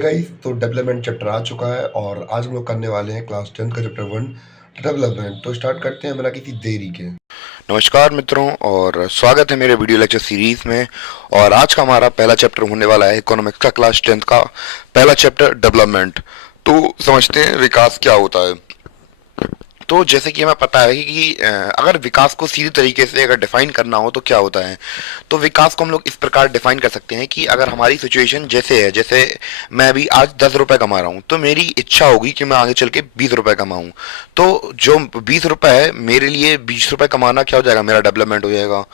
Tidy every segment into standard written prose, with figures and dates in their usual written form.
Guys तो development chapter आ चुका है और आज हम लोग करने वाले हैं क्लास 10 का चैप्टर 1 डेवलपमेंट। तो स्टार्ट करते हैं बिना किसी देरी के। नमस्कार मित्रों और स्वागत है मेरे वीडियो लेक्चर सीरीज में। और आज का हमारा पहला चैप्टर होने वाला है इकोनॉमिक्स का क्लास 10 का पहला चैप्टर डेवलपमेंट। तो समझते हैं विकास क्या होता है। तो जैसे कि हमें पता है कि अगर विकास को सीधे तरीके से अगर डिफाइन करना हो तो क्या होता है। तो विकास को हम लोग इस प्रकार डिफाइन कर सकते हैं कि अगर हमारी सिचुएशन जैसे है, जैसे मैं अभी आज 10 रुपए कमा रहा हूँ तो मेरी इच्छा होगी कि मैं आगे चल के 20 रुपए कमाऊँ। तो जो 20 रुपए है मेरे लिए 20 रुपए कमाना क्या हो जाएगा, मेरा डेवलपमेंट हो जाएगा।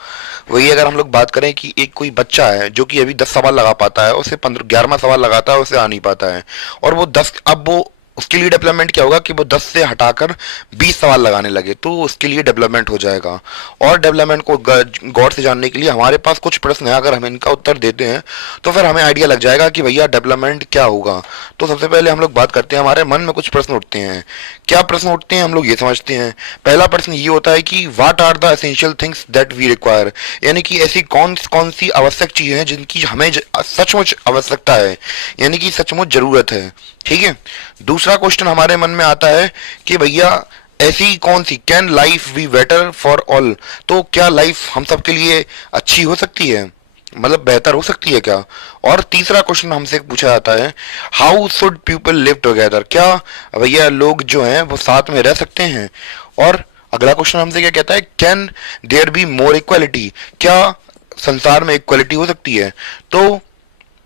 वही अगर हम लोग बात करें कि एक कोई बच्चा है जो कि अभी 10 सवाल लगा पाता है, उसे 11वां सवाल लगाता है उसे आ नहीं पाता है, और वो 10 अब वो उसके लिए डेवलपमेंट क्या होगा कि वो 10 से हटाकर 20 सवाल लगाने लगे, तो उसके लिए डेवलपमेंट हो जाएगा। और डेवलपमेंट को गौर से जानने के लिए हमारे पास कुछ प्रश्न है, अगर हम इनका उत्तर देते हैं तो फिर हमें आइडिया लग जाएगा कि भैया डेवलपमेंट क्या होगा। तो सबसे पहले हम लोग बात करते हैं, हमारे मन में कुछ प्रश्न उठते हैं। क्या प्रश्न उठते हैं हम लोग ये समझते हैं। पहला प्रश्न ये होता है कि what are the essential things that we require, यानी कि ऐसी कौन कौन सी आवश्यक चीजें हैं जिनकी हमें सचमुच आवश्यकता है, यानी कि सचमुच जरूरत है। ठीक है। दूसरा क्वेश्चन हमारे मन में आता है कि भैया ऐसी कौन सी, can life be better for all, तो क्या लाइफ हम सब के लिए अच्छी हो सकती है, मतलब बेहतर हो सकती है क्या। और तीसरा क्वेश्चन हमसे पूछा जाता है how should people live together, क्या भैया लोग जो हैं वो साथ में रह सकते हैं। और अगला क्वेश्चन हमसे क्या कहता है, can there be more equality, क्या संसार में इक्वालिटी हो सकती है। तो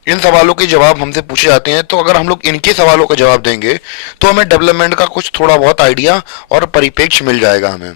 इन सवालों के जवाब हमसे पूछे जाते हैं, तो अगर हम लोग इनके सवालों का जवाब देंगे तो हमें डेवलपमेंट का कुछ थोड़ा बहुत आइडिया और परिप्रेक्ष्य मिल जाएगा हमें।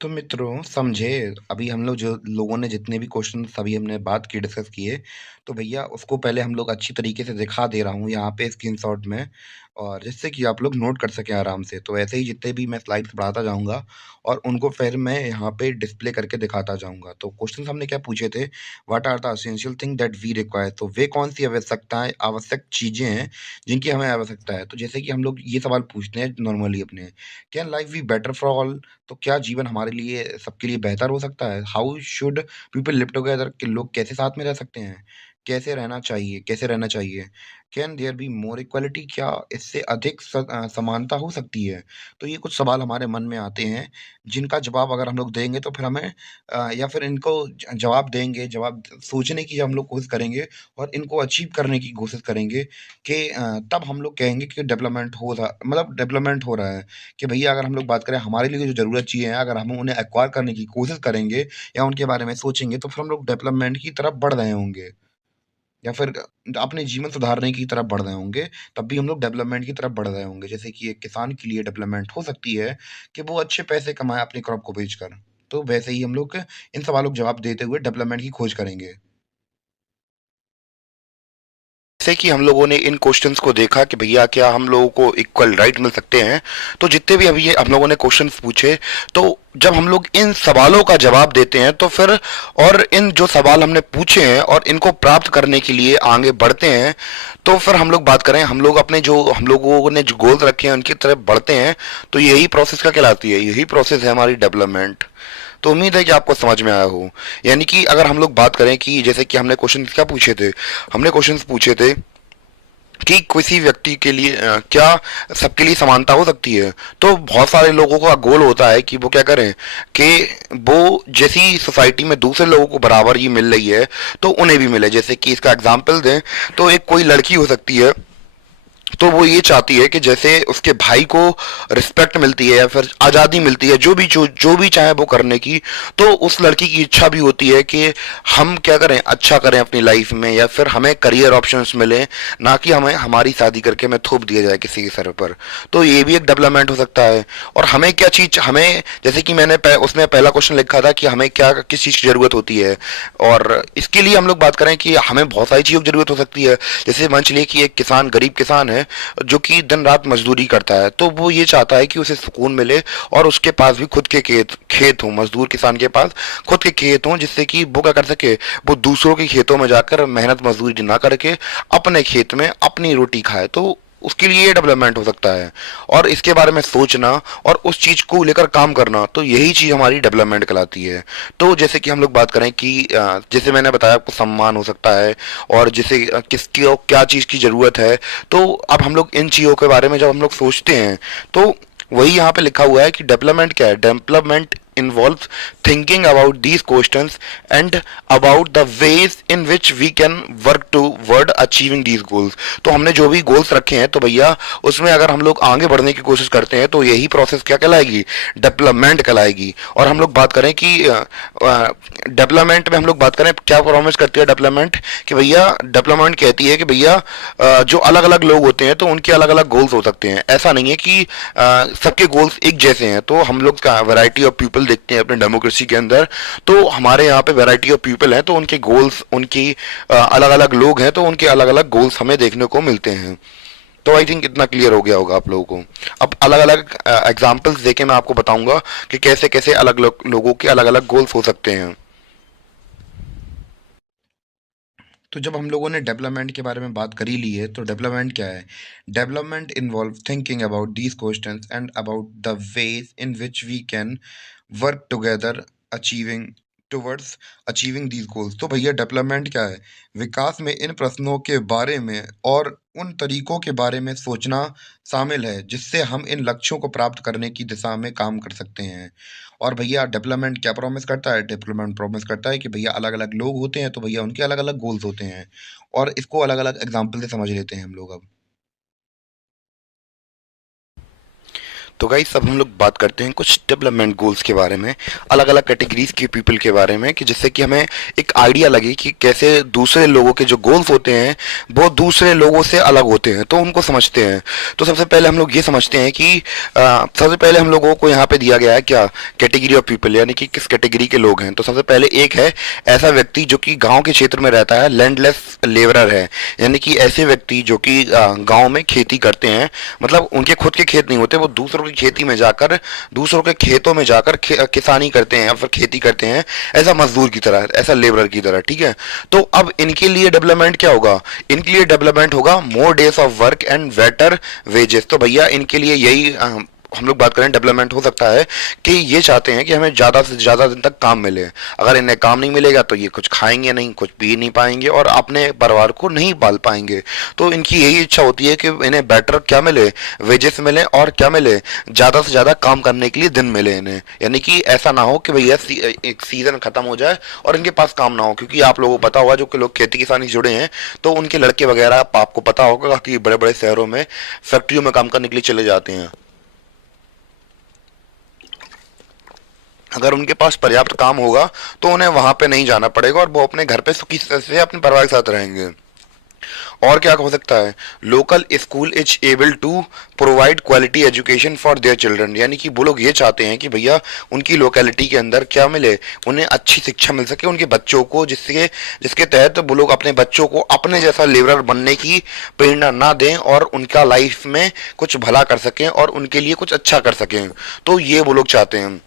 तो मित्रों समझे, अभी हम लोग जो लोगों ने जितने भी क्वेश्चन अभी हमने बात की, डिस्कस किए, तो भैया उसको पहले हम लोग अच्छी तरीके से दिखा दे रहा हूँ यहाँ पे स्क्रीनशॉट में, और जिससे कि आप लोग नोट कर सकें आराम से। तो ऐसे ही जितने भी मैं स्लाइड्स बढ़ाता जाऊँगा और उनको फिर मैं यहाँ पे डिस्प्ले करके दिखाता जाऊँगा। तो क्वेश्चन हमने क्या पूछे थे, what are the essential thing that we require, तो वे कौन सी आवश्यकताएं आवश्यक चीज़ें हैं जिनकी हमें आवश्यकता है। तो जैसे कि हम लोग ये सवाल पूछते हैं नॉर्मली अपने, can life be better for all, तो क्या जीवन हमारे लिए सबके लिए बेहतर हो सकता है। How should people live together, कि लोग कैसे साथ में रह सकते हैं, कैसे रहना चाहिए, कैसे रहना चाहिए। Can there be more equality, क्या इससे अधिक समानता हो सकती है। तो ये कुछ सवाल हमारे मन में आते हैं जिनका जवाब अगर हम लोग देंगे तो फिर हमें या फिर इनको जवाब देंगे, जवाब सोचने की हम लोग कोशिश करेंगे और इनको अचीव करने की कोशिश करेंगे कि तब हम लोग कहेंगे कि डेवलपमेंट हो रहा, मतलब डेवलपमेंट हो रहा है। कि भैया अगर हम लोग बात करें हमारे लिए जो ज़रूरत चीज़ें हैं, अगर हम उन्हें एक्वायर करने की कोशिश करेंगे या उनके बारे में सोचेंगे तो फिर हम लोग डेवलपमेंट की तरफ बढ़ रहे होंगे, या फिर अपने जीवन सुधारने की तरफ बढ़ रहे होंगे, तब भी हम लोग डेवलपमेंट की तरफ बढ़ रहे होंगे। जैसे कि एक किसान के लिए डेवलपमेंट हो सकती है कि वो अच्छे पैसे कमाए अपनी क्रॉप को बेचकर, तो वैसे ही हम लोग इन सवालों के जवाब देते हुए डेवलपमेंट की खोज करेंगे। जैसे कि हम लोगों ने इन क्वेश्चंस को देखा कि भैया क्या हम लोगों को इक्वल राइट मिल सकते हैं, तो जितने भी अभी ये हम लोगों ने क्वेश्चंस पूछे, तो जब हम लोग इन सवालों का जवाब देते हैं तो फिर, और इन जो सवाल हमने पूछे हैं और इनको प्राप्त करने के लिए आगे बढ़ते हैं, तो फिर हम लोग बात करें, हम लोग अपने जो हम लोगों ने जो गोल रखे हैं उनकी तरफ बढ़ते हैं, तो यही प्रोसेस क्या कहलाती है, यही प्रोसेस है हमारी डेवलपमेंट। तो उम्मीद है कि आपको समझ में आया हो। यानी कि अगर हम लोग बात करें कि जैसे कि हमने क्वेश्चन क्या पूछे थे, हमने क्वेश्चन पूछे थे कि किसी व्यक्ति के लिए क्या सबके लिए समानता हो सकती है। तो बहुत सारे लोगों का गोल होता है कि वो क्या करें कि वो जैसी सोसाइटी में दूसरे लोगों को बराबर ये मिल रही है तो उन्हें भी मिले। जैसे कि इसका एग्जांपल दें तो एक कोई लड़की हो सकती है, तो वो ये चाहती है कि जैसे उसके भाई को रिस्पेक्ट मिलती है या फिर आज़ादी मिलती है जो भी चाहे वो करने की, तो उस लड़की की इच्छा भी होती है कि हम क्या करें, अच्छा करें अपनी लाइफ में, या फिर हमें करियर ऑप्शंस मिले, ना कि हमें हमारी शादी करके हमें थोप दिया जाए किसी के सर पर। तो ये भी एक डेवलपमेंट हो सकता है। और हमें क्या चीज़, हमें जैसे कि उसने पहला क्वेश्चन लिखा था कि हमें क्या किस चीज़ की ज़रूरत होती है, और इसके लिए हम लोग बात करें कि हमें बहुत सारी चीज़ों की ज़रूरत हो सकती है। जैसे मान चलिए कि एक किसान, गरीब किसान है जो कि दिन रात मजदूरी करता है, तो वो ये चाहता है कि उसे सुकून मिले और उसके पास भी खुद के खेत हों, मजदूर किसान के पास खुद के खेत हों, जिससे कि वो क्या कर सके, वो दूसरों के खेतों में जाकर मेहनत मजदूरी ना करके अपने खेत में अपनी रोटी खाए। तो उसके लिए डेवलपमेंट हो सकता है। और इसके बारे में सोचना और उस चीज को लेकर काम करना, तो यही चीज हमारी डेवलपमेंट कहलाती है। तो जैसे कि हम लोग बात करें कि जैसे मैंने बताया आपको सम्मान हो सकता है, और जैसे किसकी और क्या चीज की जरूरत है। तो अब हम लोग इन चीजों के बारे में जब हम लोग सोचते हैं, तो वही यहाँ पे लिखा हुआ है कि डेवलपमेंट क्या है। Development involves thinking about these questions and about the ways in which we can work toward achieving these goals। तो हमने जो भी गोल्स रखे हैं, तो भैया उसमें अगर हम लोग आगे बढ़ने की कोशिश करते हैं, तो यही प्रोसेस क्या कहलाएगी, डेवलपमेंट कहलाएगी। और हम लोग बात करें कि डेवलपमेंट में हम लोग बात करें क्या प्रॉमिस करती है डेवलपमेंट, कि भैया डेवलपमेंट कहती है कि भैया जो अलग अलग लोग होते हैं तो उनके अलग अलग गोल्स हो सकते हैं। ऐसा नहीं है कि सबके गोल्स एक जैसे हैं। तो हम लोग का वैरायटी ऑफ पीपल देखते हैं अपने डेमोक्रेसी के अंदर, तो हमारे यहाँ पे वैरायटी ऑफ पीपल हैं, तो उनके गोल्स, उनकी अलग अलग लोग हैं, तो उनके अलग अलग गोल्स हमें देखने को मिलते हैं। तो आई थिंक इतना क्लियर हो गया होगा आप लोगों को। अब अलग अलग एग्जाम्पल्स देके मैं आपको बताऊंगा कि कैसे कैसे अलग लोगों के अलग अलग गोल्स हो सकते हैं। तो जब हम लोगों ने डेवलपमेंट के बारे में बात कर ही ली है, तो डेवलपमेंट क्या है। Development involve thinking about these questions and about the ways in which we can work together achieving towards achieving these goals. तो भैया डेवलपमेंट क्या है, विकास में इन प्रश्नों के बारे में और उन तरीकों के बारे में सोचना शामिल है जिससे हम इन लक्ष्यों को प्राप्त करने की दिशा में काम कर सकते हैं। और भैया डेवलपमेंट क्या प्रॉमिस करता है, डेवलपमेंट प्रॉमिस करता है कि भैया अलग अलग लोग होते हैं, तो भैया उनके अलग अलग गोल्स होते हैं। और इसको अलग अलग एग्जाम्पल से समझ लेते हैं हम लोग अब। तो गाइस अब हम लोग बात करते हैं कुछ डेवलपमेंट गोल्स के बारे में, अलग अलग कैटेगरीज के पीपल के बारे में, कि जिससे कि हमें एक आइडिया लगे कि कैसे दूसरे लोगों के जो गोल्स होते हैं वो दूसरे लोगों से अलग होते हैं, तो उनको समझते हैं। तो सबसे पहले हम लोग ये समझते हैं कि सबसे पहले हम लोगों को यहाँ पे दिया गया है क्या, कैटेगरी ऑफ पीपल, यानी कि किस कैटेगरी के लोग हैं। तो सबसे पहले एक है ऐसा व्यक्ति जो कि गाँव के क्षेत्र में रहता है, लैंडलेस लेबरर है, यानी कि ऐसे व्यक्ति जो कि गाँव में खेती करते हैं, मतलब उनके खुद के खेत नहीं होते, वो दूसरों की खेती में जाकर, दूसरों के खेतों में जाकर किसानी करते हैं या फिर खेती करते हैं, ऐसा मजदूर की तरह, ऐसा लेबरर की तरह, ठीक है। तो अब इनके लिए डेवलपमेंट क्या होगा, इनके लिए डेवलपमेंट होगा more days of work and better wages. तो भैया इनके लिए यही हम लोग बात करें डेवलपमेंट हो सकता है कि ये चाहते हैं कि हमें ज़्यादा से ज़्यादा दिन तक काम मिले। अगर इन्हें काम नहीं मिलेगा तो ये कुछ खाएंगे नहीं, कुछ पी नहीं पाएंगे और अपने परिवार को नहीं पाल पाएंगे। तो इनकी यही इच्छा होती है कि इन्हें बेटर क्या मिले, वेजेस मिले, और क्या मिले, ज़्यादा से ज़्यादा काम करने के लिए दिन मिले इन्हें। यानी कि ऐसा ना हो कि भैया एक सीज़न ख़त्म हो जाए और इनके पास काम ना हो, क्योंकि आप लोगों को पता होगा जो लोग खेती किसानी से जुड़े हैं, तो उनके लड़के वगैरह आपको पता होगा कि बड़े बड़े शहरों में फैक्ट्रियों में काम करने के लिए चले जाते हैं। अगर उनके पास पर्याप्त काम होगा तो उन्हें वहां पे नहीं जाना पड़ेगा और वो अपने घर पे सुखी से अपने परिवार के साथ रहेंगे। और क्या हो सकता है, local school is able to provide quality education for their children, यानी कि वो लोग ये चाहते हैं कि भैया उनकी लोकेलिटी के अंदर क्या मिले, उन्हें अच्छी शिक्षा मिल सके उनके बच्चों को, जिसके तहत वो लोग अपने बच्चों को अपने जैसा लेबरर बनने की प्रेरणा ना दें और उनका लाइफ में कुछ भला कर सकें और उनके लिए कुछ अच्छा कर सकें। तो ये वो लोग चाहते हैं।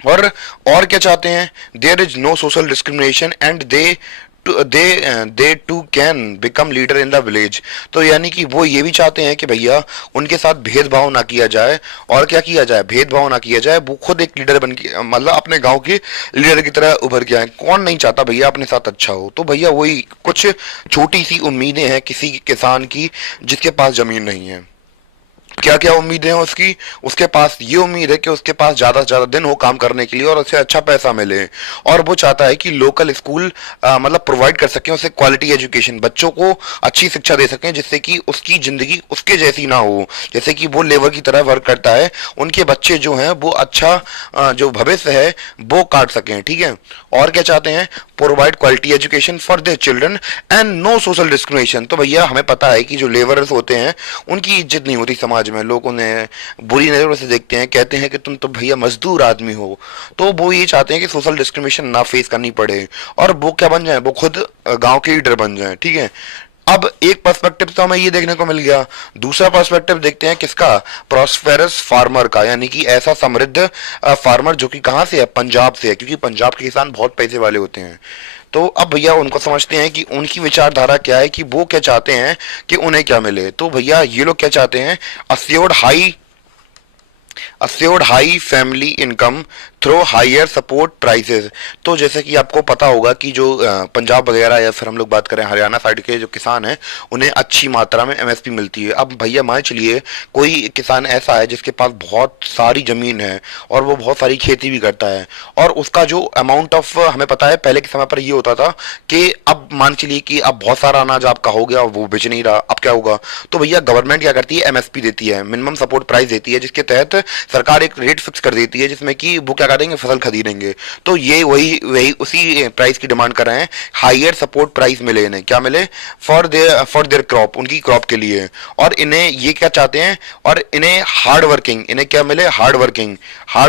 और क्या चाहते हैं, there is no social discrimination and they too can become leader in the village. तो यानी कि वो ये भी चाहते हैं कि भैया उनके साथ भेदभाव ना किया जाए, और क्या किया जाए, भेदभाव ना किया जाए, वो खुद एक लीडर बन के, मतलब अपने गांव के लीडर की तरह उभर के आए। कौन नहीं चाहता भैया अपने साथ अच्छा हो। तो भैया वही कुछ छोटी सी उम्मीदें हैं किसी किसान की जिसके पास जमीन नहीं है। क्या क्या उम्मीदें हैं उसकी, उसके पास ये उम्मीद है कि उसके पास ज्यादा से ज्यादा दिन हो काम करने के लिए और उसे अच्छा पैसा मिले। और वो चाहता है कि लोकल स्कूल मतलब प्रोवाइड कर सकें उसे क्वालिटी एजुकेशन, बच्चों को अच्छी शिक्षा दे सकें जिससे कि उसकी जिंदगी उसके जैसी ना हो। जैसे कि वो लेबर की तरह वर्क करता है, उनके बच्चे जो हैं वो अच्छा जो भविष्य है वो काट सकें, ठीक है। और क्या चाहते हैं, provide quality education for their children and no social discrimination. तो भैया हमें पता है कि जो लेबरर्स होते हैं उनकी इज्जत नहीं होती समाज में, लोग उन्हें बुरी नजरों से देखते हैं, कहते हैं कि तुम तो भैया मजदूर आदमी हो। तो वो ये चाहते हैं कि सोशल डिस्क्रिमिनेशन ना फेस करनी पड़े और वो क्या बन जाए, वो खुद गांव के लीडर बन जाए, ठीक है। अब एक पर्सपेक्टिव तो हमें ये देखने को मिल गया, दूसरा पर्सपेक्टिव देखते हैं किसका, प्रॉस्पेरस फार्मर का, यानी कि ऐसा समृद्ध फार्मर जो कि कहाँ से है, पंजाब से है, क्योंकि पंजाब के किसान बहुत पैसे वाले होते हैं। तो अब भैया उनको समझते हैं कि उनकी विचारधारा क्या है, कि वो क्या चाहते हैं कि उन्हें क्या मिले। तो भैया ये लोग क्या चाहते हैं, assured high assured high family income through higher support prices. तो जैसे कि आपको पता होगा कि जो पंजाब वगैरह या फिर हम लोग बात करें हरियाणा साइड के जो किसान हैं, उन्हें अच्छी मात्रा में एमएसपी मिलती है। अब भैया मान चलिए कोई किसान ऐसा है जिसके पास बहुत सारी ज़मीन है और वो बहुत सारी खेती भी करता है, और उसका जो अमाउंट ऑफ, हमें पता है पहले के समय पर ये होता था कि अब मान चलिए कि अब बहुत सारा अनाज आपका हो गया, वो बेच नहीं रहा, अब क्या होगा। तो भैया गवर्नमेंट क्या करती है, एमएसपी देती है, मिनिमम सपोर्ट प्राइस देती है, जिसके तहत सरकार एक रेट फिक्स कर देती है जिसमें कि वो क्या करेंगे, फसल खरीदेंगे। तो ये वही वही उसी प्राइस की डिमांड कर रहे हैं, हायर सपोर्ट प्राइस मिले इन्हें, क्या मिले, फॉर देयर क्रॉप, उनकी क्रॉप के लिए। और इन्हें ये क्या चाहते हैं, और इन्हें हार्ड वर्किंग, इन्हें क्या मिले, हार्ड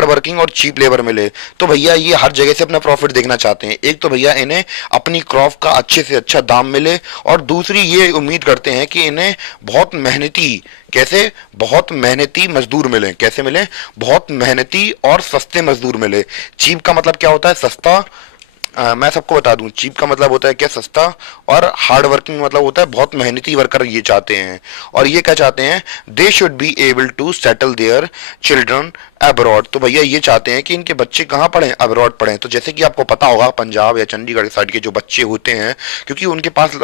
वर्किंग और चीप लेबर मिले। तो भैया ये हर जगह से अपना प्रॉफिट देखना चाहते हैं। एक तो भैया इन्हें अपनी क्रॉप का अच्छे से अच्छा दाम मिले, और दूसरी ये उम्मीद करते हैं कि इन्हें बहुत मेहनती, कैसे, बहुत मेहनती मजदूर मिले, कैसे मिले, बहुत मेहनती और सस्ते मजदूर मिले। चीप का मतलब क्या होता है, सस्ता। मैं सबको बता दूं, चीप का मतलब होता है क्या, सस्ता, और हार्ड वर्किंग मतलब होता है बहुत मेहनती वर्कर ये चाहते हैं। और ये क्या चाहते हैं, they should be able to settle their children abroad. तो भैया ये चाहते हैं कि इनके बच्चे कहाँ पढ़ें, अब्रॉड पढ़ें। तो जैसे कि आपको पता होगा पंजाब या चंडीगढ़ साइड के जो बच्चे होते हैं, क्योंकि उनके पास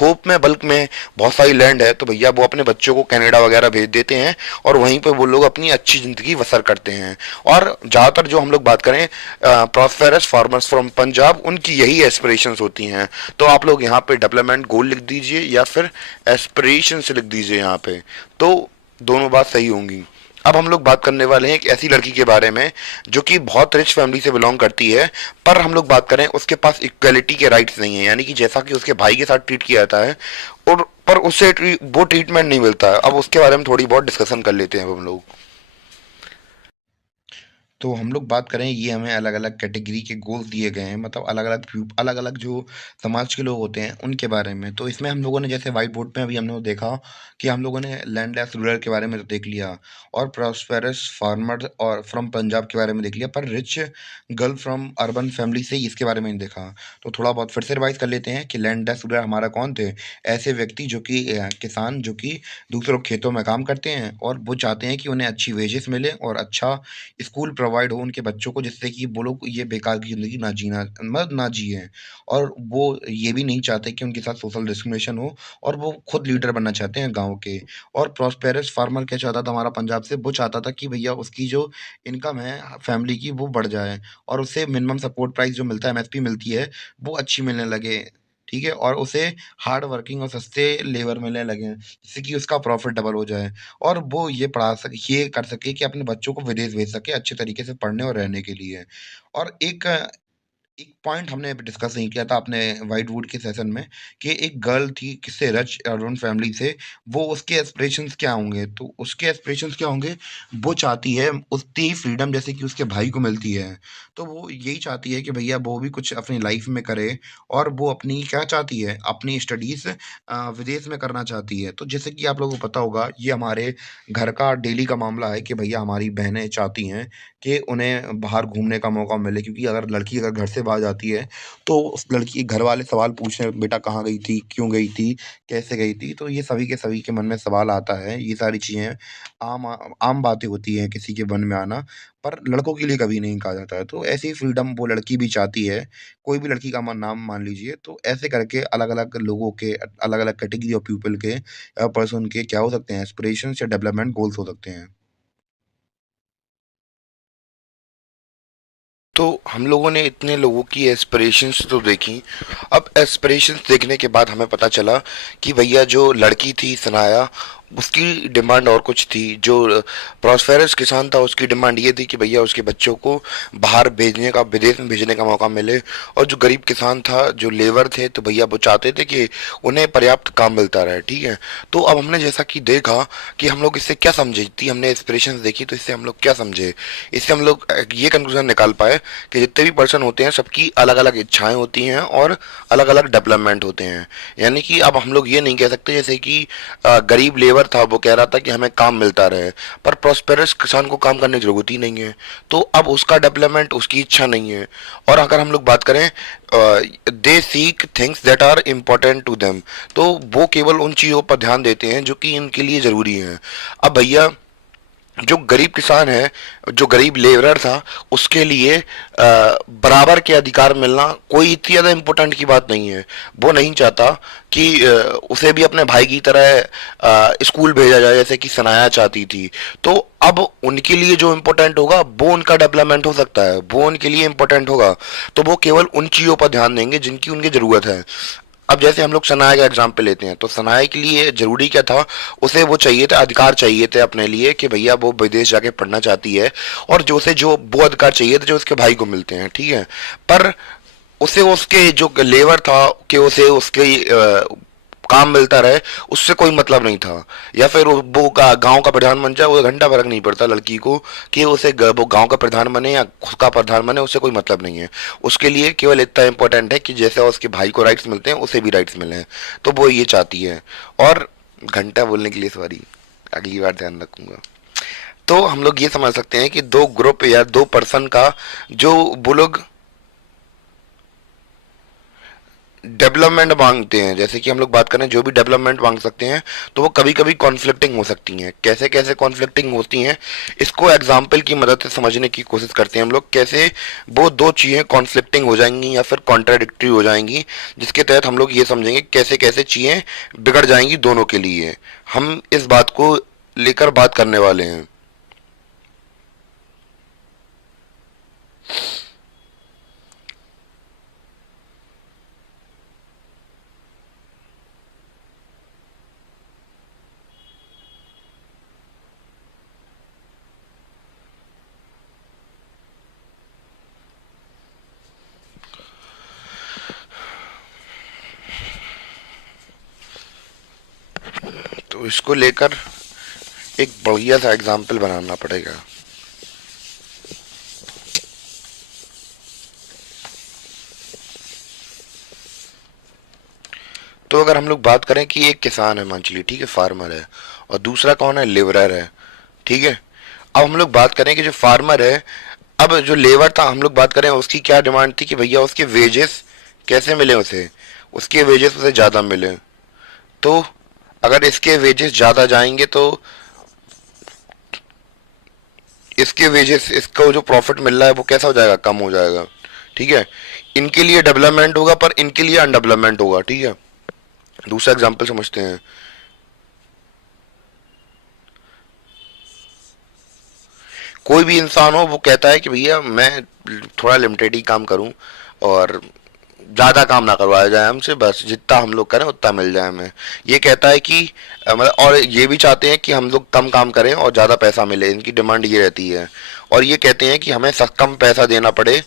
थोक में, बल्क में बहुत सारी लैंड है, तो भैया वो अपने बच्चों को कनाडा वगैरह भेज देते हैं, और वहीं पर वो लोग अपनी अच्छी ज़िंदगी बसर करते हैं। और ज़्यादातर जो हम लोग बात करें प्रॉस्पेरस फार्मर्स फ्रॉम पंजाब, उनकी यही एस्पिरेशंस होती हैं। तो आप लोग यहाँ पे डेवलपमेंट गोल लिख दीजिए या फिर एस्पिरेशंस लिख दीजिए यहाँ पे, तो दोनों बात सही होंगी। अब हम लोग बात करने वाले हैं एक ऐसी लड़की के बारे में जो कि बहुत रिच फैमिली से बिलोंग करती है, पर हम लोग बात करें उसके पास इक्वलिटी के राइट्स नहीं है, यानी कि जैसा कि उसके भाई के साथ ट्रीट किया जाता है, और पर उससे वो ट्रीटमेंट नहीं मिलता है। अब उसके बारे में थोड़ी बहुत डिस्कशन कर लेते हैं अब हम लोग। तो हम लोग बात करें, ये हमें अलग अलग कैटेगरी के गोल्स दिए गए हैं, मतलब अलग अलग जो समाज के लोग होते हैं उनके बारे में। तो इसमें हम लोगों ने जैसे व्हाइट बोर्ड पे अभी हमने देखा कि हम लोगों ने लैंडलेस रूरल के बारे में तो देख लिया, और प्रॉस्पेरस फार्मर और फ्रॉम पंजाब के बारे में देख लिया, पर rich girl from urban family से इसके बारे में नहीं देखा। तो थोड़ा बहुत फिर से रिवाइज कर लेते हैं कि लैंडलेस रूरल हमारा कौन थे, ऐसे व्यक्ति जो कि किसान जो कि दूसरों खेतों में काम करते हैं, और वो चाहते हैं कि उन्हें अच्छी वेजेस मिले और अच्छा स्कूल प्रोवाइड हो उनके बच्चों को, जिससे कि वो लोग ये बेकार की ज़िंदगी ना जीना, मतलब ना जिए। और वो ये भी नहीं चाहते कि उनके साथ सोशल डिस्क्रिमिनेशन हो, और वो खुद लीडर बनना चाहते हैं गाँव के। और प्रॉस्पेरस फार्मर क्या चाहता था हमारा पंजाब से, वो चाहता था कि भैया उसकी जो इनकम है फैमिली की वो बढ़ जाए, और उसे मिनिमम सपोर्ट प्राइस जो मिलता है, एमएसपी मिलती है, वो अच्छी मिलने लगे, ठीक है, और उसे हार्ड वर्किंग और सस्ते लेबर मिलने लगे, जिससे कि उसका प्रॉफिट डबल हो जाए, और वो ये कर सके कि अपने बच्चों को विदेश भेज सके अच्छे तरीके से पढ़ने और रहने के लिए। और एक पॉइंट हमने अभी डिस्कस नहीं किया था अपने व्हाइट वुड के सेशन में, कि एक गर्ल थी किससे, रिच अर्बन फैमिली से, वो उसके एस्पिरेशंस क्या होंगे, तो उसके एस्पिरेशंस क्या होंगे, वो चाहती है उतनी ही फ्रीडम जैसे कि उसके भाई को मिलती है। तो वो यही चाहती है कि भैया वो भी कुछ अपनी लाइफ में करे, और वो अपनी क्या चाहती है, अपनी स्टडीज़ विदेश में करना चाहती है। तो जैसे कि आप लोगों को पता होगा, ये हमारे घर का डेली का मामला है कि भैया हमारी बहनें चाहती हैं कि उन्हें बाहर घूमने का मौका मिले, क्योंकि अगर लड़की अगर घर से बाहर जाती है, तो उस लड़की के घर वाले सवाल पूछते हैं, बेटा कहाँ गई थी, क्यों गई थी, कैसे गई थी। तो ये सभी के मन में सवाल आता है, ये सारी चीज़ें आम आम बातें होती हैं किसी के मन में आना, पर लड़कों के लिए कभी नहीं कहा जाता है। तो ऐसी फ्रीडम वो लड़की भी चाहती है, कोई भी लड़की का नाम मान लीजिए। तो ऐसे करके अलग अलग लोगों के, अलग अलग कैटेगरी ऑफ पीपल के, पर्सन के क्या हो सकते हैं, एस्पिरेशंस या डेवलपमेंट गोल्स हो सकते हैं। तो हम लोगों ने इतने लोगों की एस्पिरेशंस तो देखी। अब एस्पिरेशंस देखने के बाद हमें पता चला कि भैया जो लड़की थी सनाया, उसकी डिमांड और कुछ थी। जो प्रॉस्पेरस किसान था उसकी डिमांड ये थी कि भैया उसके बच्चों को बाहर भेजने का, विदेश में भेजने का मौका मिले। और जो गरीब किसान था, जो लेबर थे, तो भैया वो चाहते थे कि उन्हें पर्याप्त काम मिलता रहे, ठीक है। तो अब हमने जैसा कि देखा कि हम लोग इससे क्या समझे, इतनी हमने एस्पिरेशंस देखी तो इससे हम लोग क्या समझे, इससे हम लोग ये कंक्लूजन निकाल पाए कि जितने भी पर्सन होते हैं सबकी अलग अलग इच्छाएं होती हैं और अलग अलग डेवलपमेंट होते हैं। यानी कि अब हम लोग ये नहीं कह सकते जैसे कि गरीब लेबर लेबर था वो कह रहा था कि हमें काम मिलता रहे, पर प्रॉस्पेरस किसान को काम करने की जरूरत ही नहीं है, तो अब उसका डेवलपमेंट उसकी इच्छा नहीं है। और अगर हम लोग बात करें they seek things that are important to them, तो वो केवल उन चीज़ों पर ध्यान देते हैं जो कि इनके लिए ज़रूरी हैं। अब भैया जो गरीब किसान है, जो गरीब लेबरर था, उसके लिए बराबर के अधिकार मिलना कोई इतनी ज़्यादा इम्पोर्टेंट की बात नहीं है। वो नहीं चाहता कि उसे भी अपने भाई की तरह स्कूल भेजा जाए जैसे कि सनाया चाहती थी। तो अब उनके लिए जो इम्पोर्टेंट होगा वो उनका डेवलपमेंट हो सकता है, वो उनके लिए इम्पोर्टेंट होगा, तो वो केवल उन चीज़ों पर ध्यान देंगे जिनकी उनकी ज़रूरत है। अब जैसे हम लोग सनाया का एग्जाम्पल लेते हैं, तो सनाया के लिए जरूरी क्या था, उसे वो चाहिए था, अधिकार चाहिए थे अपने लिए कि भैया वो विदेश जाके पढ़ना चाहती है, और जो उसे जो वो अधिकार चाहिए थे जो उसके भाई को मिलते हैं, ठीक है। पर उसे उसके जो लेबर था कि उसे उसके काम मिलता रहे, उससे कोई मतलब नहीं था। या फिर वो गांव का प्रधान बन जाए, वो घंटा फर्क नहीं पड़ता लड़की को कि उसे वो गांव का प्रधान बने या खुद का प्रधान बने, उससे कोई मतलब नहीं है। उसके लिए केवल इतना इंपॉर्टेंट है कि जैसे उसके भाई को राइट्स मिलते हैं उसे भी राइट्स मिले हैं, तो वो ये चाहती है। और घंटा बोलने के लिए सॉरी, अगली बार ध्यान रखूंगा। तो हम लोग ये समझ सकते हैं कि दो ग्रुप या दो पर्सन का जो वो लोग डेवलपमेंट मांगते हैं, जैसे कि हम लोग बात करें जो भी डेवलपमेंट मांग सकते हैं, तो वो कभी कभी कॉन्फ्लिक्टिंग हो सकती हैं। कैसे कैसे कॉन्फ्लिक्टिंग होती हैं, इसको एग्जाम्पल की मदद से समझने की कोशिश करते हैं हम लोग, कैसे वो दो चीज़ें कॉन्फ्लिक्टिंग हो जाएंगी या फिर कॉन्ट्राडिक्टरी हो जाएंगी, जिसके तहत हम लोग ये समझेंगे कैसे कैसे चीज़ें बिगड़ जाएंगी दोनों के लिए। हम इस बात को लेकर बात करने वाले हैं। तो इसको लेकर एक बढ़िया सा एग्जाम्पल बनाना पड़ेगा। तो अगर हम लोग बात करें कि एक किसान है, मान चलिए, ठीक है, फार्मर है, और दूसरा कौन है, लेबरर है, ठीक है। अब हम लोग बात करें कि जो फार्मर है, अब जो लेबर था, हम लोग बात करें उसकी क्या डिमांड थी कि भैया उसके वेजेस कैसे मिले उसे, उसके वेजेस उसे ज़्यादा मिले। तो अगर इसके वेजेस ज़्यादा जाएंगे तो इसके वेजेस, इसका जो प्रॉफिट मिल रहा है वो कैसा हो जाएगा, कम हो जाएगा, ठीक है। इनके लिए डेवलपमेंट होगा पर इनके लिए अनडेवलपमेंट होगा, ठीक है। दूसरा एग्जांपल समझते हैं। कोई भी इंसान हो वो कहता है कि भैया मैं थोड़ा लिमिटेड ही काम करूं और ज़्यादा काम ना करवाया जाए हमसे, बस जितना हम लोग करें उतना मिल जाए हमें। ये कहता है कि मतलब, और ये भी चाहते हैं कि हम लोग कम काम करें और ज़्यादा पैसा मिले, इनकी डिमांड ये रहती है। और ये कहते हैं कि हमें कम पैसा देना पड़े।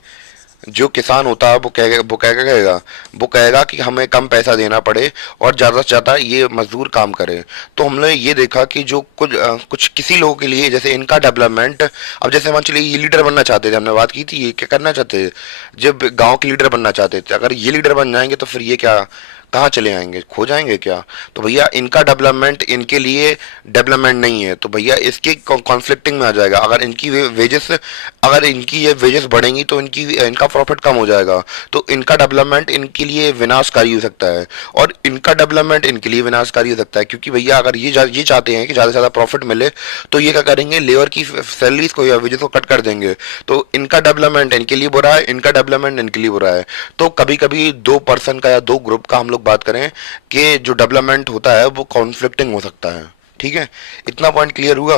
जो किसान होता है वो कहेगा कि हमें कम पैसा देना पड़े और ज़्यादा से ज़्यादा ये मजदूर काम करे। तो हमने ये देखा कि जो कुछ किसी लोगों के लिए, जैसे इनका डेवलपमेंट, अब जैसे मान चलिए ये लीडर बनना चाहते थे, हमने बात की थी, ये क्या करना चाहते थे, जब गांव के लीडर बनना चाहते थे, अगर ये लीडर बन जाएंगे तो फिर ये क्या, कहाँ चले आएंगे, खो जाएंगे क्या। तो भैया इनका डेवलपमेंट इनके लिए डेवलपमेंट नहीं है, तो भैया इसके कॉन्फ्लिक्टिंग में आ जाएगा। अगर इनकी वेजेस, अगर इनकी ये वेजेस बढ़ेंगी तो इनका प्रॉफिट कम हो जाएगा, तो इनका डेवलपमेंट इनके लिए विनाशकारी हो सकता है, और इनका डेवलपमेंट इनके लिए विनाशकारी हो सकता है। क्योंकि भैया अगर ये चाहते हैं कि ज़्यादा से ज़्यादा प्रॉफिट मिले, तो ये क्या करेंगे, लेबर की सैलरीज को या वेजेस को कट कर देंगे। तो इनका डेवलपमेंट इनके लिए बुरा है, इनका डेवलपमेंट इनके लिए बुरा है। तो कभी कभी दो पर्सन का या दो ग्रुप का हम लोग बात करें कि जो डेवलपमेंट होता है वो कॉन्फ्लिक्टिंग हो सकता है, ठीक है। इतना पॉइंट क्लियर हुआ।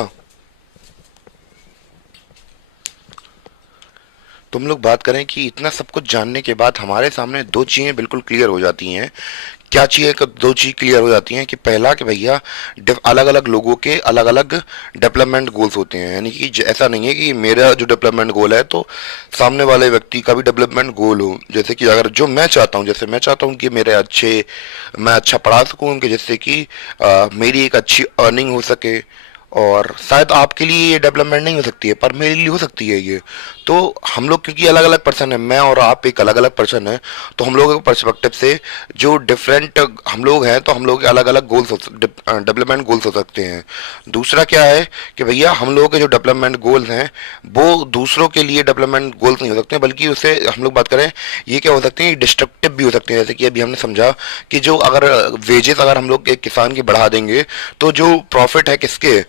तुम लोग बात करें कि इतना सब कुछ जानने के बाद हमारे सामने दो चीज़ें बिल्कुल क्लियर हो जाती हैं। क्या चीज़ें, दो चीज़ क्लियर हो जाती हैं कि पहला कि भैया अलग अलग लोगों के अलग अलग डेवलपमेंट गोल्स होते हैं। यानी कि ऐसा नहीं है कि मेरा जो डेवलपमेंट गोल है तो सामने वाले व्यक्ति का भी डेवलपमेंट गोल हो। जैसे कि अगर जो मैं चाहता हूँ, जैसे मैं चाहता हूँ कि मैं अच्छा पढ़ा सकूँ, कि जिससे कि मेरी एक अच्छी अर्निंग हो सके, और शायद आपके लिए ये डेवलपमेंट नहीं हो सकती है पर मेरे लिए हो सकती है ये। तो हम लोग क्योंकि अलग अलग पर्सन है, मैं और आप एक अलग अलग पर्सन है, तो हम लोगों के पर्सपेक्टिव से जो डिफरेंट हम लोग हैं, तो हम लोग के अलग अलग गोल्स डेवलपमेंट गोल्स हो सकते हैं। दूसरा क्या है कि भैया हम लोगों के जो डेवलपमेंट गोल्स हैं वो दूसरों के लिए डेवलपमेंट गोल्स नहीं हो सकते, बल्कि उससे हम लोग बात करें ये क्या हो सकते हैं, डिस्ट्रक्टिव भी हो सकते हैं। जैसे कि अभी हमने समझा कि जो अगर वेजेस अगर हम लोग एक किसान की बढ़ा देंगे तो जो प्रॉफिट है किसके,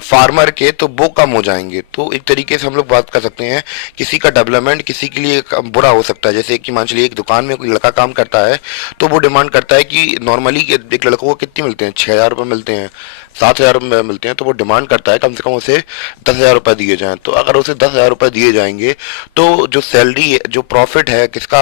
फार्मर के, तो वो कम हो जाएंगे। तो एक तरीके से हम लोग बात कर सकते हैं किसी का डेवलपमेंट किसी के लिए बुरा हो सकता है। जैसे कि मान चलिए एक दुकान में कोई लड़का काम करता है, तो वो डिमांड करता है कि नॉर्मली एक लड़कों को कितने मिलते हैं, 6,000 रुपये मिलते हैं, 7,000 रुपये मिलते हैं, तो वो डिमांड करता है कम से कम उसे 10,000 रुपये दिए जाएं। तो अगर उसे 10,000 रुपये दिए जाएंगे तो जो सैलरी है, जो प्रॉफिट है किसका,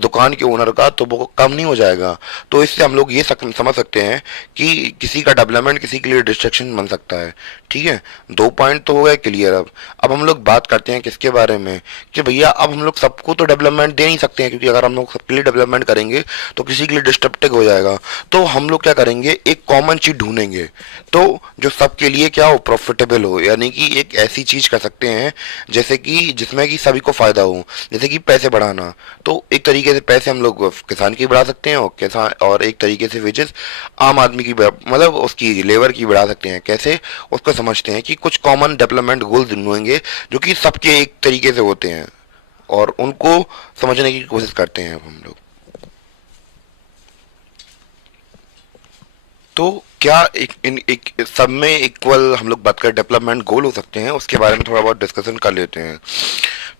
दुकान के ओनर का, तो वो कम नहीं हो जाएगा। तो इससे हम लोग ये समझ सकते हैं कि किसी का डेवलपमेंट किसी के लिए डिस्ट्रक्शन बन सकता है। ठीक है, दो पॉइंट तो हो गए क्लियर। अब हम लोग बात करते हैं किसके बारे में कि भैया अब हम लोग सबको तो डेवलपमेंट दे नहीं सकते हैं, क्योंकि अगर हम लोग सबके लिए डेवलपमेंट करेंगे तो किसी के लिए डिस्ट्रप्टिव हो जाएगा। तो हम लोग क्या करेंगे, एक कॉमन चीज ढूंढेंगे तो जो सबके लिए क्या हो, प्रॉफिटेबल हो, यानी कि एक ऐसी चीज कर सकते हैं जैसे कि जिसमें कि सभी को फायदा हो। जैसे कि पैसे बढ़ाना, तो एक तरीके से पैसे हम लोग किसान की बढ़ा सकते हैं, और किसान और एक तरीके से वेजेस आम आदमी की मतलब उसकी लेबर की बढ़ा सकते हैं। कैसे, उसको समझते हैं कि कुछ कॉमन डेवलपमेंट गोल्स ढूंढेंगे जो कि सबके एक तरीके से होते हैं, और उनको समझने की कोशिश करते हैं अब हम लोग। तो क्या एक सब में इक्वल हम लोग बात करें डेवलपमेंट गोल हो सकते हैं, उसके बारे में थोड़ा बहुत डिस्कशन कर लेते हैं।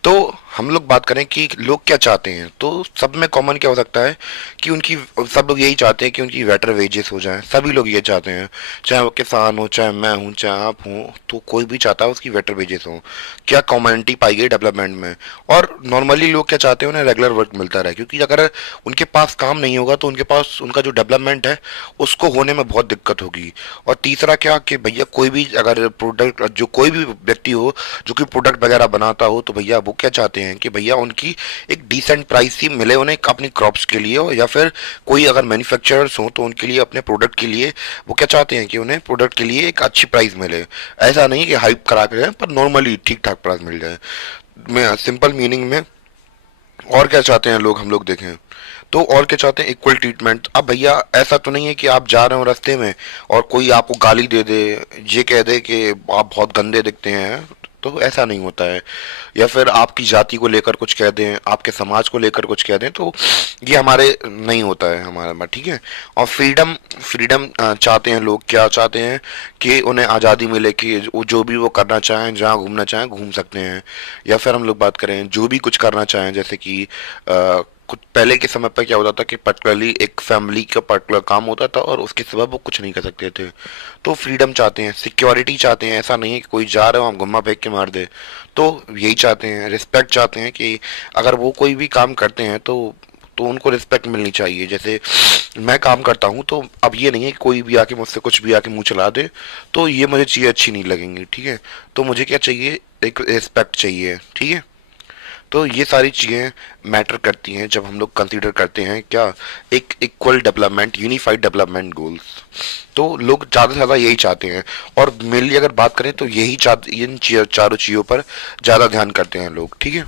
तो हम लोग बात करें कि लोग क्या चाहते हैं, तो सब में कॉमन क्या हो सकता है कि उनकी, सब लोग यही चाहते हैं कि उनकी बेटर वेजेस हो जाएं। सभी लोग ये चाहते हैं, चाहे वो किसान हो, चाहे मैं हूँ, चाहे आप हूँ, तो कोई भी चाहता है उसकी बेटर वेजेस हो। क्या कॉमनिटी पाई गई डेवलपमेंट में। और नॉर्मली लोग क्या चाहते हैं, उन्हें रेगुलर वर्क मिलता रहे, क्योंकि अगर उनके पास काम नहीं होगा तो उनके पास उनका जो डेवलपमेंट है उसको होने में बहुत दिक्कत होगी। और तीसरा क्या कि भैया कोई भी अगर प्रोडक्ट, जो कोई भी व्यक्ति हो जो कि प्रोडक्ट वगैरह बनाता हो, तो भैया वो क्या चाहते हैं कि भैया उनकी एक डिसेंट प्राइस ही मिले उन्हें अपनी क्रॉप्स के लिए, या फिर कोई अगर मैन्युफैक्चरर्स हो तो उनके लिए अपने प्रोडक्ट के लिए वो क्या चाहते हैं कि उन्हें प्रोडक्ट के लिए एक अच्छी प्राइस मिले। ऐसा नहीं कि हाइप करा के जाए, पर नॉर्मली ठीक ठाक प्राइस मिल जाए। मैं सिंपल मीनिंग में और क्या चाहते हैं लोग, हम लोग देखें तो और क्या चाहते हैं, इक्वल ट्रीटमेंट। अब भैया ऐसा तो नहीं है कि आप जा रहे हो रास्ते में और कोई आपको गाली दे दे, ये कह दे कि आप बहुत गंदे दिखते हैं, तो ऐसा नहीं होता है। या फिर आपकी जाति को लेकर कुछ कह दें, आपके समाज को लेकर कुछ कह दें, तो ये हमारे नहीं होता है हमारे में। ठीक है, और फ्रीडम, फ्रीडम चाहते हैं लोग। क्या चाहते हैं कि उन्हें आज़ादी मिले कि जो भी वो करना चाहें, जहाँ घूमना चाहें घूम सकते हैं। या फिर हम लोग बात करें जो भी कुछ करना चाहें, जैसे कि कुछ पहले के समय पर क्या होता था कि पर्टिकुलरली एक फैमिली का पर्टिकुलर काम होता था और उसके सिवा वो कुछ नहीं कर सकते थे। तो फ्रीडम चाहते हैं, सिक्योरिटी चाहते हैं। ऐसा नहीं है कि कोई जा रहा हो हम गुम्मा फेंक के मार दे, तो यही चाहते हैं। रिस्पेक्ट चाहते हैं कि अगर वो कोई भी काम करते हैं तो उनको रिस्पेक्ट मिलनी चाहिए। जैसे मैं काम करता हूँ तो अब ये नहीं है कि कोई भी आके मुझसे कुछ भी आके मुंह चला दे, तो ये मुझे चीज़ें अच्छी नहीं लगेंगी। ठीक है, तो मुझे क्या चाहिए, एक रिस्पेक्ट चाहिए। ठीक है, तो ये सारी चीज़ें मैटर करती हैं जब हम लोग कंसीडर करते हैं क्या, एक equal development, unified development goals. तो लोग ज़्यादा से ज़्यादा यही चाहते हैं, और मेनली अगर बात करें तो यही चाहते, इन चारों चीज़ों पर ज़्यादा ध्यान करते हैं लोग। ठीक है,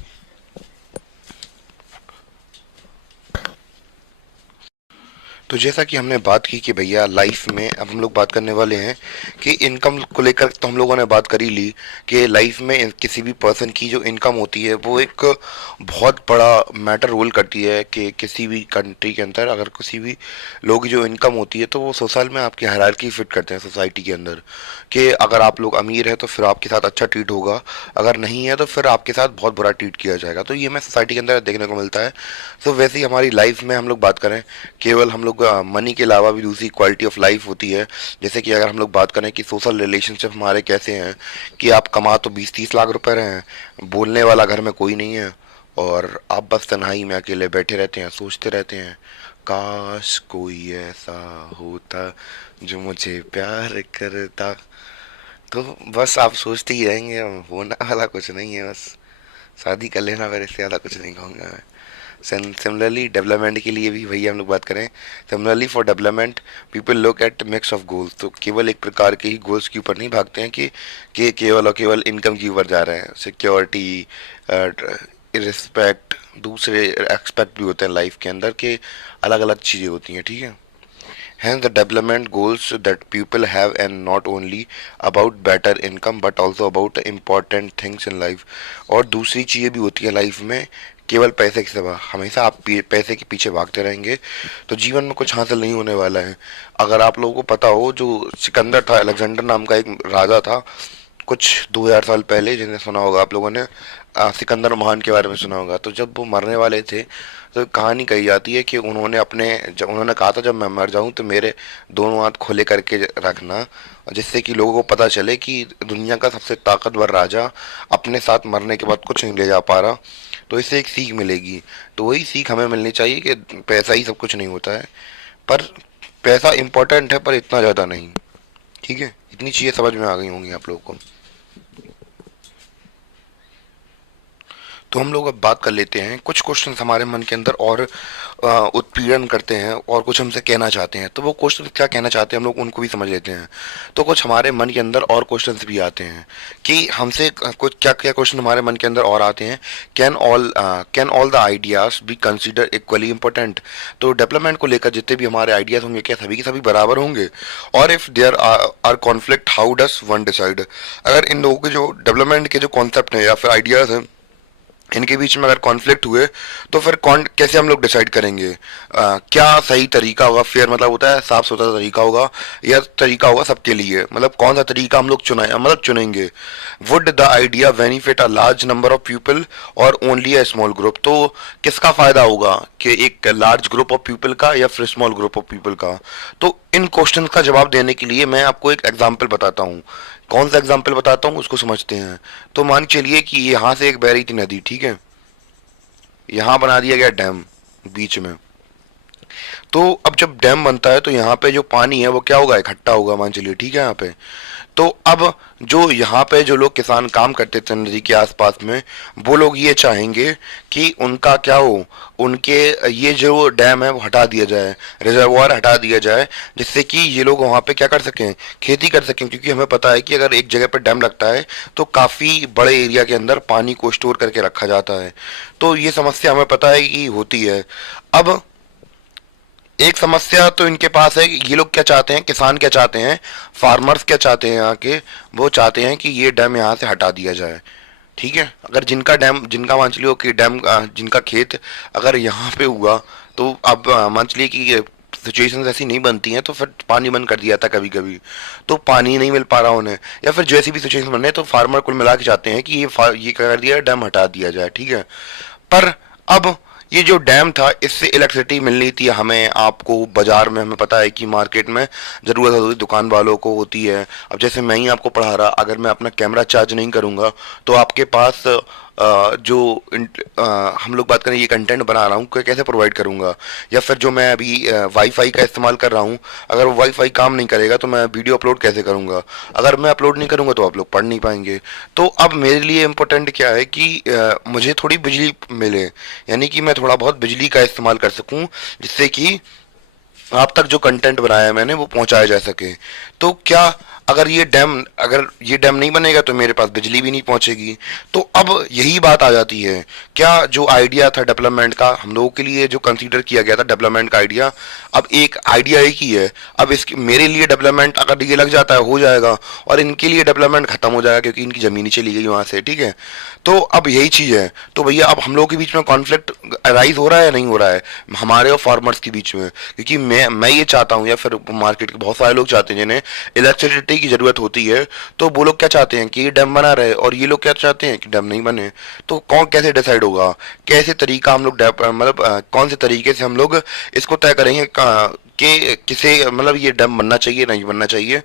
तो जैसा कि हमने बात की कि भैया लाइफ में अब हम लोग बात करने वाले हैं कि इनकम को लेकर, तो हम लोगों ने बात कर ही ली कि लाइफ में किसी भी पर्सन की जो इनकम होती है वो एक बहुत बड़ा मैटर रोल करती है। कि किसी भी कंट्री के अंदर अगर किसी भी लोग की जो इनकम होती है तो वो सोशल में आपकी हायरार्की फिट करते हैं सोसाइटी के अंदर। कि अगर आप लोग अमीर हैं तो फिर आपके साथ अच्छा ट्रीट होगा, अगर नहीं है तो फिर आपके साथ बहुत बुरा ट्रीट किया जाएगा। तो ये हमें सोसाइटी के अंदर देखने को मिलता है। तो वैसे ही हमारी लाइफ में हम लोग बात करें, केवल हम लोग मनी के अलावा भी दूसरी क्वालिटी ऑफ लाइफ होती है। जैसे कि अगर हम लोग बात करें कि सोशल रिलेशनशिप हमारे कैसे हैं, कि आप कमा तो 20-30 लाख रुपए रहे हैं, बोलने वाला घर में कोई नहीं है, और आप बस तन्हाई में अकेले बैठे रहते हैं, सोचते रहते हैं काश कोई ऐसा होता जो मुझे प्यार करता। तो बस आप सोचते ही रहेंगे, होने वाला कुछ नहीं है, बस शादी कर लेना, फिर इससे ज़्यादा कुछ नहीं कहूँगा मैं। सिमिलरली डेवलपमेंट के लिए भी भैया हम लोग बात करें, similarly for development people look at mix of goals. तो केवल एक प्रकार के ही गोल्स के ऊपर नहीं भागते हैं कि केवल और केवल इनकम के ऊपर जा रहे हैं। सिक्योरिटी, रिस्पेक्ट, दूसरे एक्सपेक्ट भी होते हैं लाइफ के अंदर के, अलग अलग चीज़ें होती हैं, ठीक है। Hence, the development goals that people have and not only about better income but also about important things in life। और दूसरी चीज़ें भी होती है लाइफ में, केवल पैसे के सिवा। हमेशा आप पैसे के पीछे भागते रहेंगे तो जीवन में कुछ हासिल नहीं होने वाला है। अगर आप लोगों को पता हो, जो सिकंदर था, अलेक्जेंडर नाम का एक राजा था कुछ 2000 साल पहले, जिन्हें सुना होगा आप लोगों ने, सिकंदर महान के बारे में सुना होगा। तो जब वो मरने वाले थे तो कहानी कही जाती है कि उन्होंने कहा था जब मैं मर जाऊं तो मेरे दोनों हाथ खुले करके रखना, जिससे कि लोगों को पता चले कि दुनिया का सबसे ताकतवर राजा अपने साथ मरने के बाद कुछ नहीं ले जा पा रहा। तो इससे एक सीख मिलेगी। तो वही सीख हमें मिलनी चाहिए कि पैसा ही सब कुछ नहीं होता है, पर पैसा इम्पोर्टेंट है पर इतना ज़्यादा नहीं, ठीक है। इतनी चीज़ें समझ में आ गई होंगी आप लोगों को। तो हम लोग अब बात कर लेते हैं, कुछ क्वेश्चन हमारे मन के अंदर और उत्पीड़न करते हैं और कुछ हमसे कहना चाहते हैं। तो वो क्वेश्चन क्या कहना चाहते हैं हम लोग उनको भी समझ लेते हैं। तो कुछ हमारे मन के अंदर और क्वेश्चंस भी आते हैं कि हमसे कुछ क्या क्या क्वेश्चन हमारे मन के अंदर और आते हैं। Can all the ideas be consider equally important. तो डेवलपमेंट को लेकर जितने भी हमारे आइडियाज होंगे क्या सभी के सभी बराबर होंगे? और if there are conflict how does one decide. अगर इन लोगों के जो डेवलपमेंट के जो कॉन्सेप्ट हैं या फिर आइडियाज हैं, इनके बीच में अगर कॉन्फ्लिक्ट हुए तो फिर कौन कैसे हम लोग डिसाइड करेंगे? क्या सही तरीका होगा? फेयर मतलब होता है साफ सुथरा तरीका होगा, या तरीका होगा सबके लिए, मतलब कौन सा तरीका हम लोग चुनेंगे? Would the idea benefit a large number of people और ओनली अ स्मॉल ग्रुप। तो किसका फायदा होगा, कि एक लार्ज ग्रुप ऑफ पीपल का या फिर स्मॉल ग्रुप ऑफ पीपल का? तो इन क्वेश्चन का जवाब देने के लिए मैं आपको एक एग्जाम्पल बताता हूँ। कौन सा एग्जाम्पल बताता हूँ उसको समझते हैं। तो मान चलिए कि यहाँ से एक बह रही थी नदी, ठीक है। यहाँ बना दिया गया डैम बीच में। तो अब जब डैम बनता है तो यहाँ पे जो पानी है वो क्या होगा, इकट्ठा होगा, मान चलिए, ठीक है। यहाँ पे तो अब जो यहाँ पे जो लोग किसान काम करते थे नदी के आसपास में, वो लोग ये चाहेंगे कि उनका क्या हो, उनके ये जो डैम है वो हटा दिया जाए, रिजर्वायर हटा दिया जाए, जिससे कि ये लोग वहाँ पे क्या कर सकें, खेती कर सकें। क्योंकि हमें पता है कि अगर एक जगह पर डैम लगता है तो काफ़ी बड़े एरिया के अंदर पानी को स्टोर करके रखा जाता है। तो ये समस्या हमें पता है कि होती है। अब एक समस्या तो इनके पास है कि ये लोग क्या चाहते हैं, किसान क्या चाहते हैं, फार्मर्स क्या चाहते हैं यहाँ के, वो चाहते हैं कि ये डैम यहाँ से हटा दिया जाए, ठीक है। अगर जिनका मान चलिए कि डैम जिनका खेत अगर यहाँ पे हुआ, तो अब मान चलिए कि सिचुएशन ऐसी नहीं बनती हैं तो फिर पानी बंद कर दिया था कभी कभी, तो पानी नहीं मिल पा रहा उन्हें, या फिर जैसी भी सिचुएशन बन रही है तो फार्मर कुल मिला के चाहते हैं कि ये क्या कर दिया, डैम हटा दिया जाए, ठीक है। पर अब ये जो डैम था इससे इलेक्ट्रिसिटी मिलनी थी हमें, आपको, बाजार में हमें पता है कि मार्केट में ज़रूरत होती है, दुकान वालों को होती है। अब जैसे मैं ही आपको पढ़ा रहा, अगर मैं अपना कैमरा चार्ज नहीं करूँगा तो आपके पास हम लोग बात करें ये कंटेंट बना रहा हूँ कैसे प्रोवाइड करूँगा, या फिर जो मैं अभी वाईफाई का इस्तेमाल कर रहा हूँ, अगर वो वाईफाई काम नहीं करेगा तो मैं वीडियो अपलोड कैसे करूँगा? अगर मैं अपलोड नहीं करूँगा तो आप लोग पढ़ नहीं पाएंगे। तो अब मेरे लिए इम्पोर्टेंट क्या है कि मुझे थोड़ी बिजली मिले, यानी कि मैं थोड़ा बहुत बिजली का इस्तेमाल कर सकूँ, जिससे कि आप तक जो कंटेंट बनाया है मैंने वो पहुंचाया जा सके। तो क्या अगर ये डैम नहीं बनेगा तो मेरे पास बिजली भी नहीं पहुंचेगी। तो अब यही बात आ जाती है, क्या जो आइडिया था डेवलपमेंट का, हम लोगों के लिए जो कंसीडर किया गया था डेवलपमेंट का आइडिया, अब एक आइडिया एक ही है। अब इसकी मेरे लिए डेवलपमेंट अगर ये लग जाता है हो जाएगा, और इनके लिए डेवलपमेंट खत्म हो जाएगा क्योंकि इनकी ज़मीन ही चली गई वहाँ से, ठीक है। तो अब यही चीज़ है। तो भैया अब हम लोगों के बीच में कॉन्फ्लिक्ट अराइज हो रहा है या नहीं हो रहा है हमारे और फार्मर्स के बीच में? क्योंकि मैं ये चाहता हूँ, या फिर मार्केट के बहुत सारे लोग चाहते हैं जिन्हें इलेक्ट्रिसिटी की ज़रूरत होती है, तो वो लोग क्या चाहते हैं कि ये डैम बना रहे, और ये लोग क्या चाहते हैं कि डैम नहीं बने। तो कौन कैसे डिसाइड होगा, कैसे तरीका हम लोग कौन से तरीके से हम लोग इसको तय करेंगे कि किसे मतलब ये डैम बनना चाहिए नहीं बनना चाहिए?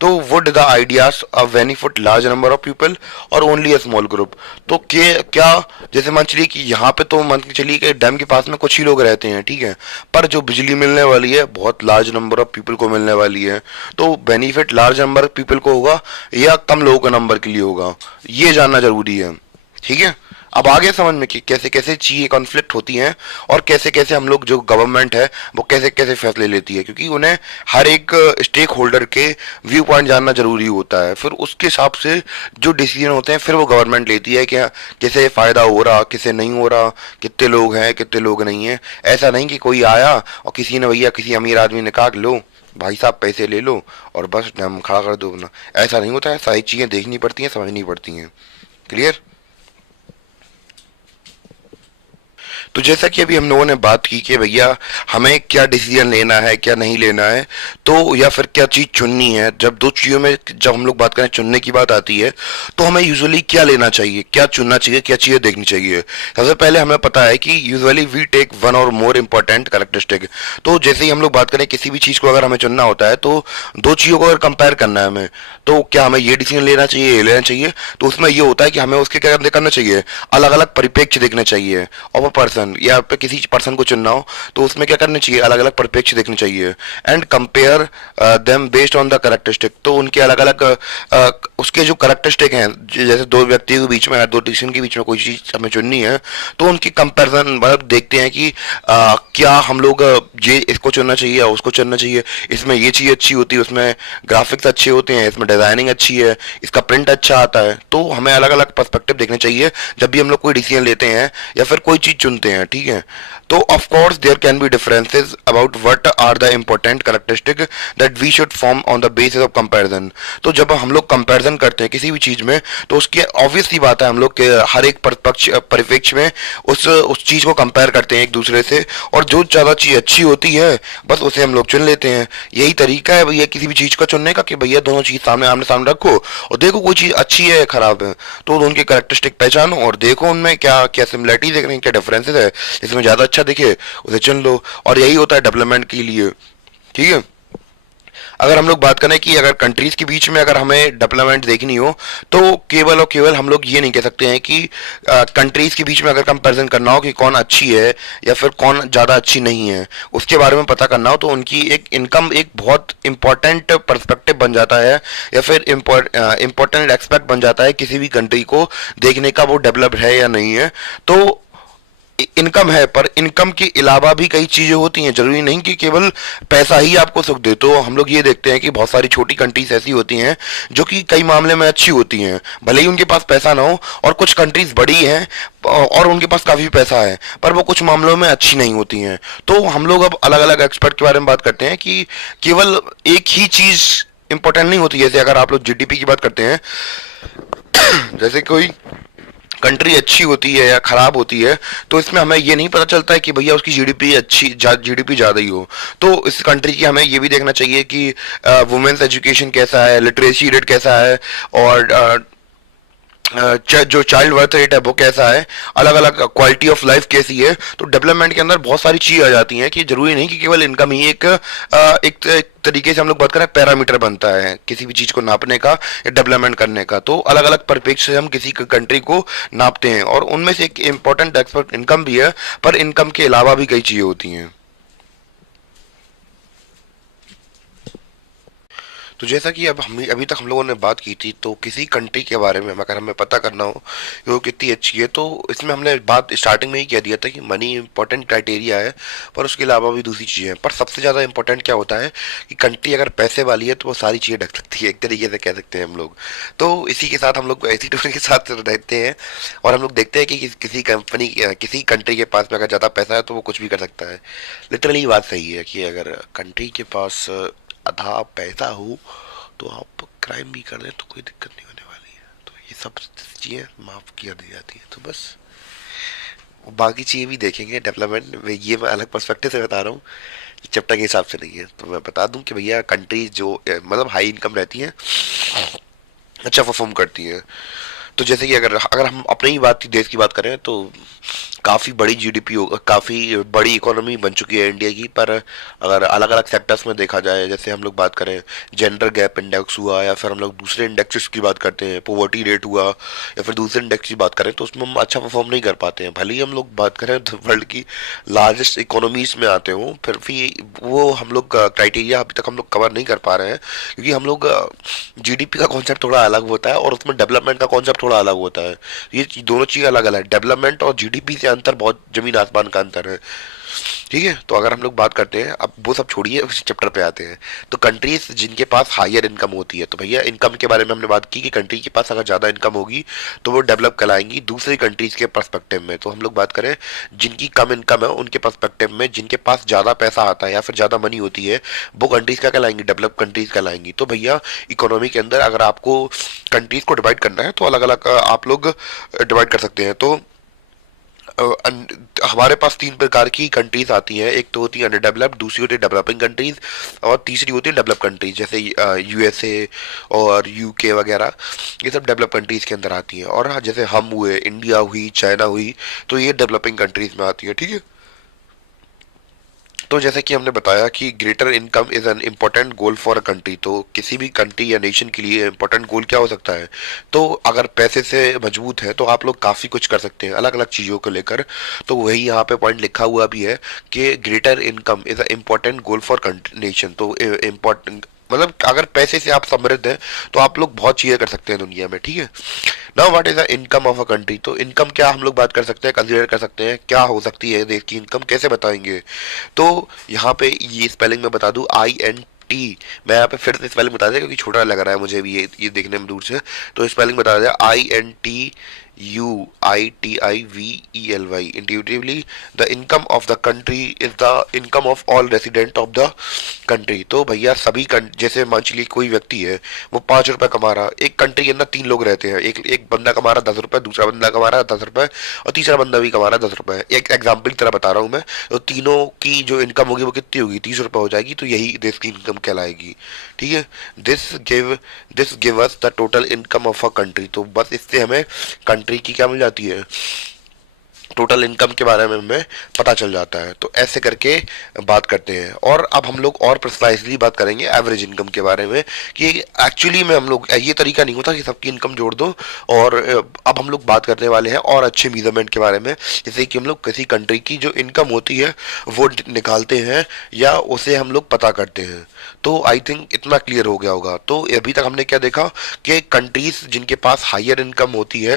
तो would the ideas benefit large number of people और ओनली अ स्मॉल ग्रुप। तो क्या जैसे मान चलिए कि यहाँ पे तो मान चलिए कि डैम के पास में कुछ ही लोग रहते हैं, ठीक है, पर जो बिजली मिलने वाली है बहुत लार्ज नंबर ऑफ पीपल को मिलने वाली है। तो benefit large number of people को होगा या कम लोगों के नंबर के लिए होगा, ये जानना जरूरी है, ठीक है। अब आगे समझ में कि कैसे कैसे चीज़ें कॉन्फ्लिक्ट होती हैं और कैसे कैसे हम लोग जो गवर्नमेंट है वो कैसे कैसे फैसले लेती है, क्योंकि उन्हें हर एक स्टेक होल्डर के व्यू पॉइंट जानना जरूरी होता है। फिर उसके हिसाब से जो डिसीजन होते हैं फिर वो गवर्नमेंट लेती है कि किसे फ़ायदा हो रहा, किसे नहीं हो रहा, कितने लोग हैं कितने लोग नहीं हैं। ऐसा नहीं कि कोई आया और किसी ने भैया किसी अमीर आदमी ने कहा कि लो भाई साहब पैसे ले लो और बस हम खड़ा कर दो अपना। ऐसा नहीं होता है, सारी चीज़ें देखनी पड़ती हैं, समझनी पड़ती हैं। क्लियर? तो जैसा कि अभी हम लोगों ने बात की कि भैया हमें क्या डिसीजन लेना है क्या नहीं लेना है, तो या फिर क्या चीज़ चुननी है। जब दो चीज़ों में जब हम लोग बात करें चुनने की बात आती है तो हमें यूजुअली क्या लेना चाहिए, क्या चुनना चाहिए, क्या चीज़ें देखनी चाहिए। सबसे पहले हमें पता है कि यूजुअली वी टेक वन और मोर इंपॉर्टेंट कैरेक्टरिस्टिक। तो जैसे ही हम लोग बात करें किसी भी चीज़ को अगर हमें चुनना होता है तो दो चीज़ों को अगर कंपेयर करना है हमें, तो क्या हमें ये डिसीजन लेना चाहिए ये लेना चाहिए, तो उसमें ये होता है कि हमें उसके क्या करना चाहिए, अलग अलग परिप्रेक्ष्य देखने चाहिए। ऑफ अ पर्सन या पे किसी पर्सन को चुनना हो तो उसमें क्या करना चाहिए, अलग अलग परिप्रेक्ष्य देखने चाहिए। And compare them based on the characteristic. तो उनके अलग अलग उसके जो कैरेक्टरिस्टिक हैं, जैसे दो व्यक्ति के बीच में या दो डिसीजन के बीच में कोई चीज़ हमें चुननी है तो उनकी कंपेरिजन मतलब देखते हैं कि क्या हम लोग ये इसको चुनना चाहिए या उसको चुनना चाहिए, इसमें ये चीज़ अच्छी होती है, उसमें ग्राफिक्स अच्छे होते हैं, इसमें डिजाइनिंग अच्छी है, इसका प्रिंट अच्छा आता है। तो हमें अलग अलग पर्सपेक्टिव देखने चाहिए जब भी हम लोग कोई डिसीजन लेते हैं या फिर कोई चीज़ चुनते हैं। ठीक है, तो of course there can be differences about what are the important characteristic that we should form on the basis of comparison. तो जब हम लोग कंपैरिजन करते हैं किसी भी चीज़ में तो उसकी ऑब्वियस सी बात है हम लोग के हर एक परिप्रेक्ष्य में उस चीज़ को कंपेयर करते हैं एक दूसरे से, और जो ज़्यादा चीज़ अच्छी होती है बस उसे हम लोग चुन लेते हैं। यही तरीका है भैया किसी भी चीज़ का चुनने का कि भैया दोनों चीज़ सामने आमने सामने रखो और देखो कोई चीज़ अच्छी है या खराब है, तो उनके कैरेक्टरिस्टिक पहचानो और देखो उनमें क्या क्या सिमिलरिटी देख रहे हैं, क्या डिफरेंसेस है, इसमें ज़्यादा अच्छा दिखे उसे चुन लो। और यही होता है डेवलपमेंट के लिए। ठीक है, अगर हम लोग बात करें कि अगर कंट्रीज के बीच में अगर हमें डेवलपमेंट देखनी हो तो केवल और केवल हम लोग ये नहीं कह सकते हैं कि कंट्रीज के बीच में अगर कंपैरिजन करना हो कि कौन अच्छी है या फिर कौन ज़्यादा अच्छी नहीं है, उसके बारे में पता करना हो तो उनकी एक इनकम एक बहुत इंपॉर्टेंट पर्सपेक्टिव बन जाता है या फिर इंपॉर्टेंट एक्सपेक्ट बन जाता है किसी भी कंट्री को देखने का वो डेवलप्ड है या नहीं है। तो इनकम है, पर इनकम के अलावा भी कई चीजें होती हैं, जरूरी नहीं कि केवल पैसा ही आपको सुख दे। तो हम लोग ये देखते हैं कि बहुत सारी छोटी कंट्रीज ऐसी होती हैं जो कि कई मामले में अच्छी होती हैं, भले ही उनके पास पैसा ना हो, और कुछ कंट्रीज बड़ी हैं और उनके पास काफी पैसा है पर वो कुछ मामलों में अच्छी नहीं होती हैं। तो हम लोग अब अलग अलग एक्सपर्ट के बारे में बात करते हैं कि केवल एक ही चीज इंपॉर्टेंट नहीं होती। जैसे अगर आप लोग जीडीपी की बात करते हैं, जैसे कोई कंट्री अच्छी होती है या खराब होती है तो इसमें हमें ये नहीं पता चलता है कि भैया उसकी जीडीपी अच्छी जीडीपी ज़्यादा ही हो। तो इस कंट्री की हमें ये भी देखना चाहिए कि वुमेन्स एजुकेशन कैसा है, लिटरेसी रेट कैसा है, और जो चाइल्ड बर्थ रेट है वो कैसा है, अलग अलग क्वालिटी ऑफ लाइफ कैसी है। तो डेवलपमेंट के अंदर बहुत सारी चीज़ आ जाती हैं कि जरूरी नहीं कि केवल इनकम ही एक तरीके से हम लोग बात करें पैरामीटर बनता है किसी भी चीज़ को नापने का या डेवलपमेंट करने का। तो अलग अलग परिप्रेक्ष्य से हम किसी कंट्री को नापते हैं और उनमें से एक इम्पोर्टेंट एक्सपर्ट इनकम भी है, पर इनकम के अलावा भी कई चीज़ें होती हैं। तो जैसा कि अब हम अभी तक हम लोगों ने बात की थी, तो किसी कंट्री के बारे में अगर हमें पता करना हो कि वो कितनी अच्छी है, तो इसमें हमने बात स्टार्टिंग में ही कह दिया था कि मनी इंपॉर्टेंट क्राइटेरिया है, पर उसके अलावा भी दूसरी चीज़ें हैं। पर सबसे ज़्यादा इंपॉर्टेंट क्या होता है कि कंट्री अगर पैसे वाली है तो वो सारी चीज़ें ढक सकती है, एक तरीके से कह सकते हैं हम लोग। तो इसी के साथ हम लोग ऐसी टूर के साथ रहते हैं और हम लोग देखते हैं कि किसी कंपनी किसी कंट्री के पास में अगर ज़्यादा पैसा है तो वो कुछ भी कर सकता है। लिटरली बात सही है कि अगर कंट्री के पास आधा पैसा हो तो आप क्राइम भी कर लें तो कोई दिक्कत नहीं होने वाली है। तो ये सब चीज़ें माफ़ कर दी जाती हैं। तो बस बाकी चीज़ें भी देखेंगे डेवलपमेंट में, ये मैं अलग पर्सपेक्टिव से बता रहा हूँ, चैप्टर के हिसाब से नहीं है। तो मैं बता दूं कि भैया कंट्री जो मतलब हाई इनकम रहती हैं अच्छा परफॉर्म करती हैं। तो जैसे कि अगर अगर हम अपने ही बात देश की बात करें तो काफ़ी बड़ी जीडीपी हो, काफ़ी बड़ी इकोनॉमी बन चुकी है इंडिया की। पर अगर अलग अलग सेक्टर्स में देखा जाए, जैसे हम लोग बात करें जेंडर गैप इंडेक्स हुआ या फिर हम लोग दूसरे इंडेक्सेस की बात करते हैं, पोवर्टी रेट हुआ या फिर दूसरे इंडेक्स की बात करें, तो उसमें हम अच्छा परफॉर्म नहीं कर पाते हैं। भले ही हम लोग बात करें तो वर्ल्ड की लार्जेस्ट इकोनॉमीज में आते हों, फिर भी वो हम लोग क्राइटेरिया अभी तक हम लोग कवर नहीं कर पा रहे हैं, क्योंकि हम लोग जीडीपी का कॉन्सेप्ट थोड़ा अलग होता है और उसमें डेवलपमेंट का कॉन्सेप्ट थोड़ा अलग होता है। ये दोनों चीज़ अलग अलग है। डेवलपमेंट और जीडीपी से अंतर बहुत जमीन आसमान का अंतर है। ठीक है, तो अगर हम लोग बात करते हैं, अब वो सब छोड़िए, उस चैप्टर पे आते हैं। तो कंट्रीज जिनके पास हायर इनकम होती है, तो भैया इनकम के बारे में हमने बात की कि कंट्री के पास अगर ज़्यादा इनकम होगी तो वो डेवलप कहलाएंगी दूसरी कंट्रीज के पर्सपेक्टिव में। तो हम लोग बात करें जिनकी कम इनकम है उनके पर्सपेक्टिव में, जिनके पास ज़्यादा पैसा आता है या फिर ज़्यादा मनी होती है, वो कंट्रीज क्या कहलाएंगी? Develop countries कहलाएंगी। तो भैया इकोनॉमी के अंदर अगर आपको कंट्रीज को डिवाइड करना है तो अलग अलग आप लोग डिवाइड कर सकते हैं। तो हमारे पास तीन प्रकार की कंट्रीज आती हैं। एक तो होती है अंडर डेवलप्ड, दूसरी होती है डेवलपिंग कंट्रीज, और तीसरी होती है डेवलप कंट्रीज, जैसे यूएसए और यूके वगैरह, ये सब डेवलप कंट्रीज के अंदर आती हैं। और हाँ, जैसे हम हुए, इंडिया हुई, चाइना हुई, तो ये डेवलपिंग कंट्रीज में आती है। ठीक है, तो जैसे कि हमने बताया कि greater income is an important goal for a country. तो किसी भी कंट्री या नेशन के लिए इम्पोर्टेंट गोल क्या हो सकता है? तो अगर पैसे से मजबूत है तो आप लोग काफ़ी कुछ कर सकते हैं अलग अलग चीज़ों को लेकर। तो वही यहाँ पे पॉइंट लिखा हुआ भी है कि greater income is a important goal for nation. तो इम्पोर्टेंट मतलब अगर पैसे से आप समृद्ध हैं तो आप लोग बहुत चीज़ें कर सकते हैं दुनिया में। ठीक है, now what is the income of a country? तो इनकम क्या हम लोग बात कर सकते हैं, कंसीडर कर सकते हैं, क्या हो सकती है देश की इनकम, कैसे बताएंगे? तो यहाँ पे ये स्पेलिंग में बता दूं, INT। मैं यहाँ पे फिर से स्पेलिंग बता दिया क्योंकि छोटा लग रहा है मुझे भी ये देखने में दूर से। तो स्पेलिंग बता दिया, INTUITIVELY। Intuitively the income of the country is the income of all resident of the country. तो भैया सभी जैसे मान चलिए कोई व्यक्ति है, वो 5 रुपए कमा रहा, एक कंट्री के अंदर 3 लोग रहते हैं, एक बंदा कमा रहा 10 रुपए, दूसरा बंदा कमा रहा 10 रुपए, और तीसरा बंदा भी कमा रहा 10 रुपए। एक एग्जाम्पल की तरह बता रहा हूँ मैं। तो तीनों की जो इनकम होगी वो कितनी होगी? 30 रुपए हो जाएगी। तो यही देश की इनकम कहलाएगी। ठीक है, this give us the total income of a country. तो बस इससे हमें कंट्री की क्या मिल जाती है? टोटल इनकम के बारे में हमें पता चल जाता है। तो ऐसे करके बात करते हैं। और अब हम लोग और प्रिसाइजली बात करेंगे एवरेज इनकम के बारे में, कि एक्चुअली में हम लोग, ये तरीका नहीं होता कि सबकी इनकम जोड़ दो। और अब हम लोग बात करने वाले हैं और अच्छे मेजरमेंट के बारे में, जैसे कि हम लोग किसी कंट्री की जो इनकम होती है वो निकालते हैं या उसे हम लोग पता करते हैं। तो आई थिंक इतना क्लियर हो गया होगा। तो अभी तक हमने क्या देखा कि कंट्रीज जिनके पास हायर इनकम होती है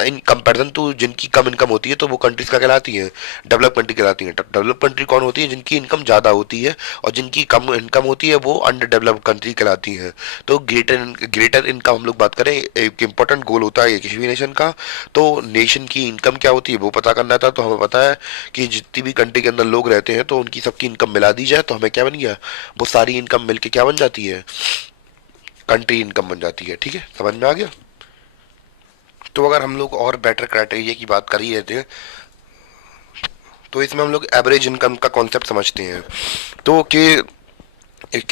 इन कंपैरिजन टू जिनकी कम इनकम होती है, तो वो कंट्रीज का कहलाती है? डेवलप कंट्री कहलाती है। डेवलप कंट्री कौन होती है? जिनकी इनकम ज़्यादा होती है, और जिनकी कम इनकम होती है वो अंडर डेवलप कंट्री कहलाती है। तो ग्रेटर इनकम हम लोग बात करें, एक इंपॉर्टेंट गोल होता है किसी भी नेशन का। तो नेशन की इनकम क्या होती है वो पता करना था। तो हमें पता है कि जितनी भी कंट्री के अंदर लोग रहते हैं तो उनकी सबकी इनकम मिला दी जाए, तो हमें क्या बन गया? वो सारी इनकम मिलके क्या बन जाती है? कंट्री इनकम बन जाती है। ठीक है, समझ में आ गया? तो अगर हम लोग और बेटर क्राइटेरिया की बात कर ही रहे थे, तो इसमें हम लोग एवरेज इनकम का कॉन्सेप्ट समझते हैं। तो कि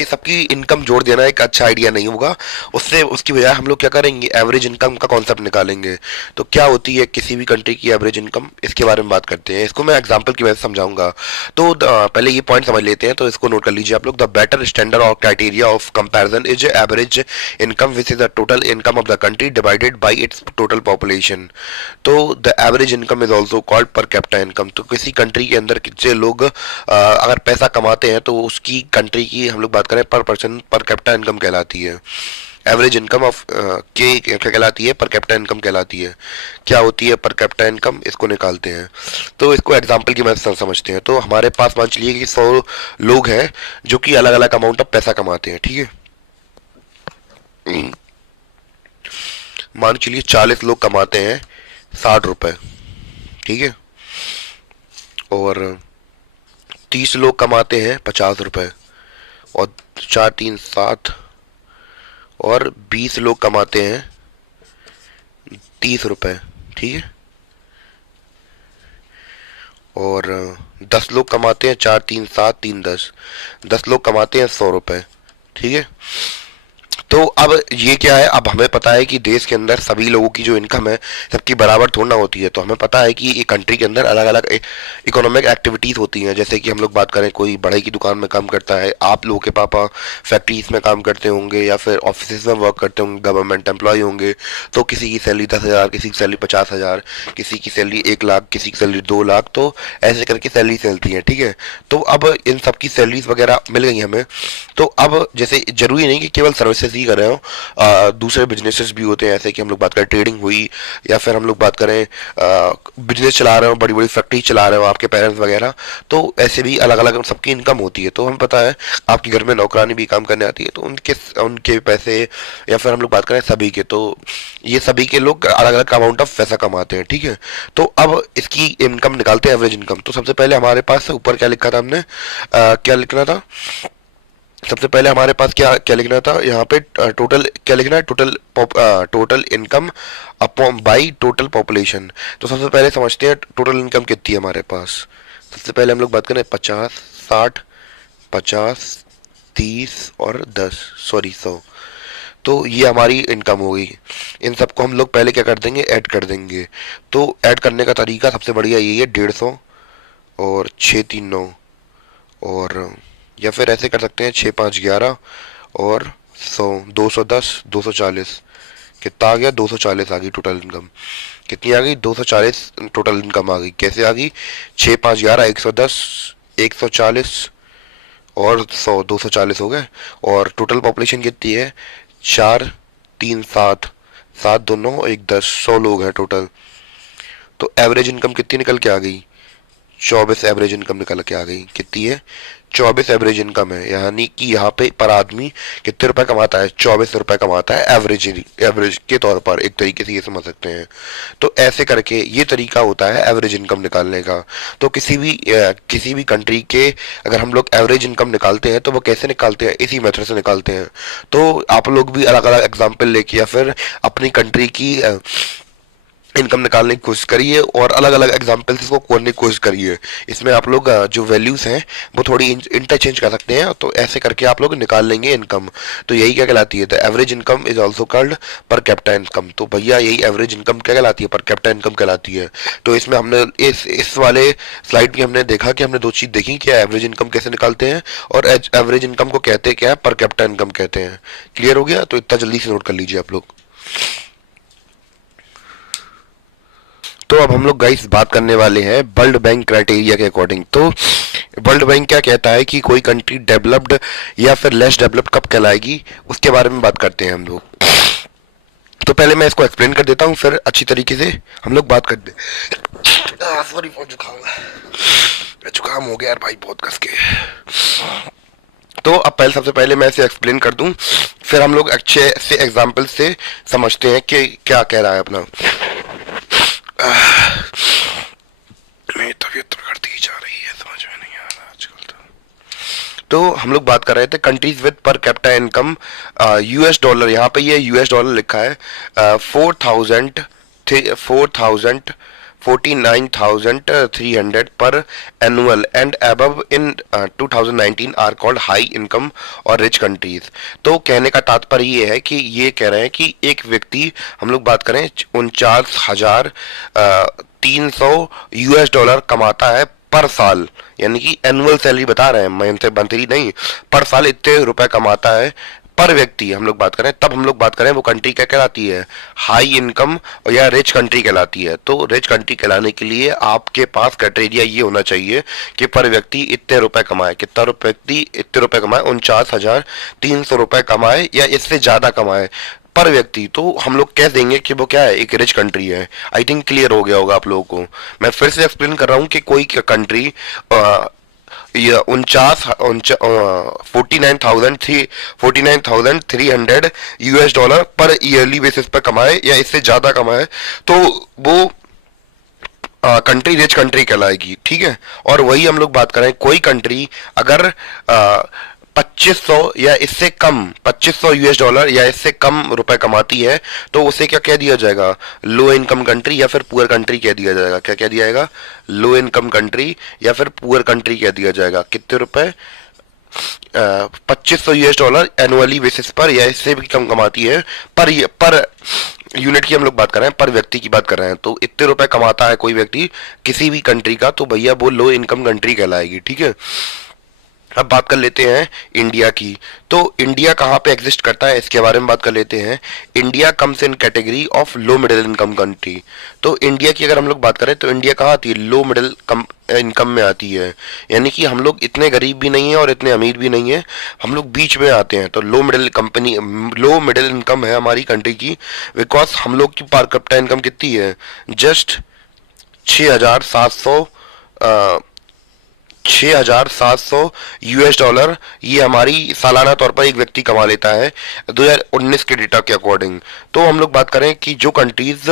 सबकी इनकम जोड़ देना एक अच्छा आइडिया नहीं होगा। उससे उसकी बजाय हम लोग क्या करेंगे? एवरेज इनकम का कॉन्सेप्ट निकालेंगे। तो क्या होती है किसी भी कंट्री की एवरेज इनकम, इसके बारे में बात करते हैं। इसको मैं एग्जांपल की वजह से समझाऊंगा। तो पहले ये पॉइंट समझ लेते हैं, तो इसको नोट कर लीजिए आप लोग। द बेटर स्टैंडर्ड और criteria of comparison is average income which is the total income of the country divided by its total population. तो the average income is also called per capita income. तो किसी country के अंदर कितने लोग अगर पैसा कमाते हैं तो उसकी कंट्री की हम लोग बात करें पर पर्सन पर कैपिटा इनकम कहलाती है। एवरेज इनकम ऑफ के क्या कहलाती है? पर कैपिटा इनकम कहलाती है। क्या होती है पर कैपिटा इनकम? इसको निकालते हैं। तो इसको एग्जांपल की मदद से समझते हैं। तो हमारे पास मान चलिए कि 100 लोग हैं जो कि अलग अलग अमाउंट ऑफ पैसा कमाते हैं। ठीक है, मान चलिए 40 लोग कमाते हैं 60 रुपए। ठीक है, और 30 लोग कमाते हैं 50 रुपए, और 4 3 7, और 20 लोग कमाते हैं 30 रुपए। ठीक है, और 10 लोग कमाते हैं 4 3 7 3 10 लोग कमाते हैं 100 रुपए। ठीक है, तो अब ये क्या है? अब हमें पता है कि देश के अंदर सभी लोगों की जो इनकम है सबकी बराबर थोड़ा ना होती है। तो हमें पता है कि एक कंट्री के अंदर अलग अलग इकोनॉमिक एक्टिविटीज़ होती हैं। जैसे कि हम लोग बात करें, कोई बढ़ई की दुकान में काम करता है, आप लोगों के पापा फैक्ट्रीज में काम करते होंगे या फिर ऑफिस में वर्क करते होंगे, गवर्नमेंट एम्प्लॉय होंगे। तो किसी की सैलरी 10,000, किसी की सैलरी 50,000, किसी की सैलरी 1 लाख, किसी की सैलरी 2 लाख। तो ऐसे करके सैलरी चलती है। ठीक है, तो अब इन सब की सैलरीज वगैरह मिल गई हमें। तो अब जैसे जरूरी नहीं कि केवल सर्विसेज ही कर रहे हो, दूसरे बिजनेसेस भी होते हैं, ऐसे कि हम लोग बात करें ट्रेडिंग हुई, या फिर हम लोग बात करें बिजनेस चला रहे हो, बड़ी बड़ी फैक्ट्री चला रहे हो आपके पेरेंट्स वगैरह, तो ऐसे भी अलग अलग सबकी इनकम होती है। तो हमें पता है आपके घर में नौकरानी भी काम करने आती है, तो उनके उनके पैसे, या फिर हम लोग बात करें सभी के, तो ये सभी के लोग अलग अलग अमाउंट ऑफ पैसा कमाते हैं, ठीक है। तो अब इसकी इनकम निकालते हैं, एवरेज इनकम। तो सबसे पहले हमारे पास ऊपर क्या लिखा था हमने, क्या लिखना था, सबसे पहले हमारे पास क्या क्या लिखना था यहाँ पे, टोटल क्या लिखना है, total income upon by total population. तो सबसे पहले समझते हैं टोटल इनकम कितनी है हमारे पास। सबसे पहले हम लोग बात करें 50, 60, 50, 30 और 10, सॉरी 100। तो ये हमारी इनकम हो गई। इन सबको हम लोग पहले क्या कर देंगे, ऐड कर देंगे। तो ऐड करने का तरीका सबसे बढ़िया यही है, 150 और 639, और या फिर ऐसे कर सकते हैं 6 5 11 और 100, 210, 240। कितना आ गया, 240 आ गई टोटल इनकम। कितनी आ गई, 240 टोटल इनकम आ गई। कैसे आ गई, 6 5 11 110, 140 और 100, 240 हो गए। और टोटल पॉपुलेशन कितनी है, 4 3 7, 7 2 9 1 10, 100 लोग हैं टोटल। तो एवरेज इनकम कितनी निकल के आ गई, 24 एवरेज इनकम निकल के आ गई। कितनी है, 24 एवरेज इनकम है। यानी कि यहाँ पे पर आदमी कितने रुपए कमाता है, 24 रुपए कमाता है एवरेज के तौर पर, एक तरीके से ये समझ सकते हैं। तो ऐसे करके ये तरीका होता है एवरेज इनकम निकालने का। तो किसी भी कंट्री के अगर हम लोग एवरेज इनकम निकालते हैं तो वो कैसे निकालते हैं, इसी मेथड से निकालते हैं। तो आप लोग भी अलग अलग एग्जाम्पल लेके या फिर अपनी कंट्री की इनकम निकालने की कोशिश करिए और अलग अलग एग्जाम्पल्स इसको खोलने की कोशिश करिए। इसमें आप लोग जो वैल्यूज हैं वो थोड़ी इंटरचेंज कर सकते हैं, तो ऐसे करके आप लोग निकाल लेंगे इनकम। तो यही क्या कहलाती है, the average income is also called per capita income. तो भैया यही एवरेज इनकम क्या कहलाती है, पर कैपिटा इनकम कहलाती है। तो इसमें हमने इस वाले स्लाइड में हमने देखा कि हमने दो चीज देखी, क्या एवरेज इनकम कैसे निकालते हैं और एवरेज इनकम को कहते हैं क्या है, पर कैपिटा इनकम कहते हैं। क्लियर हो गया, तो इतना जल्दी से नोट कर लीजिए आप लोग। तो अब हम लोग गाइस बात करने वाले हैं वर्ल्ड बैंक क्राइटेरिया के अकॉर्डिंग। तो वर्ल्ड बैंक क्या कहता है कि कोई कंट्री डेवलप्ड या फिर लेस डेवलप्ड कब कहलाएगी, उसके बारे में बात करते हैं हम लोग। तो पहले मैं इसको एक्सप्लेन कर देता हूँ, फिर अच्छी तरीके से हम लोग बात कर दे। सॉरी फॉर जुकाम हो गया यार भाई, बहुत कस के। तो अब सबसे पहले मैं इसे एक्सप्लेन कर दूं, फिर हम लोग अच्छे से एग्जाम्पल से समझते हैं कि क्या कह रहा है अपना। मेरी तबीयत तो बढ़ती ही जा रही है, समझ में नहीं आ रहा आजकल। तो हम लोग बात कर रहे थे countries with per capita income US dollar, यहाँ पे ये यूएस डॉलर लिखा है, 49,300 per annual and above in 2019 are called high income और रिच कंट्रीज। तो कहने का तात्पर्य ये है कि ये कह रहे हैं कि एक व्यक्ति, हम लोग बात करें 49,300 यूएस डॉलर कमाता है पर साल, यानी कि एनुअल सैलरी बता रहे हैं, मंथली नहीं, पर साल इतने रुपए कमाता है पर व्यक्ति हम लोग बात करें, तब हम लोग बात करें वो कंट्री क्या कहलाती है, हाई इनकम या रिच कंट्री कहलाती है। तो रिच कंट्री कहलाने के लिए आपके पास क्राइटेरिया ये होना चाहिए कि पर व्यक्ति इतने रुपए कमाए, कितना व्यक्ति इतने रुपए कमाए, 49,300 रुपए कमाए या इससे ज्यादा कमाए पर व्यक्ति। तो हम लोग कह देंगे कि वो क्या है, एक रिच कंट्री है। आई थिंक क्लियर हो गया होगा आप लोगों को। मैं फिर से एक्सप्लेन कर रहा हूँ कि कोई कंट्री 49,300 यूएस डॉलर पर ईयरली बेसिस पर कमाए या इससे ज्यादा कमाए, तो वो कंट्री रिच कंट्री कहलाएगी, ठीक है। और वही हम लोग बात करें, कोई कंट्री अगर 2500 या इससे कम, 2500 यूएस डॉलर या इससे कम रुपए कमाती है, तो उसे क्या कह दिया जाएगा, लो इनकम कंट्री या फिर पुअर कंट्री कह दिया जाएगा। क्या कह दिया जाएगा, लो इनकम कंट्री या फिर पुअर कंट्री कह दिया जाएगा। कितने रुपए, 2500 यूएस डॉलर एनुअली बेसिस पर या इससे भी कम कमाती है, पर यूनिट की हम लोग बात कर रहे हैं, पर व्यक्ति की बात कर रहे हैं। तो इतने रुपए कमाता है कोई व्यक्ति किसी भी कंट्री का, तो भैया वो लो इनकम कंट्री कहलाएगी, ठीक है। अब बात कर लेते हैं इंडिया की। तो इंडिया कहाँ पे एग्जिस्ट करता है इसके बारे में बात कर लेते हैं। India comes in category of low middle income country. तो इंडिया की अगर हम लोग बात करें तो इंडिया कहाँ आती है, लो मिडिल इनकम में आती है। यानी कि हम लोग इतने गरीब भी नहीं है और इतने अमीर भी नहीं है, हम लोग बीच में आते हैं। तो लो मिडिल इनकम है हमारी कंट्री की, बिकॉज हम लोग की पर कैपिटा इनकम कितनी है, जस्ट 6,700 6,700 यूएस डॉलर। ये हमारी सालाना तौर पर एक व्यक्ति कमा लेता है 2019 के डेटा के अकॉर्डिंग। तो हम लोग बात करें कि जो कंट्रीज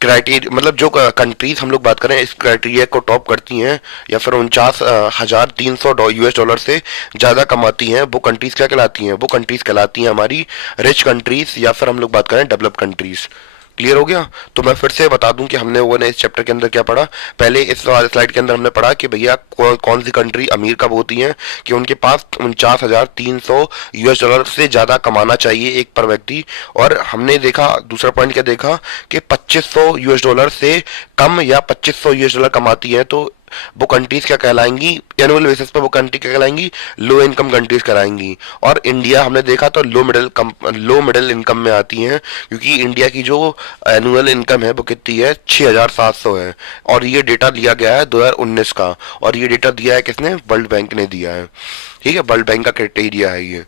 क्राइटेरिया, मतलब जो कंट्रीज हम लोग बात करें इस क्राइटेरिया को टॉप करती हैं या फिर 49,300 यूएस डॉलर से ज़्यादा कमाती हैं, वो कंट्रीज क्या कहलाती हैं, वो कंट्रीज कहलाती हैं हमारी रिच कंट्रीज, या फिर हम लोग बात करें डेवलप कंट्रीज। क्लियर हो गया। तो मैं फिर से बता दूं कि हमने वो ने इस चैप्टर के अंदर क्या पढ़ा। पहले इस स्लाइड के अंदर हमने पढ़ा कि भैया कौन सी कंट्री अमीर कब होती हैं, कि उनके पास 49,300 यूएस डॉलर से ज़्यादा कमाना चाहिए एक पर व्यक्ति। और हमने देखा, दूसरा पॉइंट क्या देखा, कि 2500 यूएस डॉलर से कम या 2500 यूएस डॉलर कमाती है तो वो कंट्रीज क्या कहलाएंगी, एनुअल बेसिस पर वो कंट्री क्या कहलाएंगी, लो इनकम कंट्रीज कहलाएंगी। और इंडिया हमने देखा तो लो मिडिल इनकम में आती हैं, क्योंकि इंडिया की जो एनुअल इनकम है वो कितनी है, 6,700 है। और ये डेटा लिया गया है 2019 का, और ये डेटा दिया है किसने, वर्ल्ड बैंक ने दिया है। ठीक है, वर्ल्ड बैंक का क्राइटेरिया है ये।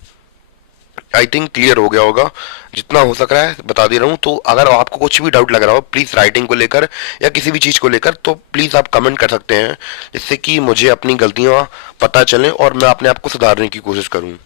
आई थिंक क्लियर हो गया होगा, जितना हो सक रहा है बता दे रहा हूँ। तो अगर आपको कुछ भी डाउट लग रहा हो प्लीज़ राइटिंग को लेकर या किसी भी चीज़ को लेकर, तो प्लीज़ आप कमेंट कर सकते हैं, जिससे कि मुझे अपनी गलतियाँ पता चलें और मैं अपने आप को सुधारने की कोशिश करूँ।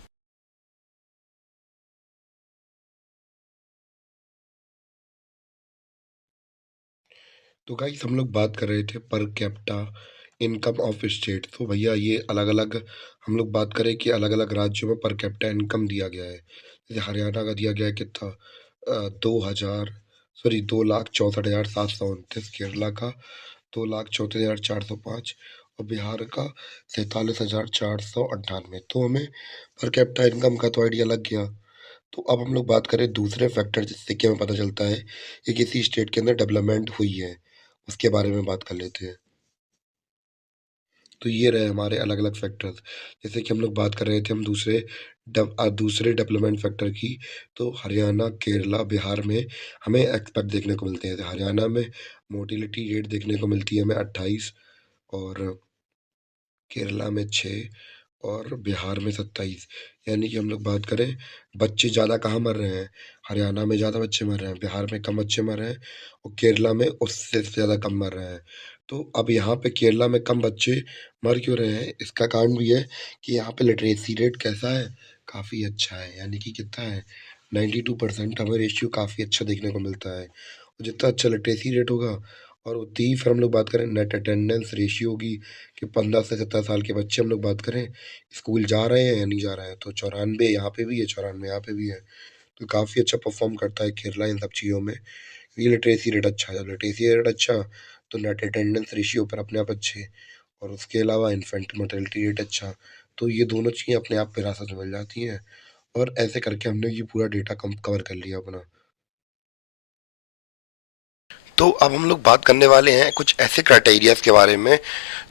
तो गाइस हम लोग बात कर रहे थे पर कैपिटा इनकम ऑफ स्टेट। तो भैया ये अलग अलग हम लोग बात करें कि अलग अलग राज्यों में पर कैपिटा इनकम दिया गया है। जैसे हरियाणा का दिया गया है कितना, 2,64,729। केरला का 2,34,405 और बिहार का 47,498। तो हमें पर कैपिटा इनकम का तो आइडिया लग गया। तो अब हम लोग बात करें दूसरे फैक्टर जिससे कि हमें पता चलता है कि किसी स्टेट के अंदर डेवलपमेंट हुई है, उसके बारे में बात कर लेते हैं। तो ये रहे हमारे अलग अलग फैक्टर्स। जैसे कि हम लोग बात कर रहे थे हम दूसरे डेवलपमेंट फैक्टर की। तो हरियाणा, केरला, बिहार में हमें एक्सपर्ट देखने को मिलते हैं। जैसे हरियाणा में मोटिलिटी रेट देखने को मिलती है हमें 28, और केरला में 6, और बिहार में 27। यानी कि हम लोग बात करें बच्चे ज़्यादा कहाँ मर रहे हैं, हरियाणा में ज़्यादा बच्चे मर रहे हैं, बिहार में कम बच्चे मर रहे हैं, और केरला में उससे ज़्यादा कम मर रहे हैं। तो अब यहाँ पे केरला में कम बच्चे मर क्यों रहे हैं, इसका कारण भी है कि यहाँ पे लिटरेसी रेट कैसा है, काफ़ी अच्छा है। यानी कि कितना है, 92% हमें रेशियो काफ़ी अच्छा देखने को मिलता है। और जितना अच्छा लिटरेसी रेट होगा और उतनी ही फिर हम लोग बात करें नेट अटेंडेंस रेशियो होगी, कि 15 से 17 साल के बच्चे हम लोग बात करें स्कूल जा रहे हैं या नहीं जा रहे हैं, तो 94 यहाँ पे भी है, 94 यहाँ पे भी है। तो काफ़ी अच्छा परफॉर्म करता है केरला इन सब चीज़ों में। ये लिटरेसी रेट अच्छा है, जब लिटरेसी रेट अच्छा तो नेट अटेंडेंस रेशियो पर अपने आप अच्छे, और उसके अलावा इन्फेंट मोर्टेलिटी रेट अच्छा। तो ये दोनों चीज़ें अपने आप विरासत में मिल जाती हैं, और ऐसे करके हमने ये पूरा डेटा कवर कर लिया अपना। तो अब हम लोग बात करने वाले हैं कुछ ऐसे क्राइटेरियाज के बारे में।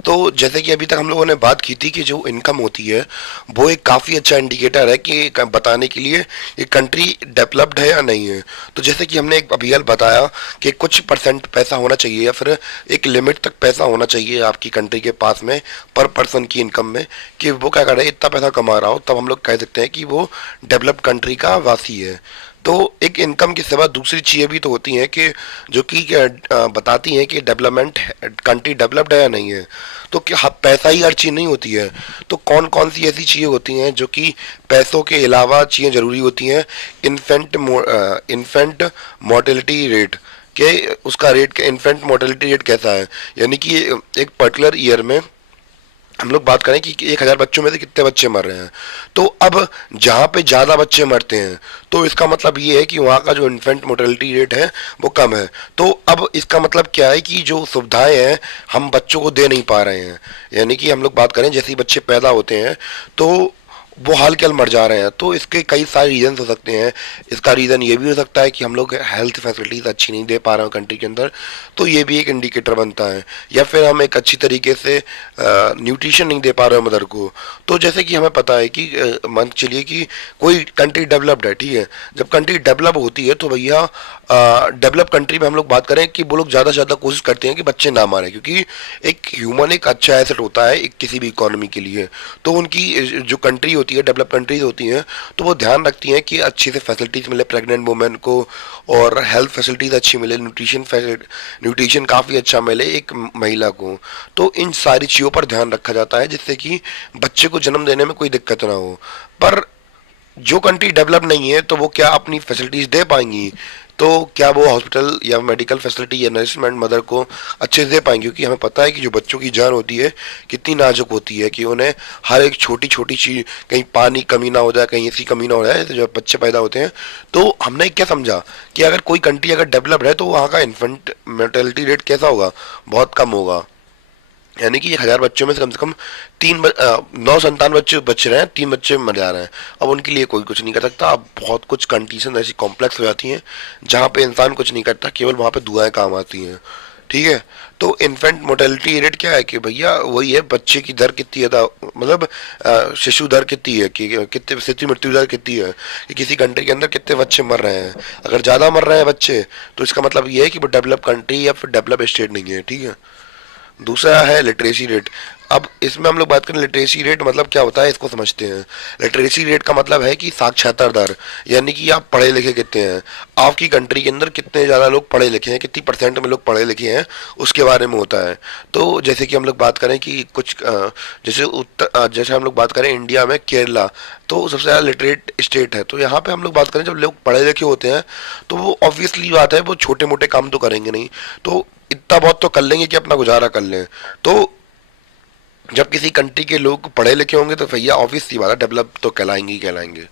तो जैसे कि अभी तक हम लोगों ने बात की थी कि जो इनकम होती है वो एक काफ़ी अच्छा इंडिकेटर है कि बताने के लिए ये कंट्री डेवलप्ड है या नहीं है। तो जैसे कि हमने एक अभी बताया कि कुछ परसेंट पैसा होना चाहिए या फिर एक लिमिट तक पैसा होना चाहिए आपकी कंट्री के पास में पर पर्सन की इनकम में, कि वो क्या कर रहा है, इतना पैसा कमा रहा हो, तब हम लोग कह सकते हैं कि वो डेवलप्ड कंट्री का वासी है। तो एक इनकम के सिवा दूसरी चीज़ें भी तो होती हैं कि जो कि बताती हैं कि डेवलपमेंट कंट्री डेवलप्ड है या नहीं है। तो क्या पैसा ही हर चीज़ नहीं होती है, तो कौन कौन सी ऐसी चीज़ें होती हैं जो कि पैसों के अलावा चीज़ें ज़रूरी होती हैं। इन्फेंट मोर्टेलिटी रेट के उसका रेट के इन्फेंट मोर्टेलिटी रेट कैसा है, यानी कि एक पर्टिकुलर ईयर में हम लोग बात करें कि 1,000 बच्चों में से कितने बच्चे मर रहे हैं। तो अब जहाँ पे ज़्यादा बच्चे मरते हैं तो इसका मतलब ये है कि वहाँ का जो इन्फेंट मोर्टेलिटी रेट है वो कम है। तो अब इसका मतलब क्या है कि जो सुविधाएं हैं हम बच्चों को दे नहीं पा रहे हैं। यानी कि हम लोग बात करें जैसे ही बच्चे पैदा होते हैं तो वो हाल के हाल मर जा रहे हैं। तो इसके कई सारे रीजन हो सकते हैं। इसका रीज़न ये भी हो सकता है कि हम लोग हेल्थ फैसिलिटीज़ अच्छी नहीं दे पा रहे हैं कंट्री के अंदर, तो ये भी एक इंडिकेटर बनता है। या फिर हम एक अच्छी तरीके से न्यूट्रिशन नहीं दे पा रहे हैं मदर को। तो जैसे कि हमें पता है कि मान के चलिए कि कोई कंट्री डेवलप्ड है, ठीक है, जब कंट्री डेवलप होती है तो भैया डेवलप कंट्री में हम लोग बात करें कि वो लोग ज़्यादा से ज़्यादा कोशिश करते हैं कि बच्चे ना मारें, क्योंकि एक ह्यूमन एक अच्छा एसेट होता है एक किसी भी इकोनॉमी के लिए। तो उनकी जो कंट्री होती है, डेवलप कंट्रीज होती हैं, तो वो ध्यान रखती हैं कि अच्छी से फैसिलिटीज़ मिले प्रेग्नेंट वुमेन को, और हेल्थ फैसिलिटीज़ अच्छी मिले, न्यूट्रिशन काफ़ी अच्छा मिले एक महिला को। तो इन सारी चीज़ों पर ध्यान रखा जाता है जिससे कि बच्चे को जन्म देने में कोई दिक्कत ना हो। पर जो कंट्री डेवलप नहीं है तो वो क्या अपनी फैसिलिटीज़ दे पाएंगी? तो क्या वो हॉस्पिटल या मेडिकल फैसिलिटी या नरिशमेंट मदर को अच्छे से दे पाएंगे? क्योंकि हमें पता है कि जो बच्चों की जान होती है कितनी नाजुक होती है, कि उन्हें हर एक छोटी छोटी चीज़, कहीं पानी कमी ना हो जाए, कहीं ऐसी कमी ना हो जाए, तो जब बच्चे पैदा होते हैं तो हमने क्या समझा कि अगर कोई कंट्री अगर डेवलप्ड है तो वहाँ का इन्फेंट मोर्टेलिटी रेट कैसा होगा? बहुत कम होगा। यानी कि 1000 बच्चों में से कम 9 संतान बच्चे बच रहे हैं, 3 बच्चे मर जा रहे हैं। अब उनके लिए कोई कुछ नहीं कर सकता। अब बहुत कुछ कंडीशन ऐसी कॉम्प्लेक्स हो जाती हैं जहाँ पे इंसान कुछ नहीं करता, केवल वहाँ पे दुआएं काम आती हैं, ठीक है। तो इन्फेंट मोर्टेलिटी रेट क्या है कि भैया वही है, बच्चे की दर कितनी ज़्यादा, मतलब शिशु दर कितनी है, कि कितने शिशु मृत्यु दर कितनी है, कि किसी कंट्री के अंदर कितने बच्चे मर रहे हैं। अगर ज़्यादा मर रहे हैं बच्चे तो इसका मतलब ये है कि वो डेवलप कंट्री या फिर डेवलप स्टेट नहीं है, ठीक है। दूसरा है लिटरेसी रेट। अब इसमें हम लोग बात करें लिटरेसी रेट मतलब क्या होता है, इसको समझते हैं। लिटरेसी रेट का मतलब है कि साक्षरता दर, यानी कि आप पढ़े लिखे कितने हैं, आपकी कंट्री के अंदर कितने ज़्यादा लोग पढ़े लिखे हैं, कितनी परसेंट में लोग पढ़े लिखे हैं, उसके बारे में होता है। तो जैसे कि हम लोग बात करें कि कुछ जैसे हम लोग बात करें इंडिया में केरला, तो सबसे ज़्यादा लिटरेट स्टेट है। तो यहाँ पे हम लोग बात करें जब लोग पढ़े लिखे होते हैं तो वो ऑब्वियसली बात है वो छोटे मोटे काम तो करेंगे नहीं, तो इतना बहुत तो कर लेंगे कि अपना गुजारा कर लें। तो जब किसी कंट्री के लोग पढ़े लिखे होंगे तो भैया ऑब्वियस सी बात है डेवलप तो कहलाएंगे ही कहलाएंगे,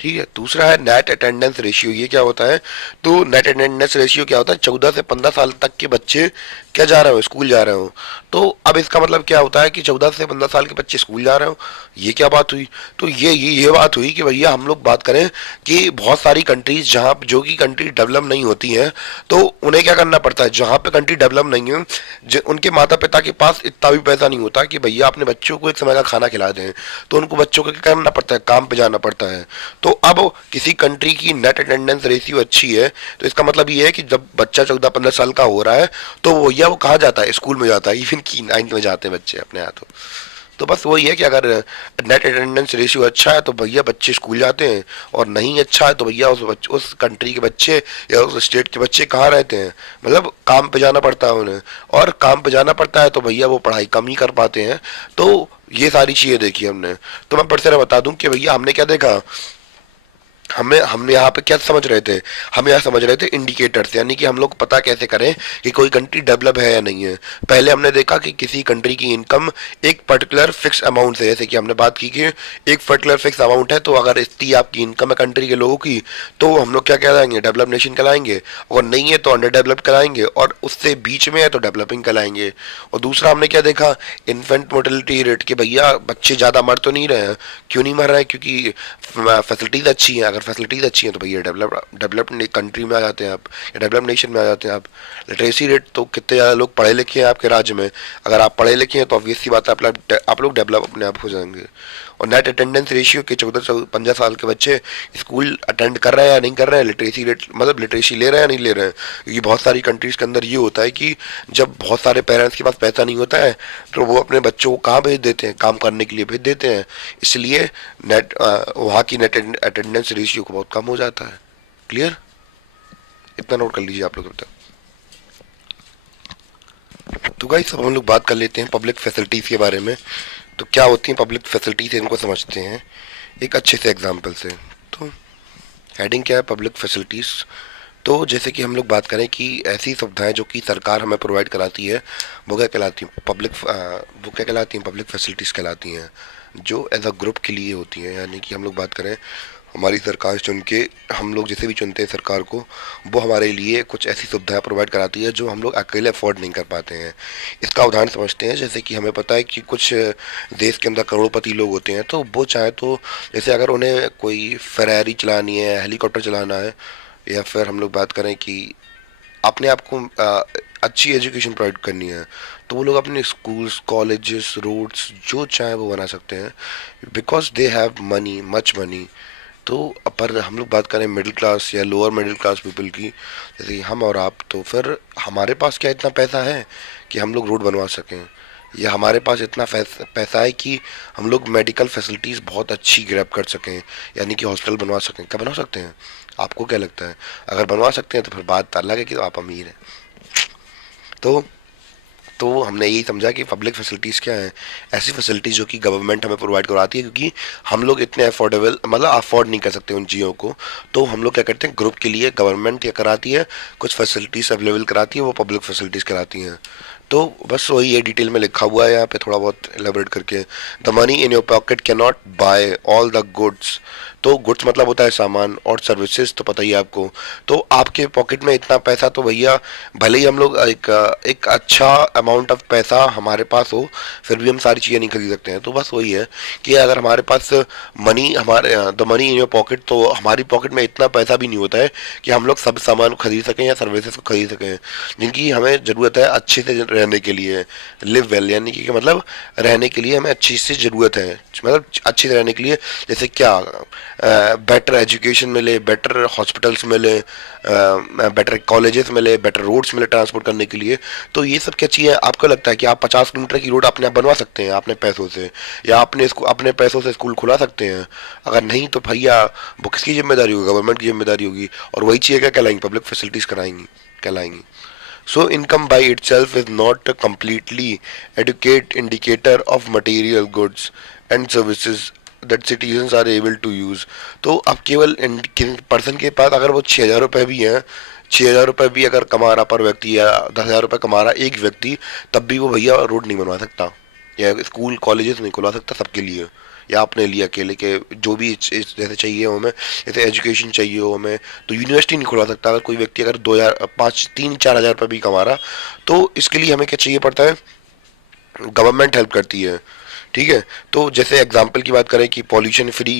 ठीक है। दूसरा है नेट अटेंडेंस रेशियो। ये क्या होता है? तो नेट अटेंडेंस रेशियो क्या होता है? 14 से 15 साल तक के बच्चे क्या जा रहे हो, स्कूल जा रहे हो। तो अब इसका मतलब क्या होता है कि 14 से 15 साल के बच्चे स्कूल जा रहे हो, ये क्या बात हुई? तो ये बात हुई कि भैया हम लोग बात करें कि बहुत सारी कंट्रीज जहाँ जो कि कंट्री डेवलप नहीं होती हैं, तो उन्हें क्या करना पड़ता है, जहाँ पे कंट्री डेवलप नहीं है, उनके माता पिता के पास इतना भी पैसा नहीं होता कि भैया अपने बच्चों को एक समय का खाना खिला दें, तो उनको बच्चों को क्या करना पड़ता है, काम पे जाना पड़ता है। तो अब किसी कंट्री की नेट अटेंडेंस रेशियो अच्छी है तो इसका मतलब ये है कि जब बच्चा 14-15 साल का हो रहा है तो भैया वो कहाँ जाता है, स्कूल में जाता है, इवन की 9th में जाते हैं बच्चे अपने हाथों। तो बस वही है कि अगर नेट अटेंडेंस रेशियो अच्छा है तो भैया बच्चे स्कूल जाते हैं, और नहीं अच्छा है तो भैया उस कंट्री के बच्चे या उस स्टेट के बच्चे कहाँ रहते हैं, मतलब काम पे जाना पड़ता है उन्हें, और काम पे जाना पड़ता है तो भैया वो पढ़ाई कम ही कर पाते हैं। तो ये सारी चीज़ें देखी हमने। तो मैं फिर से बता दूं कि भैया हमने क्या देखा, हमने यहाँ पे क्या समझ रहे थे, हम यहाँ समझ रहे थे इंडिकेटर्स, यानी कि हम लोग पता कैसे करें कि कोई कंट्री डेवलप है या नहीं है। पहले हमने देखा कि किसी कंट्री की इनकम एक पर्टिकुलर फिक्स अमाउंट से, जैसे कि हमने बात की कि एक पर्टिकुलर फिक्स अमाउंट है, तो अगर इतनी आपकी इनकम है कंट्री के लोगों की तो हम लोग क्या कहलाएंगे, डेवलप नेशन कहलाएंगे। और नहीं है तो अंडर डेवलप कहलाएंगे, और उससे बीच में है तो डेवलपिंग कहलाएंगे। और दूसरा हमने क्या देखा, इन्फेंट मोर्टेलिटी रेट, कि भैया बच्चे ज़्यादा मर तो नहीं रहे हैं। क्यों नहीं मर रहे हैं? क्योंकि फैसिलिटीज़ अच्छी हैं। अगर फैसिलिटीज़ अच्छी हैं तो भैया डेवलप्ड कंट्री में आ जाते हैं आप, या डेवलप नेशन में आ जाते हैं आप। लिटरेसी रेट तो कितने ज़्यादा लोग पढ़े लिखे हैं आपके राज्य में, अगर आप पढ़े लिखे हैं तो ऑब्वियस सी बात है आप लोग डेवलप अपने आप हो जाएंगे। और नेट अटेंडेंस रेशियो के 14-15 साल के बच्चे स्कूल अटेंड कर रहे हैं या नहीं कर रहे हैं, लिटरेसी रेट मतलब लिटरेसी ले रहे हैं या नहीं ले रहे हैं। क्योंकि बहुत सारी कंट्रीज़ के अंदर ये होता है कि जब बहुत सारे पेरेंट्स के पास पैसा नहीं होता है तो वो अपने बच्चों को कहाँ भेज देते हैं, काम करने के लिए भेज देते हैं, इसलिए वहाँ की नेट अटेंडेंस रेशियो को बहुत कम हो जाता है। क्लियर? इतना नोट कर लीजिए आप लोग तब तक। तो गाइस अब हम लोग बात कर लेते हैं पब्लिक फैसिलिटीज़ के बारे में। तो क्या होती हैं पब्लिक फैसिलिटीज़, इनको समझते हैं एक अच्छे से एग्जांपल से। तो हेडिंग क्या है, पब्लिक फैसिलिटीज़। तो जैसे कि हम लोग बात करें कि ऐसी सुविधाएं जो कि सरकार हमें प्रोवाइड कराती है वो क्या कहलाती हैं, वो क्या कहलाती हैं, पब्लिक फैसिलिटीज़ कहलाती हैं, जो एज अ ग्रुप के लिए होती हैं। यानी कि हम लोग बात करें हमारी सरकार चुन के, हम लोग जैसे भी चुनते हैं सरकार को, वो हमारे लिए कुछ ऐसी सुविधाएं प्रोवाइड कराती है जो हम लोग अकेले अफोर्ड नहीं कर पाते हैं। इसका उदाहरण समझते हैं, जैसे कि हमें पता है कि कुछ देश के अंदर करोड़पति लोग होते हैं, तो वो चाहे तो जैसे अगर उन्हें कोई फेरारी चलानी है, हेलीकॉप्टर चलाना है, या फिर हम लोग बात करें कि अपने आप को अच्छी एजुकेशन प्रोवाइड करनी है, तो वो लोग अपने स्कूल्स, कॉलेजेस, रोड्स जो चाहे वो बना सकते हैं, because they have money, much money. तो पर हम लोग बात करें मिडिल क्लास या लोअर मिडिल क्लास पीपल की, जैसे कि हम और आप, तो फिर हमारे पास क्या इतना पैसा है कि हम लोग रोड बनवा सकें, या हमारे पास इतना पैसा है कि हम लोग मेडिकल फैसिलिटीज़ बहुत अच्छी ग्रैब कर सकें, यानी कि हॉस्पिटल बनवा सकें? क्या बनवा सकते हैं? आपको क्या लगता है? अगर बनवा सकते हैं तो फिर बात अलग है कि आप अमीर हैं। तो हमने यही समझा कि पब्लिक फैसिलिटीज़ क्या हैं, ऐसी फैसिलिटीज़ जो कि गवर्नमेंट हमें प्रोवाइड करवाती है, क्योंकि हम लोग इतने अफोर्डेबल, मतलब अफोर्ड नहीं कर सकते उन चीज़ों को। तो हम लोग क्या करते हैं, ग्रुप के लिए गवर्नमेंट क्या कराती है, कुछ फैसिलिटीज़ अवेलेबल कराती है, वो पब्लिक फैसिलिटीज़ कराती हैं। तो बस वही है, डिटेल में लिखा हुआ है यहाँ पे थोड़ा बहुत एलेबरेट करके। The money in your pocket can not buy all the goods. तो गुड्स मतलब होता है सामान, और सर्विसेज तो पता ही है आपको। तो आपके पॉकेट में इतना पैसा तो भैया, भले ही हम लोग एक अच्छा अमाउंट ऑफ पैसा हमारे पास हो, फिर भी हम सारी चीज़ें नहीं खरीद सकते हैं। तो बस वही है कि अगर हमारे पास मनी, हमारे the money in your pocket, तो हमारी पॉकेट में इतना पैसा भी नहीं होता है कि हम लोग सब सामान को खरीद सकें या सर्विसेज को खरीद सकें जिनकी हमें ज़रूरत है अच्छे से रहने के लिए। लिव वेल यानी कि मतलब रहने के लिए हमें अच्छी से ज़रूरत है, मतलब अच्छे से रहने के लिए, जैसे क्या, बेटर एजुकेशन मिले, बेटर हॉस्पिटल्स मिले, बेटर कॉलेजेस मिले, बेटर रोड्स मिले ट्रांसपोर्ट करने के लिए। तो ये सब क्या चीज़ है? आपको लगता है कि आप 50 किलोमीटर की रोड अपने आप बनवा सकते हैं अपने पैसों से, या अपने पैसों से स्कूल खुला सकते हैं? अगर नहीं तो भैया वो किसकी जिम्मेदारी होगी? गवर्नमेंट की जिम्मेदारी होगी। और वही चीज़ क्या कहलाएंगी? पब्लिक फैसिलिटीज़ कराएंगी, कहलाएंगी। So income by itself is not a completely adequate indicator of material goods and services that citizens are able to use। तो अब केवल पर्सन के पास अगर वो 6,000 रुपये भी हैं, 6,000 रुपये भी अगर कमा रहा पर व्यक्ति, या 10,000 रुपये कमा रहा एक व्यक्ति, तब भी वो भैया रोड नहीं बनवा सकता, या स्कूल कॉलेजेस नहीं खुलवा सकता सबके लिए, या अपने लिए अकेले के जो भी जैसे चाहिए हो हमें, जैसे एजुकेशन चाहिए हो हमें, तो यूनिवर्सिटी नहीं खुलवा सकता। अगर कोई व्यक्ति अगर 2,000, 5, 3, 4 हज़ार रुपये भी कमा रहा, तो इसके लिए हमें क्या चाहिए पड़ता है? गवर्नमेंट हेल्प करती है, ठीक है। तो जैसे एग्जांपल की बात करें कि पॉल्यूशन फ्री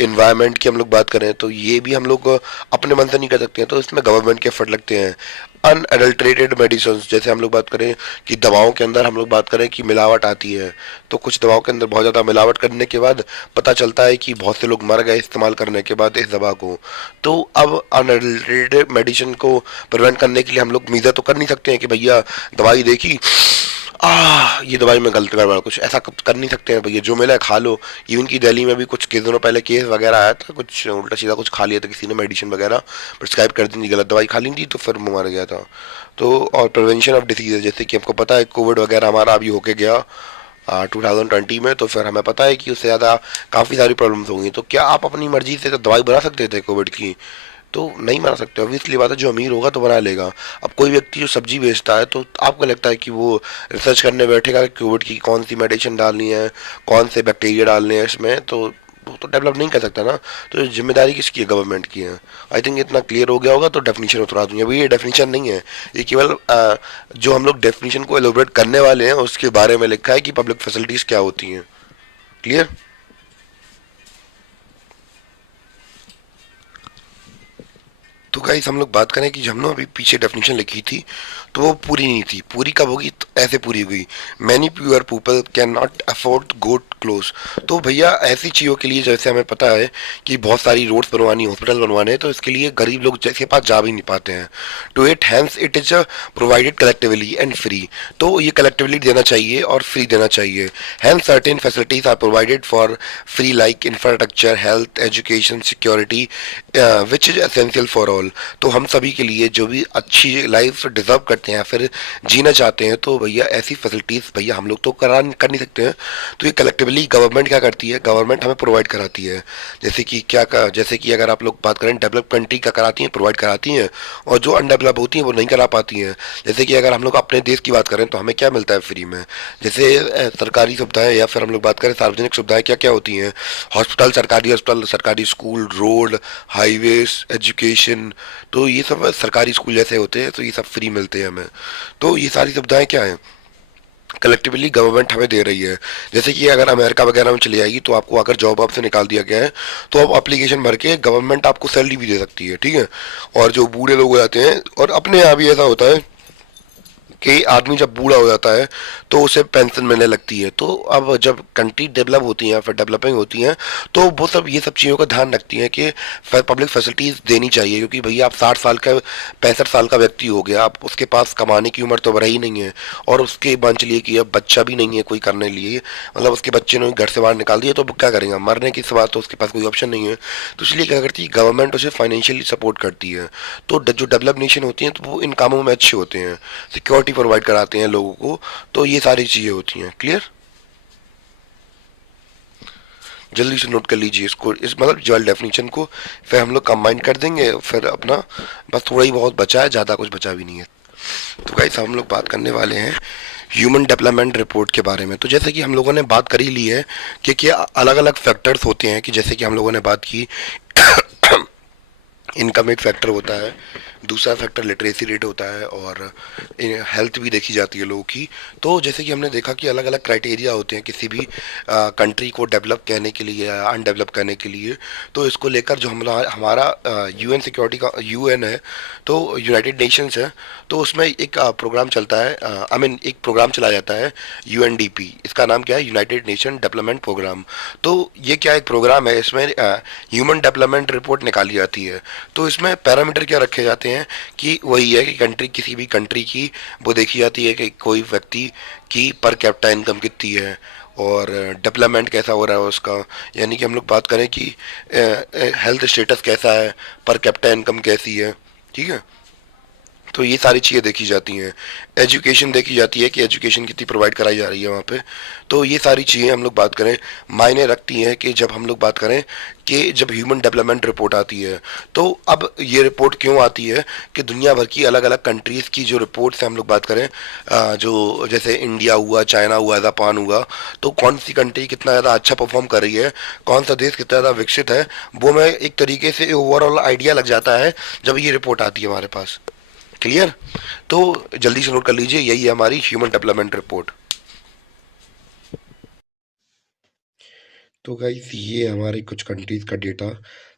इन्वायरमेंट की हम लोग बात करें, तो ये भी हम लोग अपने मन से नहीं कर सकते हैं, तो इसमें गवर्नमेंट के एफर्ट लगते हैं। अनएडल्ट्रेटेड मेडिसिन, जैसे हम लोग बात करें कि दवाओं के अंदर हम लोग बात करें कि मिलावट आती है, तो कुछ दवाओं के अंदर बहुत ज़्यादा मिलावट करने के बाद पता चलता है कि बहुत से लोग मर गए इस्तेमाल करने के बाद इस दवा को। तो अब अनएडल्ट्रेटेड मेडिसिन को प्रिवेंट करने के लिए हम लोग मीज़ा तो कर नहीं सकते हैं कि भैया दवाई देखी, ये दवाई में गलत गड़बड़, कुछ ऐसा कर नहीं सकते हैं भैया, जो मिला है खा लो। इवन की दिल्ली में भी कुछ दिनों पहले केस वगैरह आया था, कुछ उल्टा सीधा कुछ खा लिया था किसी ने, मेडिसिन वगैरह प्रिस्क्राइब कर दी थी, गलत दवाई खा ली थी, तो फिर मर गया था। तो और प्रिवेंशन ऑफ डिसीज, जैसे कि आपको पता है कोविड वगैरह हमारा अभी होके गया 2020 में, तो फिर हमें पता है कि उससे ज़्यादा काफ़ी सारी प्रॉब्लम्स होंगी। तो क्या आप अपनी मर्जी से दवाई बना सकते थे कोविड की? तो नहीं बना सकते, ऑब्वियसली बात है, जो अमीर होगा तो बना लेगा। अब कोई व्यक्ति जो सब्जी बेचता है, तो आपको लगता है कि वो रिसर्च करने बैठेगा कि कोविड की कौन सी मेडिसिन डालनी है, कौन से बैक्टीरिया डालने हैं इसमें? तो वो तो डेवलप नहीं कर सकता ना। तो जिम्मेदारी किसकी है? गवर्नमेंट की है। आई थिंक इतना क्लियर हो गया होगा, तो डेफिनेशन उतरा दूंगी। अभी ये डेफिनेशन नहीं है, ये केवल जो हम लोग डेफिनेशन को एलोबरेट करने वाले हैं उसके बारे में लिखा है कि पब्लिक फैसिलिटीज़ क्या होती हैं। क्लियर? तो गाइस हम लोग बात करें कि हमने अभी पीछे डेफिनेशन लिखी थी, तो वो पूरी नहीं थी। पूरी कब होगी? तो ऐसे पूरी हुई, many pure people can not afford good close. तो भैया ऐसी चीज़ों के लिए, जैसे हमें पता है कि बहुत सारी रोड्स बनवानी, हॉस्पिटल बनवाने हैं, तो इसके लिए गरीब लोग जैसे पास जा भी नहीं पाते हैं। To it hence it is provided collectively and free. तो ये कलेक्टिवली देना चाहिए और फ्री देना चाहिए। Hence certain facilities are provided for free, like infrastructure, health, education, security, which is essential for all. तो हम सभी के लिए जो भी अच्छी लाइफ डिजर्व करते हैं या फिर जीना चाहते हैं, तो भैया ऐसी फैसिलिटीज़ भैया हम लोग तो कर नहीं सकते हैं, तो ये कलेक्टिवली गवर्नमेंट क्या करती है, गवर्नमेंट हमें प्रोवाइड कराती है। जैसे कि अगर आप लोग बात करें डेवलप कंट्री का कराती हैं, प्रोवाइड कराती हैं, और जो अनडेवलप होती हैं वो नहीं करा पाती हैं। जैसे कि अगर हम लोग अपने देश की बात करें तो हमें क्या मिलता है फ्री में, जैसे सरकारी सुविधाएं, या फिर हम लोग बात करें सार्वजनिक सुविधाएं क्या क्या होती हैं, हॉस्पिटल, सरकारी स्कूल, रोड, हाईवेज, एजुकेशन, तो ये सब सरकारी स्कूल जैसे होते हैं, तो ये सब फ्री मिलते हैं हमें। तो ये सारी सुविधाएं क्या हैं, कलेक्टिवली गवर्नमेंट हमें दे रही है। जैसे कि अगर अमेरिका वगैरह में चली जाएगी तो आपको अगर जॉब आपसे निकाल दिया गया है तो आप एप्लीकेशन भर के गवर्नमेंट आपको सैलरी भी दे सकती है, ठीक है। और जो बूढ़े लोग हो जाते हैं, और अपने यहाँ भी ऐसा होता है कि आदमी जब बूढ़ा हो जाता है तो उसे पेंशन मिलने लगती है। तो अब जब कंट्री डेवलप होती हैं या फिर डेवलपिंग होती हैं तो वो सब ये सब चीज़ों का ध्यान रखती हैं कि पब्लिक फैसिलिटीज़ देनी चाहिए, क्योंकि भैया आप 60 साल का 65 साल का व्यक्ति हो गया, आप उसके पास कमाने की उम्र तो रही नहीं है, और उसके मान चलिए कि अब बच्चा भी नहीं है कोई करने लिए, मतलब उसके बच्चे ने घर से बाहर निकाल दिया, तो अब क्या करेंगे, मरने की सिवा तो उसके पास कोई ऑप्शन नहीं है। तो इसलिए क्या करती है गवर्नमेंट, उसे फाइनेंशियली सपोर्ट करती है। तो जो डेवलप नेशन होती हैं तो वो इन कामों में अच्छे होते हैं, सिक्योरिटी प्रोवाइड कराते हैं लोगों को, तो ये सारी चीज़ें होती हैं। क्लियर? जल्दी से नोट कर लीजिए इसको, इस मतलब जो डेफिनेशन को, फिर हम लोग कंबाइन कर देंगे, फिर अपना बस थोड़ा ही बहुत बचा है, ज़्यादा कुछ बचा भी नहीं है। तो गाइस हम लोग बात करने वाले हैं ह्यूमन डेवलपमेंट रिपोर्ट के बारे में। तो जैसे कि हम लोगों ने बात कर ही ली है कि क्या अलग अलग फैक्टर्स होते हैं, कि जैसे कि हम लोगों ने बात की इनकम एक फैक्टर होता है, दूसरा फैक्टर लिटरेसी रेट होता है, और हेल्थ भी देखी जाती है लोगों की। तो जैसे कि हमने देखा कि अलग अलग क्राइटेरिया होते हैं किसी भी कंट्री को डेवलप करने के लिए या अनडेवलप करने के लिए। तो इसको लेकर जो हमारा यूएन सिक्योरिटी का यूएन है, तो यूनाइटेड नेशंस है, तो उसमें एक प्रोग्राम चलता है, एक प्रोग्राम चलाया जाता है यूएनडीपी। इसका नाम क्या है, यूनाइटेड नेशन डेवलपमेंट प्रोग्राम। तो ये क्या एक प्रोग्राम है, इसमें ह्यूमन डेवलपमेंट रिपोर्ट निकाली जाती है। तो इसमें पैरामीटर क्या रखे जाते हैं, कि वही है कि किसी भी कंट्री की वो देखी जाती है कि कोई व्यक्ति की पर कैपिटा इनकम कितनी है, और डेवलपमेंट कैसा हो रहा है उसका, यानी कि हम लोग बात करें कि हेल्थ स्टेटस कैसा है, पर कैपिटा इनकम कैसी है, ठीक है। तो ये सारी चीज़ें देखी जाती हैं। एजुकेशन देखी जाती है कि एजुकेशन कितनी प्रोवाइड कराई जा रही है वहाँ पे। तो ये सारी चीज़ें हम लोग बात करें मायने रखती हैं, कि जब हम लोग बात करें कि जब ह्यूमन डेवलपमेंट रिपोर्ट आती है, तो अब ये रिपोर्ट क्यों आती है कि दुनिया भर की अलग अलग कंट्रीज़ की जो रिपोर्ट्स हैं हम लोग बात करें, जो जैसे इंडिया हुआ, चाइना हुआ, जापान हुआ, तो कौन सी कंट्री कितना ज़्यादा अच्छा परफॉर्म कर रही है, कौन सा देश कितना ज़्यादा विकसित है, वो मैं एक तरीके से ओवरऑल आइडिया लग जाता है जब ये रिपोर्ट आती है हमारे पास। क्लियर? तो जल्दी से नोट कर लीजिए, यही है हमारी ह्यूमन डेवलपमेंट रिपोर्ट। तो गाइस ये हमारे कुछ कंट्रीज़ का डेटा,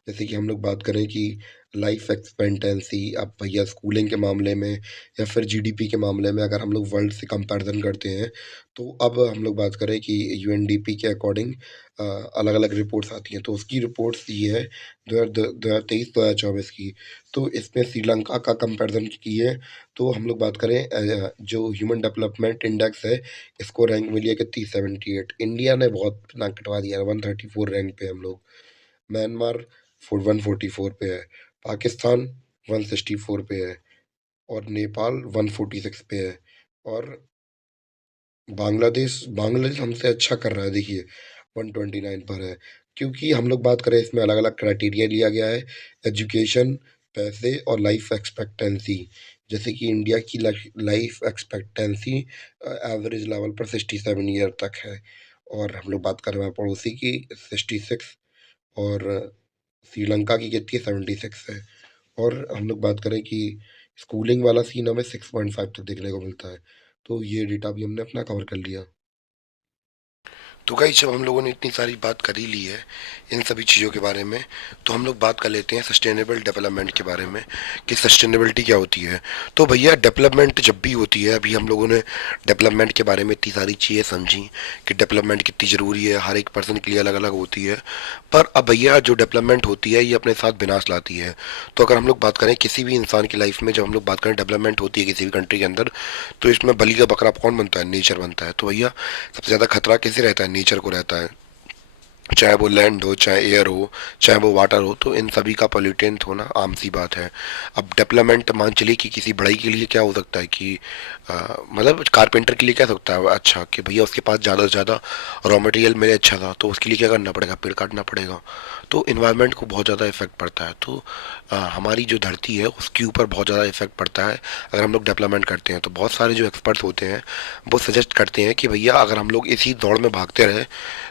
जैसे कि हम लोग बात करें कि लाइफ एक्सपेक्टेंसी, अब भैया स्कूलिंग के मामले में या फिर जीडीपी के मामले में अगर हम लोग वर्ल्ड से कंपैरिजन करते हैं, तो अब हम लोग बात करें कि यूएनडीपी के अकॉर्डिंग अलग अलग रिपोर्ट्स आती हैं। तो उसकी रिपोर्ट्स ये है 2023-2024 की। तो इसमें श्रीलंका का कंपैरिजन की है। तो हम लोग बात करें जो ह्यूमन डेवलपमेंट इंडेक्स है, इसको रैंक मिली है कितनी, 78। इंडिया ने बहुत नाक कटवा दिया है, 134 रैंक पे हम लोग। म्यांमार 144 पे है, पाकिस्तान 164 पे है, और नेपाल 146 पे है, और बांग्लादेश हमसे अच्छा कर रहा है, देखिए 129 पर है। क्योंकि हम लोग बात करें इसमें अलग अलग क्राइटेरिया लिया गया है, एजुकेशन, पैसे और लाइफ एक्सपेक्टेंसी। जैसे कि इंडिया की लाइफ एक्सपेक्टेंसी एवरेज लेवल पर 67 ईयर तक है, और हम लोग बात कर रहे हैं पड़ोसी की 66, और श्रीलंका की कितनी है, 76 है। और हम लोग बात करें कि स्कूलिंग वाला सीन हमें 6.5 तक देखने को मिलता है। तो ये डेटा भी हमने अपना कवर कर लिया। तो गाइस जब हम लोगों ने इतनी सारी बात कर ही ली है इन सभी चीज़ों के बारे में, तो हम लोग बात कर लेते हैं सस्टेनेबल डेवलपमेंट के बारे में, कि सस्टेनेबिलिटी क्या होती है। तो भैया डेवलपमेंट जब भी होती है, अभी हम लोगों ने डेवलपमेंट के बारे में इतनी सारी चीज़ें समझी कि डेवलपमेंट कितनी ज़रूरी है, हर एक पर्सन के लिए अलग अलग होती है। पर अब भैया जो डेवलपमेंट होती है ये अपने साथ विनाश लाती है। तो अगर हम लोग बात करें किसी भी इंसान की लाइफ में, जब हम लोग बात करें डेवलपमेंट होती है किसी भी कंट्री के अंदर, तो इसमें बलि का बकरा कौन बनता है, नेचर बनता है। तो भैया सबसे ज़्यादा खतरा किसे रहता है, नेचर को रहता है। चाहे वो लैंड हो, चाहे एयर हो, चाहे वो वाटर हो, तो इन सभी का पॉल्यूटेंट होना आम सी बात है। अब डेवलपमेंट मान चलिए कि किसी बढ़ई के लिए क्या हो सकता है कि मतलब कारपेंटर के लिए क्या हो सकता है अच्छा कि भैया उसके पास ज़्यादा से ज़्यादा रॉ मटेरियल मिले अच्छा था, तो उसके लिए क्या करना पड़ेगा, पेड़ काटना पड़ेगा। तो इन्वायरमेंट को बहुत ज़्यादा इफेक्ट पड़ता है। तो हमारी जो धरती है उसके ऊपर बहुत ज़्यादा इफेक्ट पड़ता है अगर हम लोग डेवलपमेंट करते हैं। तो बहुत सारे जो एक्सपर्ट्स होते हैं वो सजेस्ट करते हैं कि भैया अगर हम लोग इसी दौड़ में भागते रहे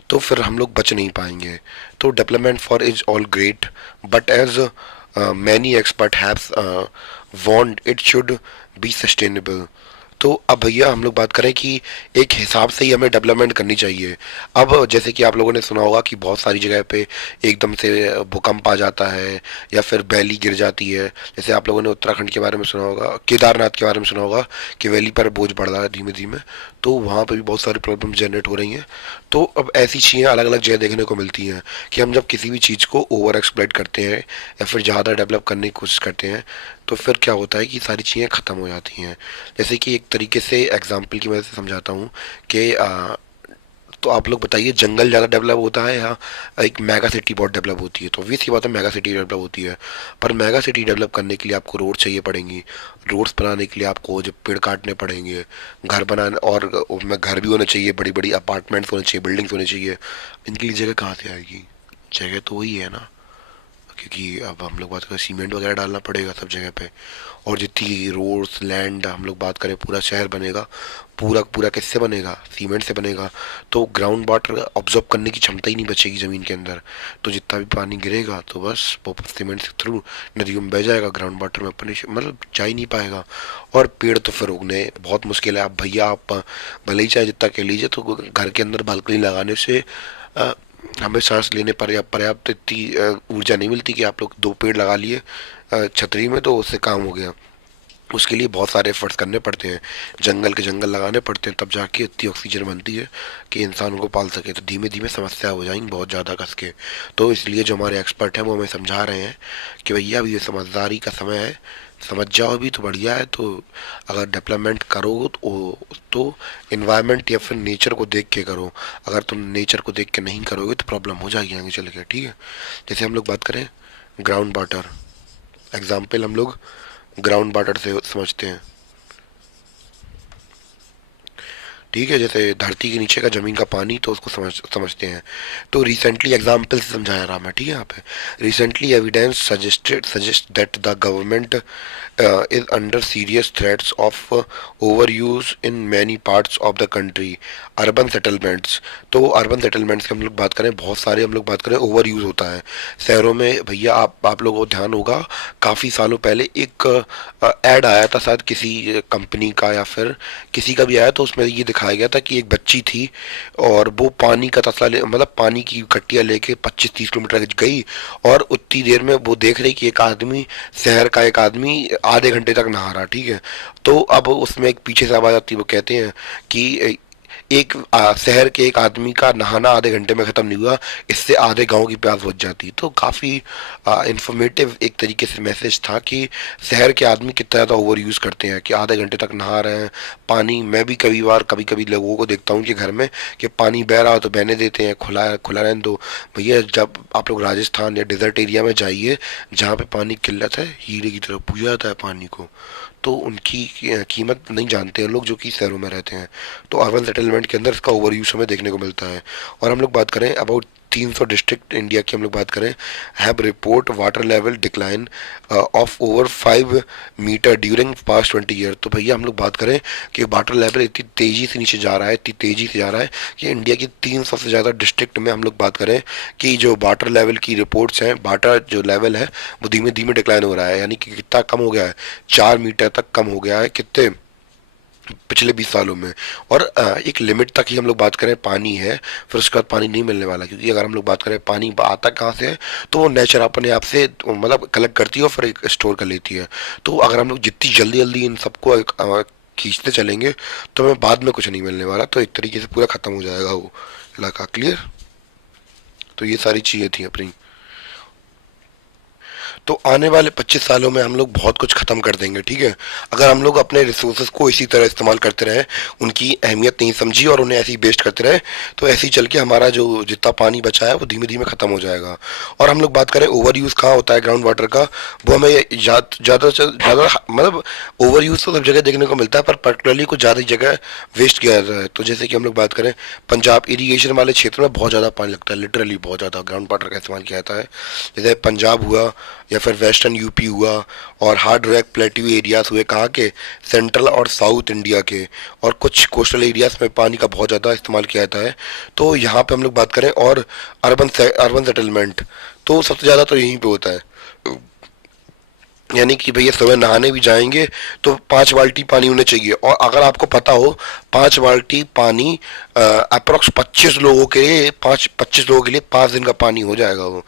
तो फिर हम लोग बच नहीं पाएंगे। तो development for is all great, but as many expert have warned it should be sustainable. तो अब भैया हम लोग बात करें कि एक हिसाब से ही हमें डेवलपमेंट करनी चाहिए। अब जैसे कि आप लोगों ने सुना होगा कि बहुत सारी जगह पे एकदम से भूकंप आ जाता है या फिर वैली गिर जाती है। जैसे आप लोगों ने उत्तराखंड के बारे में सुना होगा, केदारनाथ के बारे में सुना होगा कि वैली पर बोझ बढ़ रहा है धीमे धीमे। तो वहाँ पे भी बहुत सारी प्रॉब्लम जनरेट हो रही हैं। तो अब ऐसी चीज़ें अलग अलग जगह देखने को मिलती हैं कि हम जब किसी भी चीज़ को ओवर एक्सप्लॉइट करते हैं या फिर ज़्यादा डेवलप करने की कोशिश करते हैं तो फिर क्या होता है कि सारी चीज़ें ख़त्म हो जाती हैं। जैसे कि एक तरीके से एग्जाम्पल की वजह से समझाता हूँ कि तो आप लोग बताइए, जंगल ज़्यादा डेवलप होता है या एक मेगा सिटी बहुत डेवलप होती है? तो obvious सी बात है, मेगा सिटी डेवलप होती है। पर मेगा सिटी डेवलप करने के लिए आपको रोड चाहिए पड़ेंगी। रोड्स बनाने के लिए आपको जो पेड़ काटने पड़ेंगे, घर बनाने और उसमें घर भी होने चाहिए, बड़ी बड़ी अपार्टमेंट्स होने चाहिए, बिल्डिंग्स होने चाहिए। इनके लिए जगह कहाँ से आएगी? जगह तो वही है ना, क्योंकि अब हम लोग बात करें सीमेंट वगैरह डालना पड़ेगा सब जगह पे। और जितनी रोड्स लैंड हम लोग बात करें, पूरा शहर बनेगा, पूरा पूरा किससे बनेगा? सीमेंट से बनेगा। तो ग्राउंड वाटर ऑब्जॉर्व करने की क्षमता ही नहीं बचेगी ज़मीन के अंदर। तो जितना भी पानी गिरेगा तो बस वो सीमेंट से थ्रू नदियों में बह जाएगा, ग्राउंड वाटर में अपने मतलब जा ही नहीं पाएगा। और पेड़ तो फिर उगने बहुत मुश्किल है। अब भैया आप भले ही चाहे जितना कह लीजिए, तो घर के अंदर बालकनी लगाने से अ, हमें सांस लेने पर पर्याप्त इतनी ऊर्जा नहीं मिलती कि आप लोग 2 पेड़ लगा लिए छतरी में तो उससे काम हो गया। उसके लिए बहुत सारे एफर्ट्स करने पड़ते हैं, जंगल के जंगल लगाने पड़ते हैं, तब जाके इतनी ऑक्सीजन बनती है कि इंसान उनको पाल सके। तो धीमे धीमे समस्या हो जाएंगी बहुत ज़्यादा कस के। तो इसलिए जो हमारे एक्सपर्ट हैं वो हमें समझा रहे हैं कि भैया अभी ये समझदारी का समय है, समझ जाओ भी तो बढ़िया है। तो अगर डेवलपमेंट करो तो इन्वायरमेंट या फिर नेचर को देख के करो। अगर तुम नेचर को देख के नहीं करोगे तो प्रॉब्लम हो जाएगी आगे चल के, ठीक है। जैसे हम लोग बात करें ग्राउंड वाटर, एग्जाम्पल हम लोग ग्राउंड वाटर से समझते हैं, ठीक है। जैसे धरती के नीचे का जमीन का पानी, तो उसको समझते हैं। तो रिसेंटली एग्जाम्पल से समझाया रहा मैं, ठीक है। यहाँ पे recently evidence suggest that the government is under serious threats of over use in many parts of the country. Urban settlements, तो अर्बन सेटलमेंट्स की हम लोग बात करें, बहुत सारे हम लोग बात करें ओवर यूज़ होता है शहरों में। भैया आप लोगों को ध्यान होगा, काफ़ी सालों पहले एक ऐड आया था शायद किसी कंपनी का या फिर किसी का भी आया, तो उसमें ये दिखाया गया था कि एक बच्ची थी और वो पानी का तसला मतलब पानी की कट्टियाँ लेके 25-30 किलोमीटर गई और उतनी देर में वो देख रही कि एक आदमी, शहर का एक आदमी आधे घंटे तक नहा रहा, ठीक है। तो अब उसमें एक पीछे से आवाज़ आती है, वो कहते हैं कि एक शहर के एक आदमी का नहाना आधे घंटे में ख़त्म नहीं हुआ, इससे आधे गांव की प्यास बुझ जाती। तो काफ़ी इंफॉर्मेटिव एक तरीके से मैसेज था कि शहर के आदमी कितना ज़्यादा ओवर यूज़ करते हैं कि आधे घंटे तक नहा रहे हैं पानी। मैं भी कभी कभी लोगों को देखता हूँ कि घर में कि पानी बह रहा हो तो बहने देते हैं, खुला खुला रहने दो। भैया जब आप लोग राजस्थान या डेजर्ट एरिया में जाइए जहाँ पे पानी की किल्लत है, हीरे की तरह पूजा जाता है पानी को। तो उनकी कीमत नहीं जानते हैं लोग जो कि शहरों में रहते हैं। तो अर्बन सेटलमेंट के अंदर इसका ओवर यूज हमें देखने को मिलता है। और हम लोग बात करें अबाउट 300 डिस्ट्रिक्ट इंडिया की हम लोग बात करें, have report water level decline of over 5 metre during past 20 year. तो भैया हम लोग बात करें कि वाटर लेवल इतनी तेज़ी से नीचे जा रहा है, इतनी तेज़ी से जा रहा है कि इंडिया की 300 से ज़्यादा डिस्ट्रिक्ट में हम लोग बात करें कि जो वाटर लेवल की रिपोर्ट्स हैं, वाटर जो लेवल है वो धीमे धीमे डिक्लाइन हो रहा है। यानी कि कितना कम हो गया है, 4 मीटर तक कम हो गया है कितने पिछले 20 सालों में। और एक लिमिट तक ही हम लोग बात करें पानी है, फिर उसके बाद पानी नहीं मिलने वाला। क्योंकि अगर हम लोग बात करें पानी आता कहाँ से है, तो वो नेचर अपने आप से मतलब कलेक्ट करती है और फिर स्टोर कर लेती है। तो अगर हम लोग जितनी जल्दी जल्दी इन सबको खींचते चलेंगे तो हमें बाद में कुछ नहीं मिलने वाला। तो एक तरीके से पूरा ख़त्म हो जाएगा वो इलाका, क्लियर। तो ये सारी चीज़ें थी अपनी। तो आने वाले 25 सालों में हम लोग बहुत कुछ खत्म कर देंगे, ठीक है। अगर हम लोग अपने रिसोर्सेज को इसी तरह इस्तेमाल करते रहे, उनकी अहमियत नहीं समझी और उन्हें ऐसे ही वेस्ट करते रहे, तो ऐसे ही चल के हमारा जो जितना पानी बचा है वो धीमे धीमे खत्म हो जाएगा। और हम लोग बात करें ओवर यूज कहाँ होता है ग्राउंड वाटर का, वो हमें ज़्यादा मतलब ओवर यूज तो सब जगह देखने को मिलता है, पर पर्टिकुलरली कुछ ज़्यादा जगह वेस्ट किया जाता है। तो जैसे कि हम लोग बात करें पंजाब इरीगेशन वाले क्षेत्र में बहुत ज़्यादा पानी लगता है, लिटरली बहुत ज़्यादा ग्राउंड वाटर का इस्तेमाल किया जाता है। जैसे पंजाब हुआ या फिर वेस्टर्न यूपी हुआ, और हार्ड रैक प्लेट्यू एरियाज हुए कहाँ के, सेंट्रल और साउथ इंडिया के, और कुछ कोस्टल एरियाज में पानी का बहुत ज़्यादा इस्तेमाल किया जाता है। तो यहाँ पे हम लोग बात करें, और अर्बन सेटलमेंट, तो सबसे ज़्यादा तो यहीं पे होता है। यानी कि भैया सुबह नहाने भी जाएंगे तो 5 बाल्टी पानी होने चाहिए, और अगर आपको पता हो 5 बाल्टी पानी अप्रोक्स 25 लोगों के लिए 5 दिन का पानी हो जाएगा वो।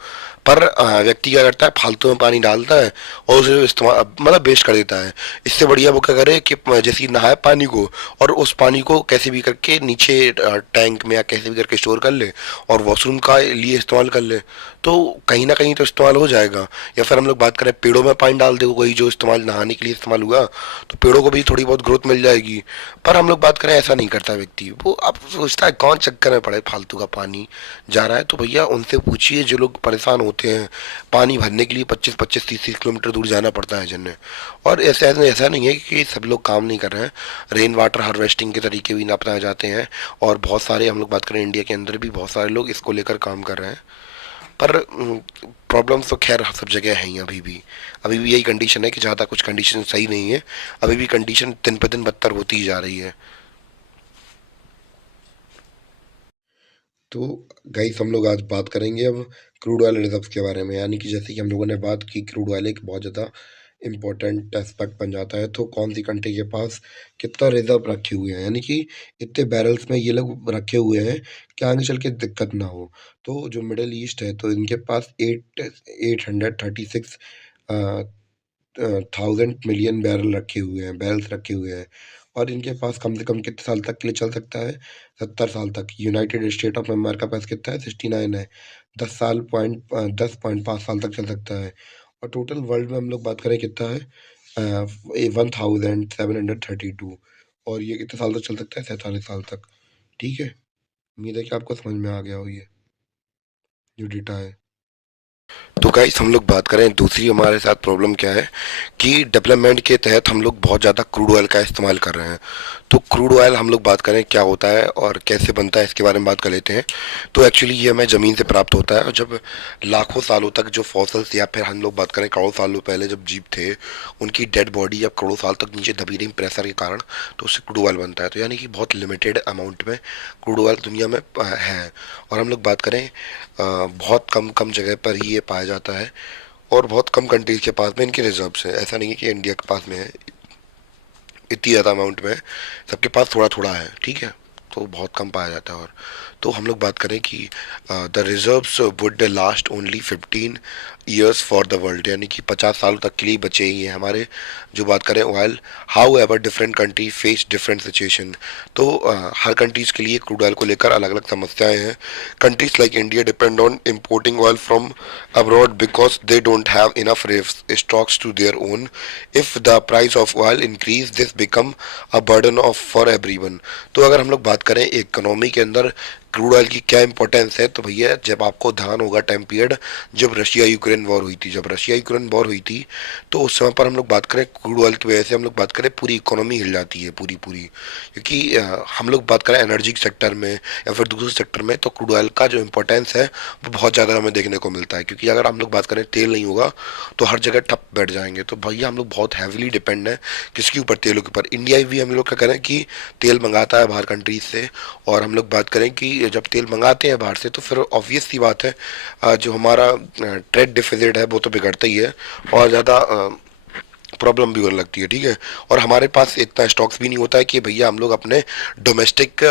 पर व्यक्ति क्या करता है, फालतू में पानी डालता है और उसे इस्तेमाल मतलब वेस्ट कर देता है। इससे बढ़िया वो क्या करे कि जैसे ही नहाए पानी को, और उस पानी को कैसे भी करके नीचे टैंक में या कैसे भी करके स्टोर कर ले और वॉशरूम का लिए इस्तेमाल कर ले, तो कहीं ना कहीं तो इस्तेमाल हो जाएगा। या फिर हम लोग बात करें पेड़ों में पानी डाल दे, वही जो इस्तेमाल नहाने के लिए इस्तेमाल हुआ, तो पेड़ों को भी थोड़ी बहुत ग्रोथ मिल जाएगी। पर हम लोग बात करें ऐसा नहीं करता व्यक्ति, वो अब सोचता है कौन चक्कर में पड़े, फालतू का पानी जा रहा है। तो भैया उनसे पूछिए जो लोग परेशान होते हैं, पानी भरने के लिए 25-25 30-30 किलोमीटर दूर जाना पड़ता है जिन्हें। और ऐसा नहीं है कि सब लोग काम नहीं कर रहे हैं, रेन वाटर हार्वेस्टिंग के तरीके भी अपनाए जाते हैं, और बहुत सारे हम लोग बात करें इंडिया के अंदर भी बहुत सारे लोग इसको लेकर काम कर रहे हैं। पर प्रॉब्लम्स तो खैर सब जगह हैं ही, अभी भी यही कंडीशन है कि ज़्यादा कुछ कंडीशन सही नहीं है, अभी भी कंडीशन दिन पे दिन बदतर होती ही जा रही है। तो गाइस हम लोग आज बात करेंगे अब क्रूड ऑयल रिजर्व्स के बारे में। यानी कि जैसे कि हम लोगों ने बात की, क्रूड ऑयल एक बहुत ज़्यादा इम्पोर्टेंट एस्पेक्ट बन जाता है। तो कौन सी कंट्री के पास कितना रिजर्व रखे हुए हैं, यानी कि इतने बैरल्स में ये लोग रखे हुए हैं कि आगे चल के दिक्कत ना हो। तो जो मिडल ईस्ट है, तो इनके पास 836 थाउजेंड मिलियन बैरल्स रखे हुए हैं। और इनके पास कम से कम कितने साल तक के लिए चल सकता है, 70 साल तक। यूनाइटेड स्टेट ऑफ अमेरिका पास कितना है, 69 है, 10.5 साल तक चल सकता है। और टोटल वर्ल्ड में हम लोग बात करें कितना है, 1732, और ये कितने साल तक चल सकता है, 47 साल तक। ठीक है, उम्मीद है कि आपको समझ में आ गया हो ये जो डेटा है। तो गाइस हम लोग बात करें दूसरी हमारे साथ प्रॉब्लम क्या है, कि डेवलपमेंट के तहत हम लोग बहुत ज़्यादा क्रूड ऑयल का इस्तेमाल कर रहे हैं। तो क्रूड ऑयल हम लोग बात करें क्या होता है और कैसे बनता है, इसके बारे में बात कर लेते हैं। तो एक्चुअली ये हमें ज़मीन से प्राप्त होता है, और जब लाखों सालों तक जो फॉसल्स, या फिर हम लोग बात करें करोड़ों सालों पहले जब जीव थे, उनकी डेड बॉडी अब करोड़ों साल तक नीचे दबी रही प्रेशर के कारण, तो उससे क्रूड ऑयल बनता है। तो यानी कि बहुत लिमिटेड अमाउंट में क्रूड ऑयल दुनिया में है। और हम लोग बात करें बहुत कम कम जगह पर ही ये पाया जाता है, और बहुत कम कंट्रीज के पास में इनके रिजर्व्स है। ऐसा नहीं है कि इंडिया के पास में है इतनी ज़्यादा अमाउंट में, सबके पास थोड़ा थोड़ा है, ठीक है। तो बहुत कम पाया जाता है। और तो हम लोग बात करें कि the reserves would last only 15 years for the world, यानी कि 50 सालों तक के लिए बचे ही हैं हमारे। जो बात करें oil, how ever different country face different situation. तो हर कंट्रीज़ के लिए क्रूड ऑयल को लेकर अलग अलग समस्याएं हैं। Countries like India depend on importing oil from abroad because they don't have enough stocks to their own. If the price of oil increase this become a burden of for everyone. तो अगर हम लोग बात करें economy के अंदर crude oil की क्या इंपॉर्टेंस है, तो भैया जब आपको ध्यान होगा टाइम पीरियड जब रशिया यूक्रेन वॉर हुई थी, तो उस समय पर हम लोग बात करें क्रूड ऑयल की वजह से हम लोग बात करें पूरी इकोनॉमी हिल जाती है पूरी पूरी। क्योंकि हम लोग बात करें एनर्जी सेक्टर में या फिर दूसरे सेक्टर में, तो क्रूड ऑयल का जो इंपॉर्टेंस है वो बहुत ज़्यादा हमें देखने को मिलता है। क्योंकि अगर हम लोग बात करें तेल नहीं होगा तो हर जगह ठप बैठ जाएंगे। तो भैया हम लोग बहुत हैविली डिपेंड है किसके ऊपर, तेलों के ऊपर। इंडिया भी हम लोग क्या करें कि तेल मंगाता है बाहर कंट्रीज से, और हम लोग बात करें कि जब तेल मंगाते हैं बाहर से तो फिर ऑब्वियस सी बात है जो हमारा ट्रेड डिफिसिट है वो तो बिगड़ता ही है, और ज़्यादा प्रॉब्लम भी होने लगती है, ठीक है। और हमारे पास इतना स्टॉक्स भी नहीं होता है कि भैया हम लोग अपने डोमेस्टिक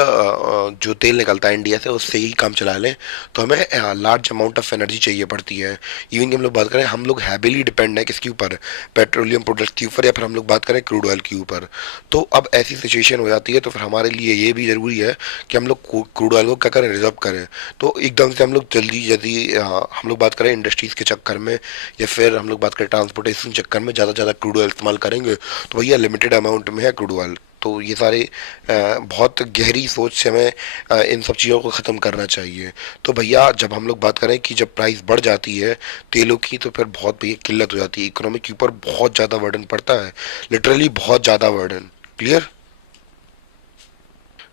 जो तेल निकलता है इंडिया से उससे ही काम चला लें। तो हमें लार्ज अमाउंट ऑफ एनर्जी चाहिए पड़ती है। इवन कि हम लोग बात करें, हम लोग हैविली डिपेंड है किसके ऊपर, पेट्रोलियम प्रोडक्ट्स के ऊपर, या फिर हम लोग बात करें क्रूड ऑयल के ऊपर। तो अब ऐसी सिचुएशन हो जाती है, तो फिर हमारे लिए ये भी ज़रूरी है कि हम लोग क्रूड ऑयल को क्या करें, रिजर्व करें। तो एकदम से हम लोग जल्दी जल्दी हम लोग बात करें इंडस्ट्रीज़ के चक्कर में, या फिर हम लोग बात करें ट्रांसपोर्टेशन चक्कर में ज़्यादा ज़्यादा क्रूड ऑयल इस्तेमाल करेंगे, तो भैया लिमिटेड अमाउंट में है क्रूड ऑयल। तो ये सारे बहुत गहरी सोच से हमें इन सब चीज़ों को ख़त्म करना चाहिए। तो भैया जब हम लोग बात करें कि जब प्राइस बढ़ जाती है तेलों की, तो फिर बहुत भैया किल्लत हो जाती है, इकोनॉमी के ऊपर बहुत ज़्यादा बर्डन पड़ता है, लिटरली बहुत ज़्यादा बर्डन। क्लियर?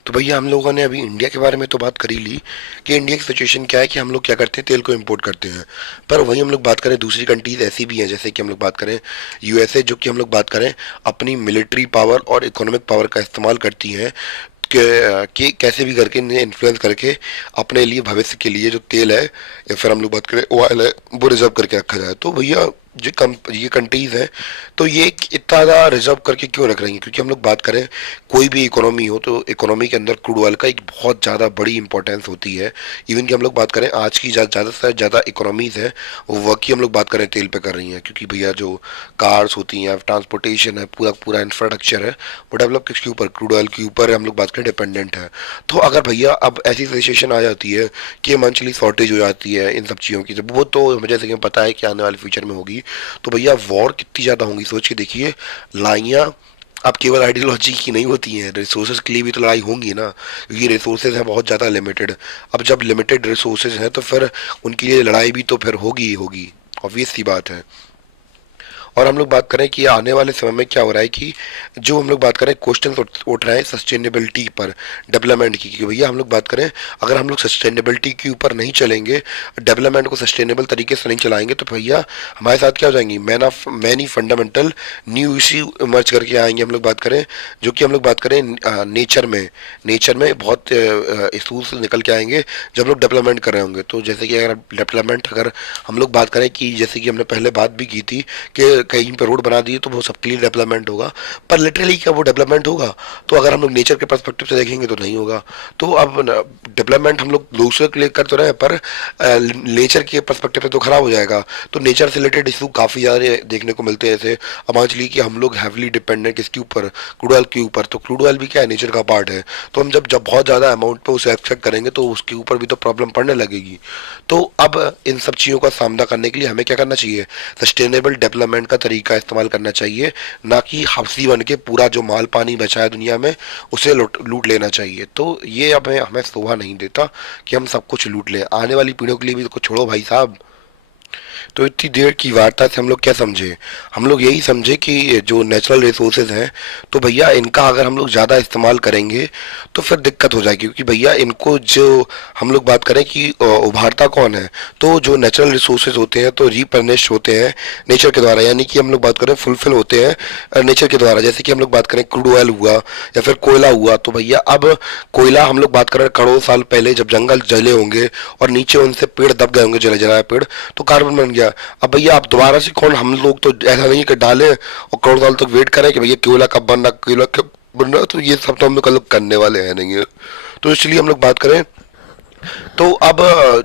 तो भैया हम लोगों ने अभी इंडिया के बारे में तो बात कर ही ली कि इंडिया की सिचुएशन क्या है कि हम लोग क्या करते हैं, तेल को इंपोर्ट करते हैं। पर वहीं हम लोग बात करें दूसरी कंट्रीज ऐसी भी हैं, जैसे कि हम लोग बात करें यूएसए, जो कि हम लोग बात करें अपनी मिलिट्री पावर और इकोनॉमिक पावर का इस्तेमाल करती हैं कि कैसे भी करके इन्हें इन्फ्लुएंस करके अपने लिए भविष्य के लिए जो तेल है या फिर हम लोग बात करें ऑयल है वो रिजर्व करके रखा जाए। तो भैया ये कंट्रीज हैं, तो ये इतना ज़्यादा रिजर्व करके क्यों रख रही हैं? क्योंकि हम लोग बात करें कोई भी इकोनॉमी हो, तो इकोनॉमी के अंदर क्रूड ऑयल का एक बहुत ज़्यादा बड़ी इंपॉर्टेंस होती है। इवन कि हम लोग बात करें आज की ज़्यादा से ज़्यादा इकोनॉमीज़ है वो वर्क ही हम लोग बात करें तेल पे कर रही हैं, क्योंकि भैया जो कार्स होती हैं, ट्रांसपोर्टेशन है, पूरा पूरा इंफ्रास्ट्रक्चर है, वो डेवलप किसके ऊपर, क्रूड ऑयल के ऊपर हम लोग बात करें डिपेंडेंट है। तो अगर भैया अब ऐसी सिचुएशन आ जाती है कि मंथली शॉर्टेज हो जाती है इन सब चीज़ों की, जब वो तो मुझे जैसे कि पता है कि आने वाले फ्यूचर में होगी, तो भैया वॉर कितनी ज़्यादा होंगी सोच के देखिए। लड़ाइयाँ अब केवल आइडियोलॉजी की नहीं होती हैं, रिसोर्सेज के लिए भी तो लड़ाई होंगी ना, क्योंकि रिसोर्सेज हैं बहुत ज़्यादा लिमिटेड। अब जब लिमिटेड रिसोर्सेज हैं तो फिर उनके लिए लड़ाई भी तो फिर होगी ही होगी, ऑब्वियस सी बात है। और हम लोग बात करें कि आने वाले समय में क्या हो रहा है कि जो हम लोग बात करें क्वेश्चन उठ रहे हैं सस्टेनेबिलिटी पर, डेवलपमेंट की, कि भैया हम लोग बात करें अगर हम लोग सस्टेनेबिलिटी के ऊपर नहीं चलेंगे, डेवलपमेंट को सस्टेनेबल तरीके से नहीं चलाएंगे, तो भैया हमारे साथ क्या हो जाएंगी, many fundamental new issue emerge करके आएंगे। हम लोग बात करें जो कि हम लोग बात करें नेचर में बहुत इशूज निकल के आएंगे जब लोग डेवलपमेंट कर रहे होंगे। तो जैसे कि अगर हम लोग बात करें कि जैसे कि हमने पहले बात भी की थी कि कहीं पे रोड बना दिए तो वो सबके लिए डेवलपमेंट होगा, पर लिटरली क्या वो डेवलपमेंट होगा? तो अगर हम लोग नेचर के पर्सपेक्टिव से देखेंगे तो नहीं होगा। तो अब डेवलपमेंट हम लोग दूसरे के लिए कर तो रहे हैं, पर नेचर के पर्सपेक्टिव से तो खराब हो जाएगा। तो नेचर से रिलेटेड इशू काफ़ी ज़्यादा देखने को मिलते हैं। जैसे अब मान लीजिए कि हम लोग हैवली डिपेंडेंट किसके ऊपर, क्रूड ऑयल के ऊपर। तो क्रूड ऑयल भी क्या है, नेचर का पार्ट है। तो हम जब बहुत ज़्यादा अमाउंट पे उसे एक्सपेक्ट करेंगे तो उसके ऊपर भी तो प्रॉब्लम पड़ने लगेगी। तो अब इन सब चीज़ों का सामना करने के लिए हमें क्या करना चाहिए, सस्टेनेबल डेवलपमेंट का तरीका इस्तेमाल करना चाहिए, ना कि हफ्सी बन के पूरा जो माल पानी बचा है दुनिया में उसे लूट लेना चाहिए। तो ये अब हमें शोभा नहीं देता कि हम सब कुछ लूट लें। आने वाली पीढ़ियों के लिए भी तो कुछ छोड़ो भाई साहब। तो इतनी देर की वार्ता से हम लोग क्या समझे, हम लोग यही समझे कि जो नेचुरल रिसोर्सेज हैं तो भैया इनका अगर हम लोग ज़्यादा इस्तेमाल करेंगे तो फिर दिक्कत हो जाएगी। क्योंकि भैया इनको जो हम लोग बात करें कि उभारता कौन है, तो जो नेचुरल रिसोर्सेज होते हैं तो रिपर्निश होते हैं नेचर के द्वारा, यानी कि हम लोग बात करें फुलफिल होते हैं नेचर के द्वारा। जैसे कि हम लोग बात करें क्रूड ऑयल हुआ या फिर कोयला हुआ, तो भैया अब कोयला हम लोग बात करें करोड़ों साल पहले जब जंगल जले होंगे और नीचे उनसे पेड़ दब गए होंगे, जले जलाए पेड़, तो कार्बन बन गया। अब भैया आप दोबारा से कौन, हम लोग तो ऐसा नहीं कि डालें और करोड़ साल तक वेट करें कि भैया कोयला कब बनना, कोयला कब बनना, तो ये सब तो हम लोग करने वाले हैं नहीं है। तो इसलिए हम लोग बात करें तो अब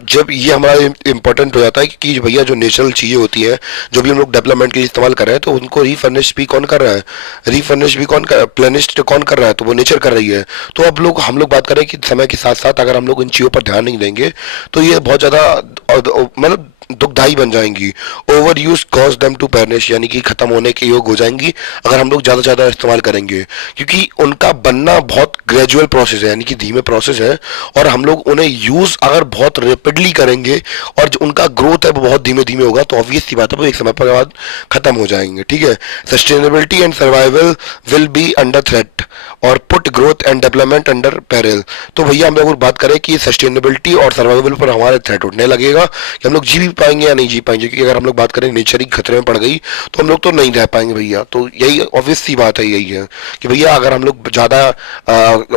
जब ये हमारा इम्पोर्टेंट हो जाता है कि भैया जो नेचुरल चीज़ें होती हैं जो भी हम लोग डेवलपमेंट के लिए इस्तेमाल कर रहे हैं, तो उनको रिफर्निश भी कौन कर रहा है, प्लेनिश्ड कौन कर रहा है, तो वो नेचर कर रही है। तो अब हम लोग बात करें कि समय के साथ साथ अगर हम लोग इन चीज़ों पर ध्यान नहीं देंगे तो ये बहुत ज़्यादा मतलब दुखदाई बन जाएंगी। Over use cause them to perish, यानी कि खत्म होने के योग हो जाएंगी अगर हम लोग ज़्यादा ज़्यादा इस्तेमाल करेंगे, क्योंकि उनका बनना बहुत ग्रेजुअल प्रोसेस है, यानी कि धीमे प्रोसेस है। और हम लोग उन्हें यूज़ अगर बहुत रैपिडली करेंगे और जो उनका ग्रोथ है वो बहुत धीमे धीमे होगा, तो ऑब्वियस सी बात है वो एक समय पर बाद खत्म हो जाएंगे। ठीक है, sustainability and survival will be under threat और put growth and development under peril. तो भैया हम लोग बात करें कि सस्टेनेबिलिटी और सर्वाइवल पर हमारे थ्रेट उठने लगेगा कि हम लोग जी भी पाएंगे या नहीं जी पाएंगे, क्योंकि अगर हम लोग बात करें नेचर ही खतरे में पड़ गई तो हम लोग तो नहीं रह पाएंगे भैया। तो यही ऑब्वियस सी बात है, यही है कि भैया अगर हम लोग ज़्यादा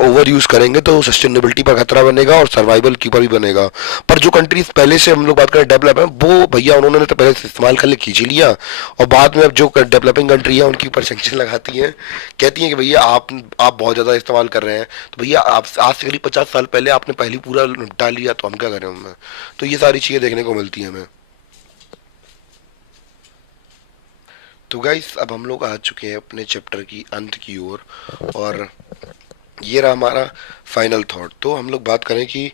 ओवर यूज़ करेंगे तो सस्टेनेबिलिटी पर खतरा बनेगा और सर्वाइवल की पर भी बनेगा। पर जो कंट्रीज पहले से हम लोग बात करें डेवलप है, वो भैया उन्होंने तो पहले से इस्तेमाल कर ले खींच ही लिया, और बाद में अब जो डेवलपिंग कंट्री है उनके ऊपर सेंक्शन लगाती हैं, कहती हैं कि भैया आप बहुत ज़्यादा इस्तेमाल कर रहे हैं। तो भैया आप आज से करीब 50 साल पहले आपने पहले पूरा निपटा लिया, तो हम क्या करें उनमें। तो ये सारी चीज़ें देखने को मिलती हैं हमें। तो गाइस अब हम लोग आ चुके हैं अपने चैप्टर की अंत की ओर, और ये रहा हमारा फाइनल थॉट। तो हम लोग बात करें कि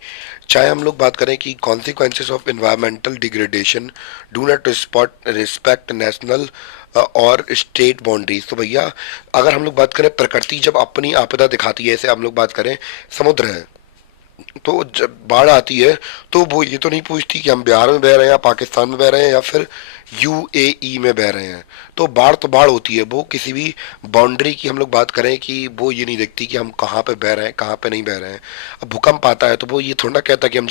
चाहे हम लोग बात करें कि consequences of environmental degradation do not respect national और स्टेट बाउंड्रीज। तो भैया अगर हम लोग बात करें प्रकृति जब अपनी आपदा दिखाती है, जैसे हम लोग बात करें समुद्र है, तो जब बाढ़ आती है तो वो ये तो नहीं पूछती कि हम बिहार में बह रहे हैं या पाकिस्तान में बह रहे हैं या फिर यूएई में बह रहे हैं। तो बाढ़ होती है, वो किसी भी बाउंड्री की हम लोग बात करें कि वो ये नहीं देखती कि हम कहाँ पे बह रहे हैं कहाँ पे नहीं बह रहे हैं। अब भूकंप आता है तो वो ये थोड़ा ना कहता कि हम